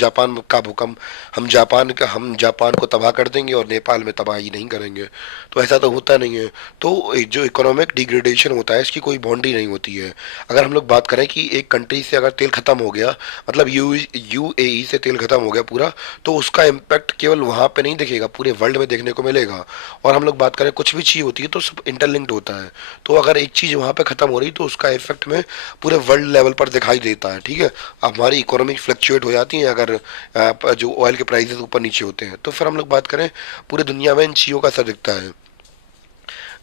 जापान को तबाह कर देंगे और नेपाल में तबाही नहीं करेंगे। तो ऐसा तो होता नहीं है। तो जो इकोनॉमिक डिग्रेडेशन होता है इसकी कोई बाउंड्री नहीं होती है। अगर हम लोग बात करें कि एक कंट्री से अगर तेल खत्म हो गया, मतलब यूएई से तेल खत्म हो गया पूरा, तो उसका इम्पैक्ट केवल वहाँ पे नहीं दिखेगा, पूरे वर्ल्ड में देखने को मिलेगा। और हम लोग बात करें कुछ भी चीज़ होती है तो सब इंटरलिंक्ड होता है। तो अगर एक चीज़ वहाँ पे खत्म हो रही तो उसका इफेक्ट में पूरे वर्ल्ड लेवल पर दिखाई देता है। ठीक है, अब हमारी इकोनॉमी फ्लक्चुएट हो जाती है अगर जो ऑयल के प्राइसेस ऊपर नीचे होते हैं। तो फिर हम लोग बात करें पूरी दुनिया में इन चीज़ों का असर दिखता है।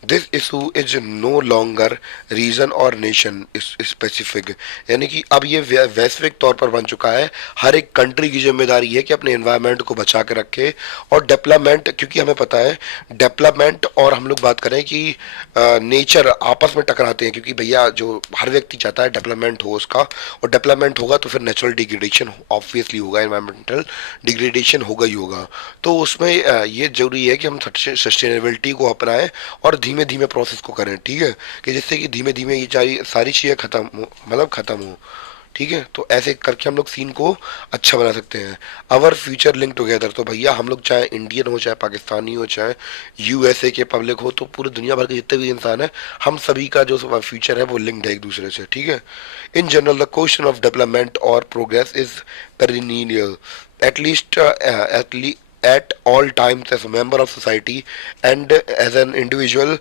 This issue is no longer region और नेशन स्पेसिफिक, यानी कि अब ये वैश्विक तौर पर बन चुका है। हर एक कंट्री की जिम्मेदारी है कि अपने एनवायरनमेंट को बचा के रखे। और डेवलपमेंट, क्योंकि हमें पता है डेवलपमेंट और हम लोग बात करें कि नेचर आपस में टकराते हैं, क्योंकि भैया जो हर व्यक्ति चाहता है डेवलपमेंट हो उसका, और डेवलपमेंट होगा तो फिर नेचुरल डिग्रेडेशन ऑब्वियसली होगा, एनवायरमेंटल डिग्रेडेशन होगा ही होगा। तो उसमें ये जरूरी है कि हम सस्टेनेबिलिटी को अपनाएं और धीमे धीमे प्रोसेस को करें। ठीक है, कि जिससे कि धीमे धीमे ये सारी चीज़ें खत्म हो, मतलब खत्म हो। ठीक है, तो ऐसे करके हम लोग सीन को अच्छा बना सकते हैं। अवर फ्यूचर लिंक टुगेदर, तो भैया हम लोग चाहे इंडियन हो, चाहे पाकिस्तानी हो, चाहे यूएसए के पब्लिक हो, तो पूरी दुनिया भर के जितने भी इंसान हैं, हम सभी का जो फ्यूचर है वो लिंक्ड है एक दूसरे से। ठीक है, in general the question of development और progress is perennial, at least at all times as a member of society and as an individual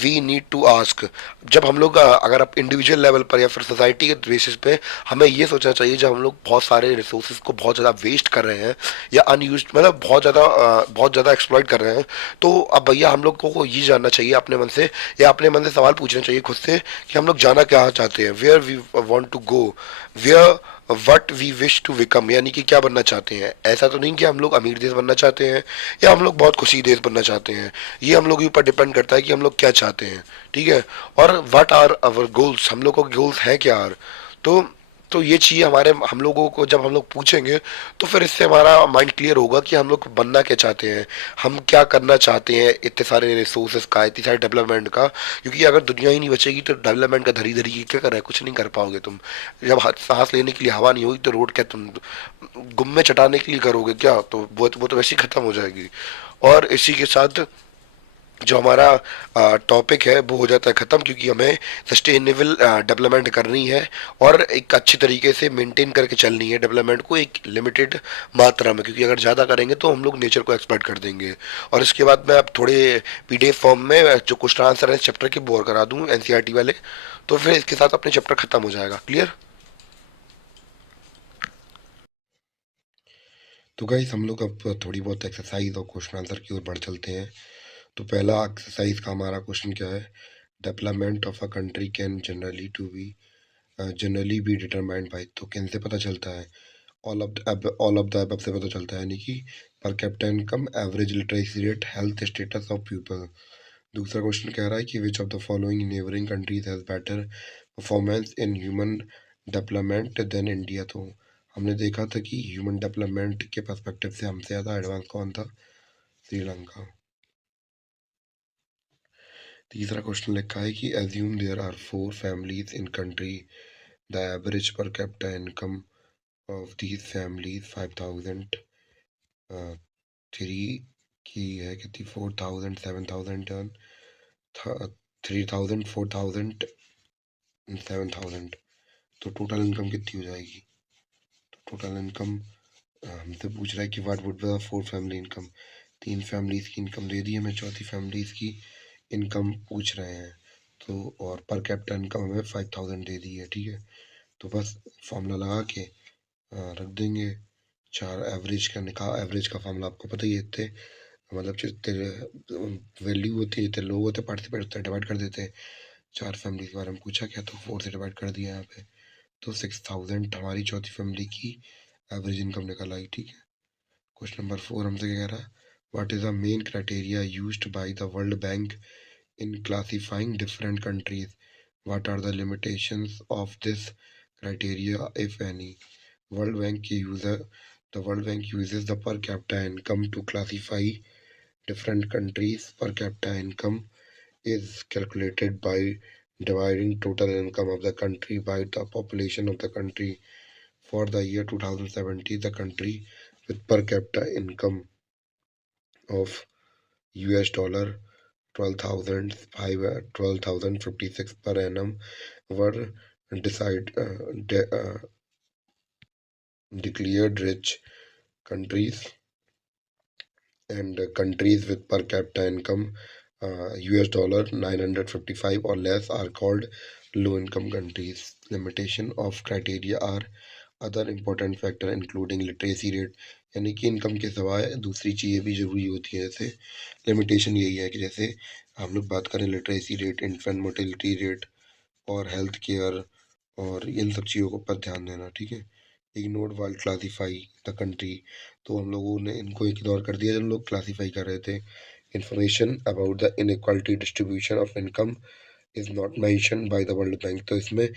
we need to ask। जब हम लोग अगर आप इंडिविजुअल लेवल पर या फिर सोसाइटी के बेसिस पे, हमें ये सोचना चाहिए जब हम लोग बहुत सारे रिसोर्सेज को बहुत ज़्यादा वेस्ट कर रहे हैं या अनयूज, मतलब बहुत ज़्यादा एक्सप्लॉइट कर रहे हैं, तो अब भैया हम लोग को ये जानना चाहिए अपने मन से, या अपने मन से सवाल पूछना चाहिए खुद से कि हम लोग जाना क्या चाहते हैं, where we want to go, where what we wish to become, यानी कि क्या बनना चाहते हैं। ऐसा तो नहीं कि हम लोग अमीर देश बनना चाहते हैं या हम लोग बहुत खुशी देश बनना चाहते हैं, ये हम लोग के ऊपर डिपेंड करता है कि हम लोग क्या चाहते हैं। ठीक है, और व्हाट आर आवर गोल्स, हम लोग को गोल्स हैं क्या यार। तो तो ये चीज़ हम लोगों को जब हम लोग पूछेंगे तो फिर इससे हमारा माइंड क्लियर होगा कि हम लोग बनना क्या चाहते हैं, हम क्या करना चाहते हैं इतने सारे रिसोर्सेज का, इतनी सारे डेवलपमेंट का। क्योंकि अगर दुनिया ही नहीं बचेगी तो डेवलपमेंट का धरी धरी क्या कर रहा है, कुछ नहीं कर पाओगे तुम। जब सांस लेने के लिए हवा नहीं होगी तो रोड क्या तुम गुम्मे चटाने के लिए करोगे क्या, तो वो तो वैसे ही खत्म हो जाएगी। और इसी के साथ जो हमारा टॉपिक है वो हो जाता है ख़त्म, क्योंकि हमें सस्टेनेबल डेवलपमेंट करनी है और एक अच्छी तरीके से मेंटेन करके चलनी है डेवलपमेंट को एक लिमिटेड मात्रा में, क्योंकि अगर ज़्यादा करेंगे तो हम लोग नेचर को एक्सप्लॉइट कर देंगे। और इसके बाद मैं अब थोड़े पीडीएफ फॉर्म में जो क्वेश्चन आंसर है इस चैप्टर के बोर करा दूँ एनसीईआरटी वाले, तो फिर इसके साथ अपने चैप्टर ख़त्म हो जाएगा। क्लियर? तो गाइस हम लोग अब थोड़ी बहुत एक्सरसाइज और क्वेश्चन आंसर की ओर बढ़ चलते हैं। तो पहला एक्सरसाइज का हमारा क्वेश्चन क्या है, development of a country can generally be determined by, तो कैन से पता चलता है, ऑल ऑफ द अबव से पता चलता है, यानी कि per capita income, average literacy rate, health status of people. दूसरा क्वेश्चन कह रहा है कि which of the following neighbouring countries has better performance in human development than India. तो हमने देखा था कि ह्यूमन डेवलपमेंट के पर्सपेक्टिव से हमसे ज़्यादा एडवांस कौन था, श्रीलंका। तीसरा क्वेश्चन लिखा है कि assume there are 4 families in country, the average per capita income of these families 5000 3 की है कितनी, 4000, 7000 टर्न, 3000, 4000, 7000, तो टोटल इनकम कितनी हो जाएगी? तो टोटल इनकम हमसे पूछ रहा है कि what would be the 4 family income. 3 families की इनकम दे दी हमें, चौथी फैमिलीज की इनकम पूछ रहे हैं। तो और पर कैपिटा इनकम हमें 5000 दे दी है, ठीक है। तो बस फॉर्मूला लगा के रख देंगे। 4 एवरेज का निकाल, एवरेज का फॉर्मूला आपको पता ही है, इतने मतलब जितने वैल्यू होती है, जितने लोग होते हैं पार्टिसिपेट होते हैं, डिवाइड कर देते हैं। 4 फैमिली के बारे में पूछा क्या, तो 4 से डिवाइड कर दिया यहाँ पे, तो 6000 हमारी चौथी फैमिली की एवरेज इनकम निकल आई, ठीक है। क्वेश्चन नंबर 4 हमसे क्या कह रहा है, what is the main criteria used by the World Bank in classifying different countries, what are the limitations of this criteria if any? World Bank user The World Bank uses the per capita income to classify different countries. Per capita income is calculated by dividing total income of the country by the population of the country. For the year 2070, the country with per capita income of US dollar 12,056 per annum were decide, declared rich countries, and countries with per capita income US dollar 955 or less are called low income countries. Limitation of criteria are other important factor including literacy rate, यानी कि income के सिवाय दूसरी चीज़ें भी जरूरी होती हैं। जैसे लिमिटेशन यही है कि जैसे हम लोग बात करें literacy rate, infant motility rate और हेल्थ केयर और इन सब चीज़ों पर ध्यान देना, ठीक है। Ignore while classify the country, तो हम लोगों ने इनको इग्नोर कर दिया जब लोग क्लासीफाई कर रहे थे। Information about the inequality distribution of income is not mention by the World bank, तो इसमें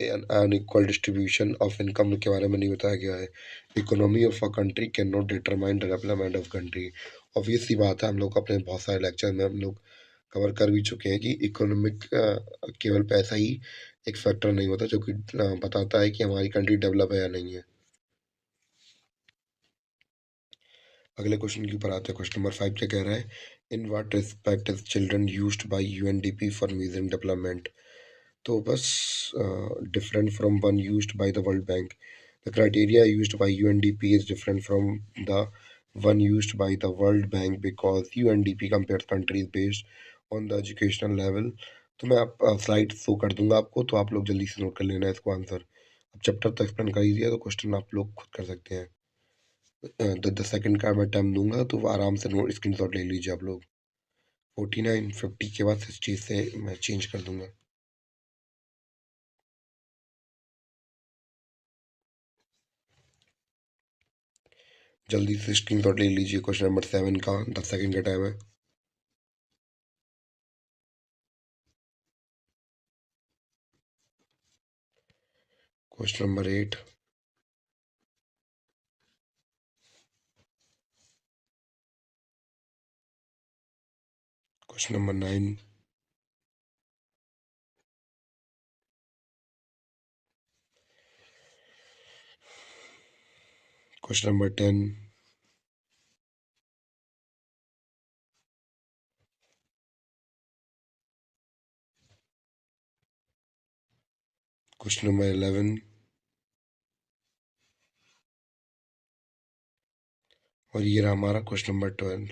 अनइक्वल डिस्ट्रीब्यूशन ऑफ इनकम के बारे में नहीं बताया गया है। Economy of a country can not determine the development of country, obvious सी बात है, हम लोग अपने बहुत सारे लेक्चर में हम लोग कवर कर भी चुके हैं कि इकोनॉमिक केवल पैसा ही एक फैक्टर नहीं होता जो कि बताता है कि हमारी कंट्री डेवलप है या नहीं है। अगले क्वेश्चन के ऊपर आते हैं। क्वेश्चन नंबर 5 क्या कह रहा है, in what respect is children used by UNDP for measuring development. तो बस different from one used by the World bank, the criteria used bye UNDP is different from the one used by the World bank because UNDP compare countries based on the educational level. तो मैं आप slide show कर दूंगा आपको, तो आप लोग जल्दी से नोट कर लेना है इसको आंसर। अब चैप्टर तो एक्सप्लेन कर ही दिया, तो क्वेश्चन आप लोग खुद कर सकते हैं। 10 सेकंड का मैं टाइम दूंगा, तो आराम से नोट स्क्रीनशॉट ले लीजिए आप लोग। 49 50 के बाद 60 से मैं चेंज कर दूंगा। जल्दी से स्क्रीनशॉट ले लीजिए। क्वेश्चन नंबर 7 का 10 सेकंड का टाइम है। Question number 8, question number 9, question number 10, question number 11 और ये रहा हमारा क्वेश्चन नंबर 12।